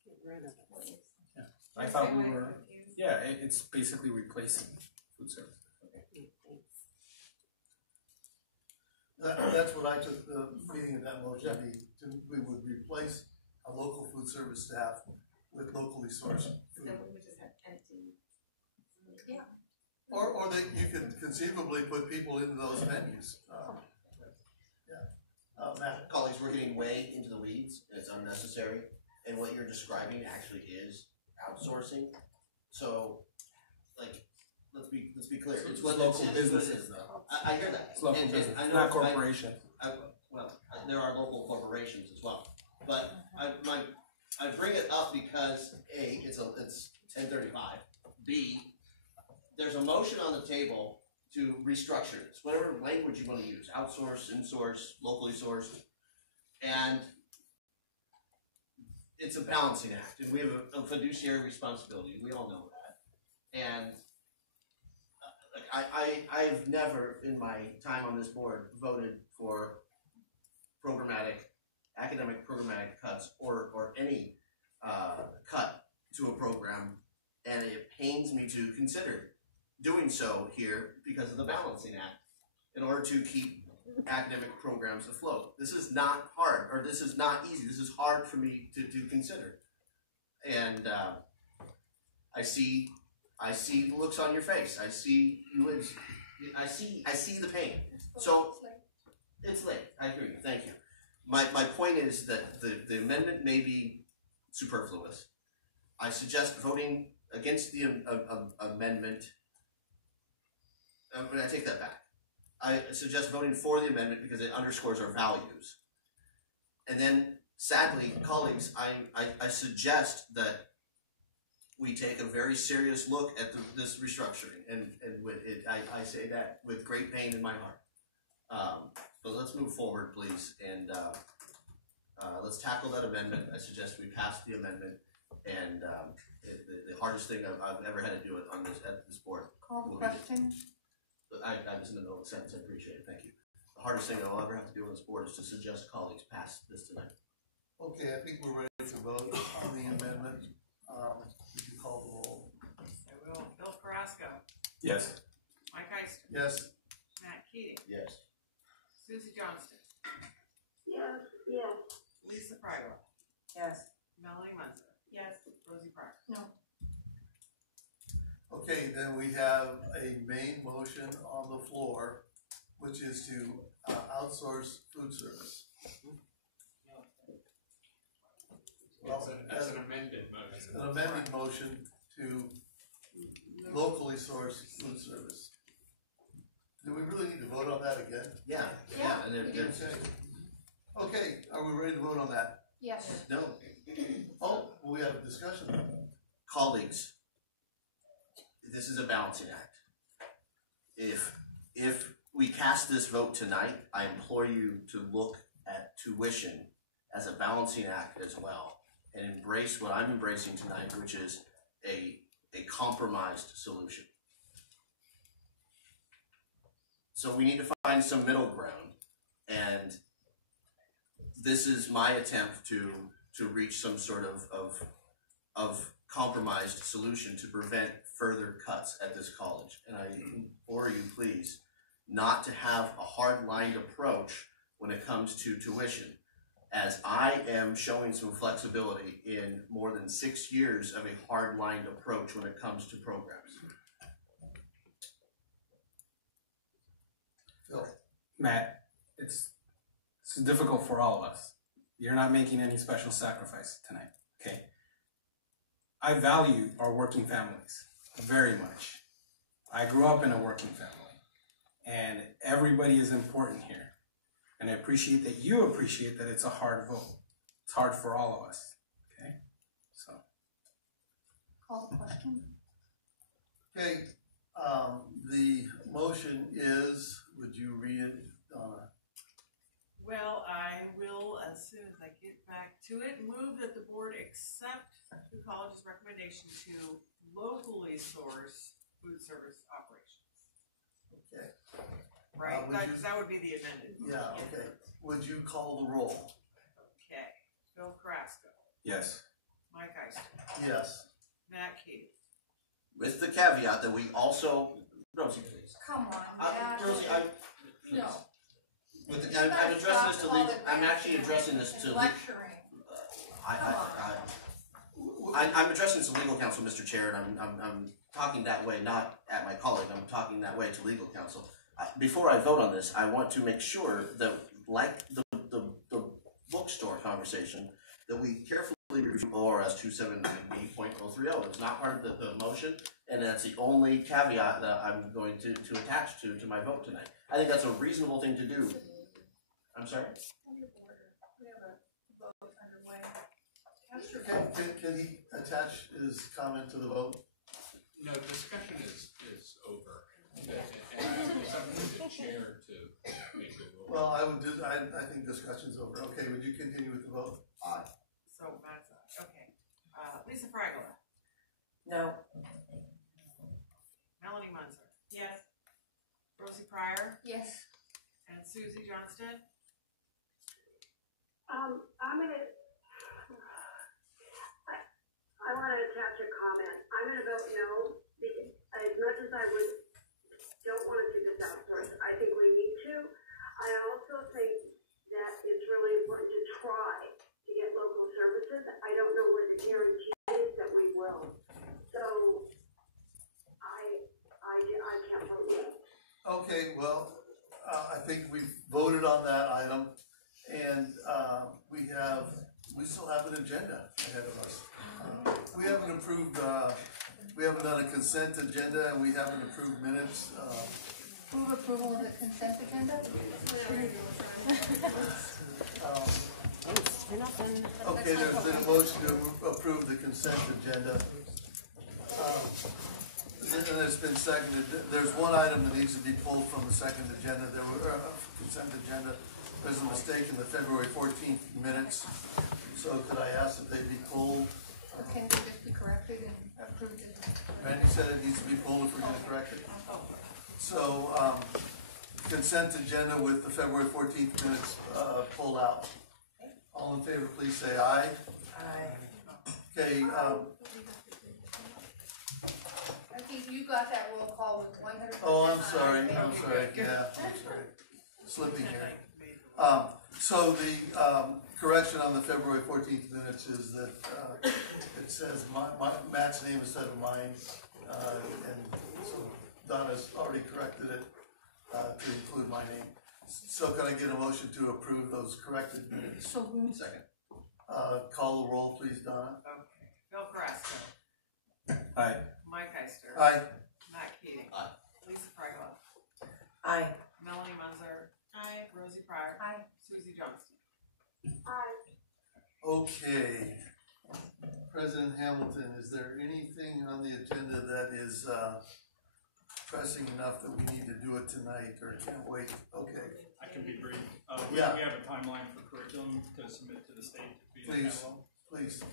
Get rid of it. Yeah. I thought we were, yeah, it's basically replacing food service. That's what I took the meaning of that motion to be. We would replace a local food service staff with locally sourced food. So we would just have empty. Yeah. Or that you could conceivably put people into those venues. Matt, colleagues, we're getting way into the weeds, and it's unnecessary. And what you're describing actually is outsourcing. So, like, let's be clear. It's what local it's businesses, though. I hear that. It's local And business, I know not corporation. There are local corporations as well. But I bring it up because A, it's 10:35. B, there's a motion on the table to restructure this, whatever language you want to use, outsource, insource, locally sourced, and it's a balancing act, and we have a fiduciary responsibility. We all know that, and I've never in my time on this board voted for academic programmatic cuts or any cut to a program, and it pains me to consider doing so here because of the balancing act in order to keep academic programs afloat. This is not hard, or this is not easy. This is hard for me to consider. And I see the looks on your face. I see you. I see the pain. So it's late. I hear you. Thank you. My point is that the amendment may be superfluous. I suggest voting against the amendment. But I take that back. I suggest voting for the amendment because it underscores our values. And then, sadly, colleagues, I suggest that we take a very serious look at this restructuring, and I say that with great pain in my heart. But let's move forward, please, and let's tackle that amendment. I suggest we pass the amendment, and the hardest thing I've ever had to do at this board. Call the question. I was in the middle of a sentence. I appreciate it. Thank you. The hardest thing I'll ever have to do on this board is to suggest colleagues pass this tonight. Okay, I think we're ready to vote on the amendment. Would you call the roll? I will. Bill Carrasco. Yes. Mike Eister. Yes. Matt Keating. Yes. Susie Johnston. Yes. Lisa Pryor. Yes. Melanie Munzer. Yes. Rosie Pryor. No. Okay, then we have a main motion on the floor, which is to outsource food service. Well, That's an amended motion. An amended motion to locally sourced food service. Do we really need to vote on that again? Yeah. And okay, are we ready to vote on that? Yes. No. Oh, we have a discussion. Colleagues, this is a balancing act. If we cast this vote tonight, I implore you to look at tuition as a balancing act as well, and embrace what I'm embracing tonight, which is a compromised solution. So we need to find some middle ground, and this is my attempt to reach some sort of compromised solution to prevent further cuts at this college. And I implore you, please, not to have a hard-lined approach when it comes to tuition, as I am showing some flexibility in more than 6 years of a hard-lined approach when it comes to programs. Phil. Matt, it's difficult for all of us. You're not making any special sacrifice tonight, okay? I value our working families very much. I grew up in a working family, and everybody is important here. And I appreciate that you appreciate that it's a hard vote. It's hard for all of us, okay? So. Call the question. Okay, the motion is, would you read it, Donna? Well, I will, as soon as I get back to it, move that the board accept the college's recommendation to locally source food service operations. Okay. Right, would you- that would be the amended. Yeah, okay. Would you call the roll? Okay. Bill Carrasco. Yes. Mike Eister. Yes. Matt Keating. With the caveat that we also, Rosie, please. Come on, Dad. Rosie, please. No. I'm addressing this to legal. I'm actually addressing this to legal. I'm addressing this to legal counsel, Mr. Chair, and I'm talking that way, not at my colleague. I'm talking that way to legal counsel. Before I vote on this, I want to make sure that, like the bookstore conversation, that we carefully review ORS 278.030. It's not part of the motion, and that's the only caveat that I'm going to attach to my vote tonight. I think that's a reasonable thing to do. I'm sorry? Can he attach his comment to the vote? No, discussion is over. And it's up to the chair to make the rule. Well, I think discussion's over. Okay, would you continue with the vote? Aye. So that's okay. Lisa Fragola. No. Melanie Munzer. Yes. Rosie Pryor. Yes. And Susie Johnston. I'm gonna. I want to attach a comment. I'm going to vote no, because as much as I don't want to do this outsourced, I think we need to. I also think that it's really important to try to get local services. I don't know where the guarantee is that we will. So I can't vote yes. Okay, well, I think we've voted on that item, and we still have an agenda ahead of us. We haven't approved, we haven't done a consent agenda, and we haven't approved minutes. Move approval of the consent agenda? Okay, there's been a motion to approve the consent agenda. And it's been seconded. There's one item that needs to be pulled from the second agenda. Consent agenda. There's a mistake in the February 14th minutes. So could I ask that they be pulled? Or can they just be corrected and approved? Randy said it needs to be pulled if we're going to correct it. So consent agenda with the February 14th minutes pulled out. All in favor, please say aye. Aye. Okay. I think you got that roll call with 100%. Oh, I'm sorry. Yeah, I'm sorry. Slipping here. So the correction on the February 14th minutes is that it says Matt's name instead of mine, and so Donna's already corrected it to include my name. So can I get a motion to approve those corrected minutes? So second. Call the roll, please, Donna. Okay. Bill Carrasco. Aye. Mike Heister. Aye. Matt Keating. Aye. Lisa Fragola. Aye. Melanie Munzer. Aye. Rosie Pryor. Aye. Susie Johnston. Aye. Okay. President Hamilton, is there anything on the agenda that is pressing enough that we need to do it tonight, or can't wait? Okay. I can be brief. We Yeah. have a timeline for curriculum to submit to the state to be in the Please, catalog. please.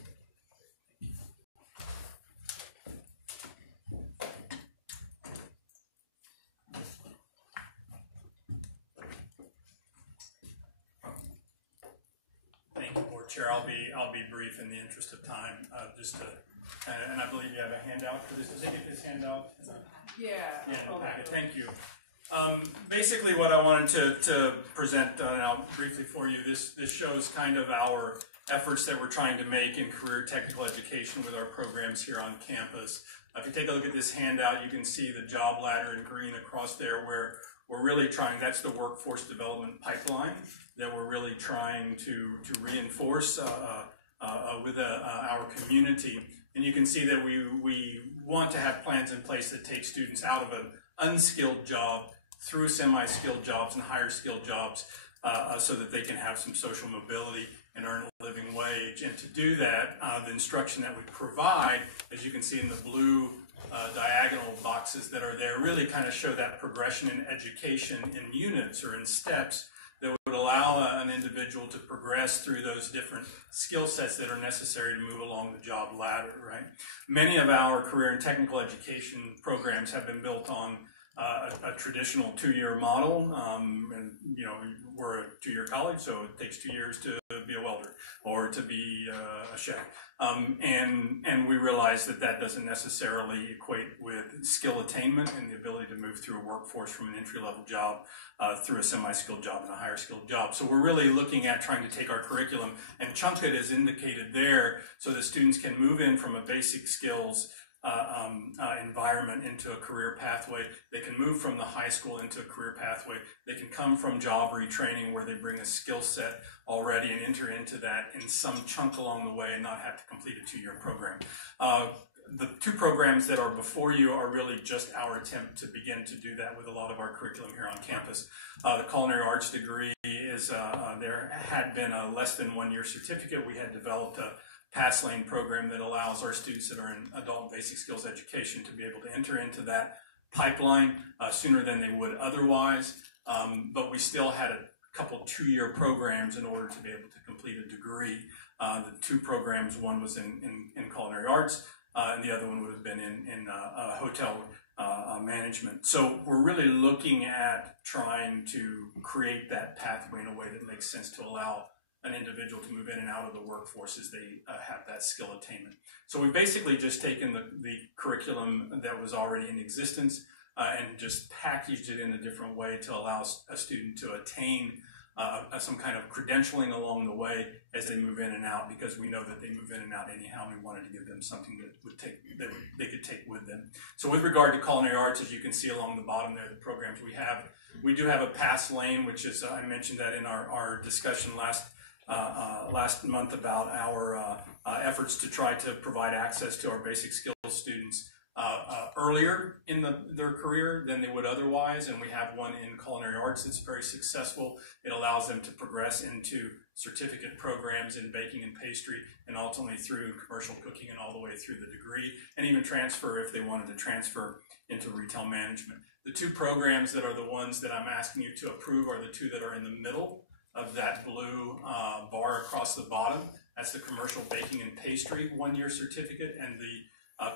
Thank you, Board Chair. I'll be brief in the interest of time. And I believe you have a handout for this. Did they get this handout? Yeah. Yeah, packet. Thank you. Basically, what I wanted to present now briefly for you, this shows kind of our efforts that we're trying to make in career technical education with our programs here on campus. If you take a look at this handout, you can see the job ladder in green across there, where we're really trying, that's the workforce development pipeline that we're really trying to reinforce with our community. And you can see that we want to have plans in place that take students out of an unskilled job through semi-skilled jobs and higher skilled jobs so that they can have some social mobility and earn a living wage. And to do that, the instruction that we provide, as you can see in the blue diagonal boxes that are there, really kind of show that progression in education in units or in steps that would allow an individual to progress through those different skill sets that are necessary to move along the job ladder, right? Many of our career and technical education programs have been built on a traditional two-year model, and you know, we're a two-year college, so it takes 2 years to be a welder or to be a chef. And we realize that that doesn't necessarily equate with skill attainment and the ability to move through a workforce from an entry-level job through a semi-skilled job and a higher skilled job. So we're really looking at trying to take our curriculum and chunk it as indicated there so that students can move in from a basic skills environment into a career pathway. They can move from the high school into a career pathway. They can come from job retraining where they bring a skill set already and enter into that in some chunk along the way and not have to complete a 2-year program. The 2 programs that are before you are really just our attempt to begin to do that with a lot of our curriculum here on campus. The culinary arts degree is, there had been a less than 1-year certificate. We had developed a pass lane program that allows our students that are in adult and basic skills education to be able to enter into that pipeline sooner than they would otherwise. But we still had a couple 2-year programs in order to be able to complete a degree. The 2 programs, one was in culinary arts, and the other one would have been in hotel management. So we're really looking at trying to create that pathway in a way that makes sense to allow an individual to move in and out of the workforce as they have that skill attainment. So we've basically just taken the curriculum that was already in existence and just packaged it in a different way to allow a student to attain some kind of credentialing along the way as they move in and out, because we know that they move in and out anyhow. We wanted to give them something that they could take with them. So with regard to culinary arts, as you can see along the bottom there, the programs we do have a pass lane, which is, I mentioned that in our discussion last month about our efforts to try to provide access to our basic skills students earlier in their career than they would otherwise, and we have one in culinary arts that's very successful. It allows them to progress into certificate programs in baking and pastry, and ultimately through commercial cooking and all the way through the degree, and even transfer if they wanted to transfer into retail management. The 2 programs that are the ones that I'm asking you to approve are the 2 that are in the middle of that blue bar across the bottom. That's the commercial baking and pastry 1-year certificate and the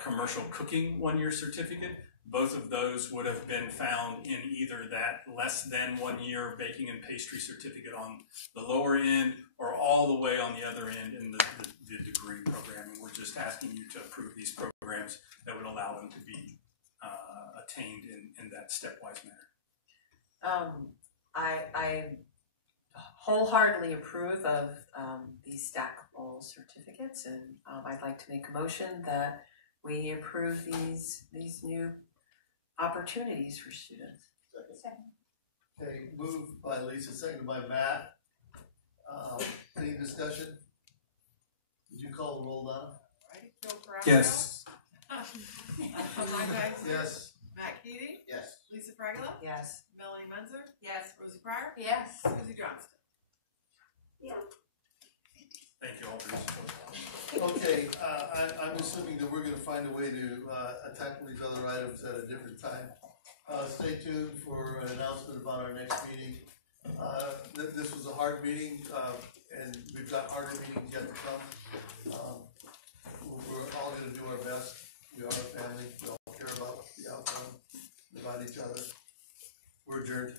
commercial cooking 1-year certificate. Both of those would have been found in either that less than 1-year baking and pastry certificate on the lower end or all the way on the other end in the degree program. And we're just asking you to approve these programs that would allow them to be attained in that stepwise manner. I wholeheartedly approve of these stackable certificates, and I'd like to make a motion that we approve these new opportunities for students. Second. Okay, moved by Lisa, seconded by Matt. Any discussion? Did you call the roll down? Right, Joe Carrasco? Yes. Mike Baxter? Yes. Matt Keating? Yes. Lisa Pregula? Yes. Melanie Menzer? Yes. Rosie Pryor? Yes. Susie Johnston? Yeah. Thank you all for your support. Okay, I'm assuming that we're going to find a way to tackle these other items at a different time. Stay tuned for an announcement about our next meeting. This was a hard meeting, and we've got harder meetings yet to come. We're all going to do our best. We are a family. We all care about the outcome, about each other. We're adjourned.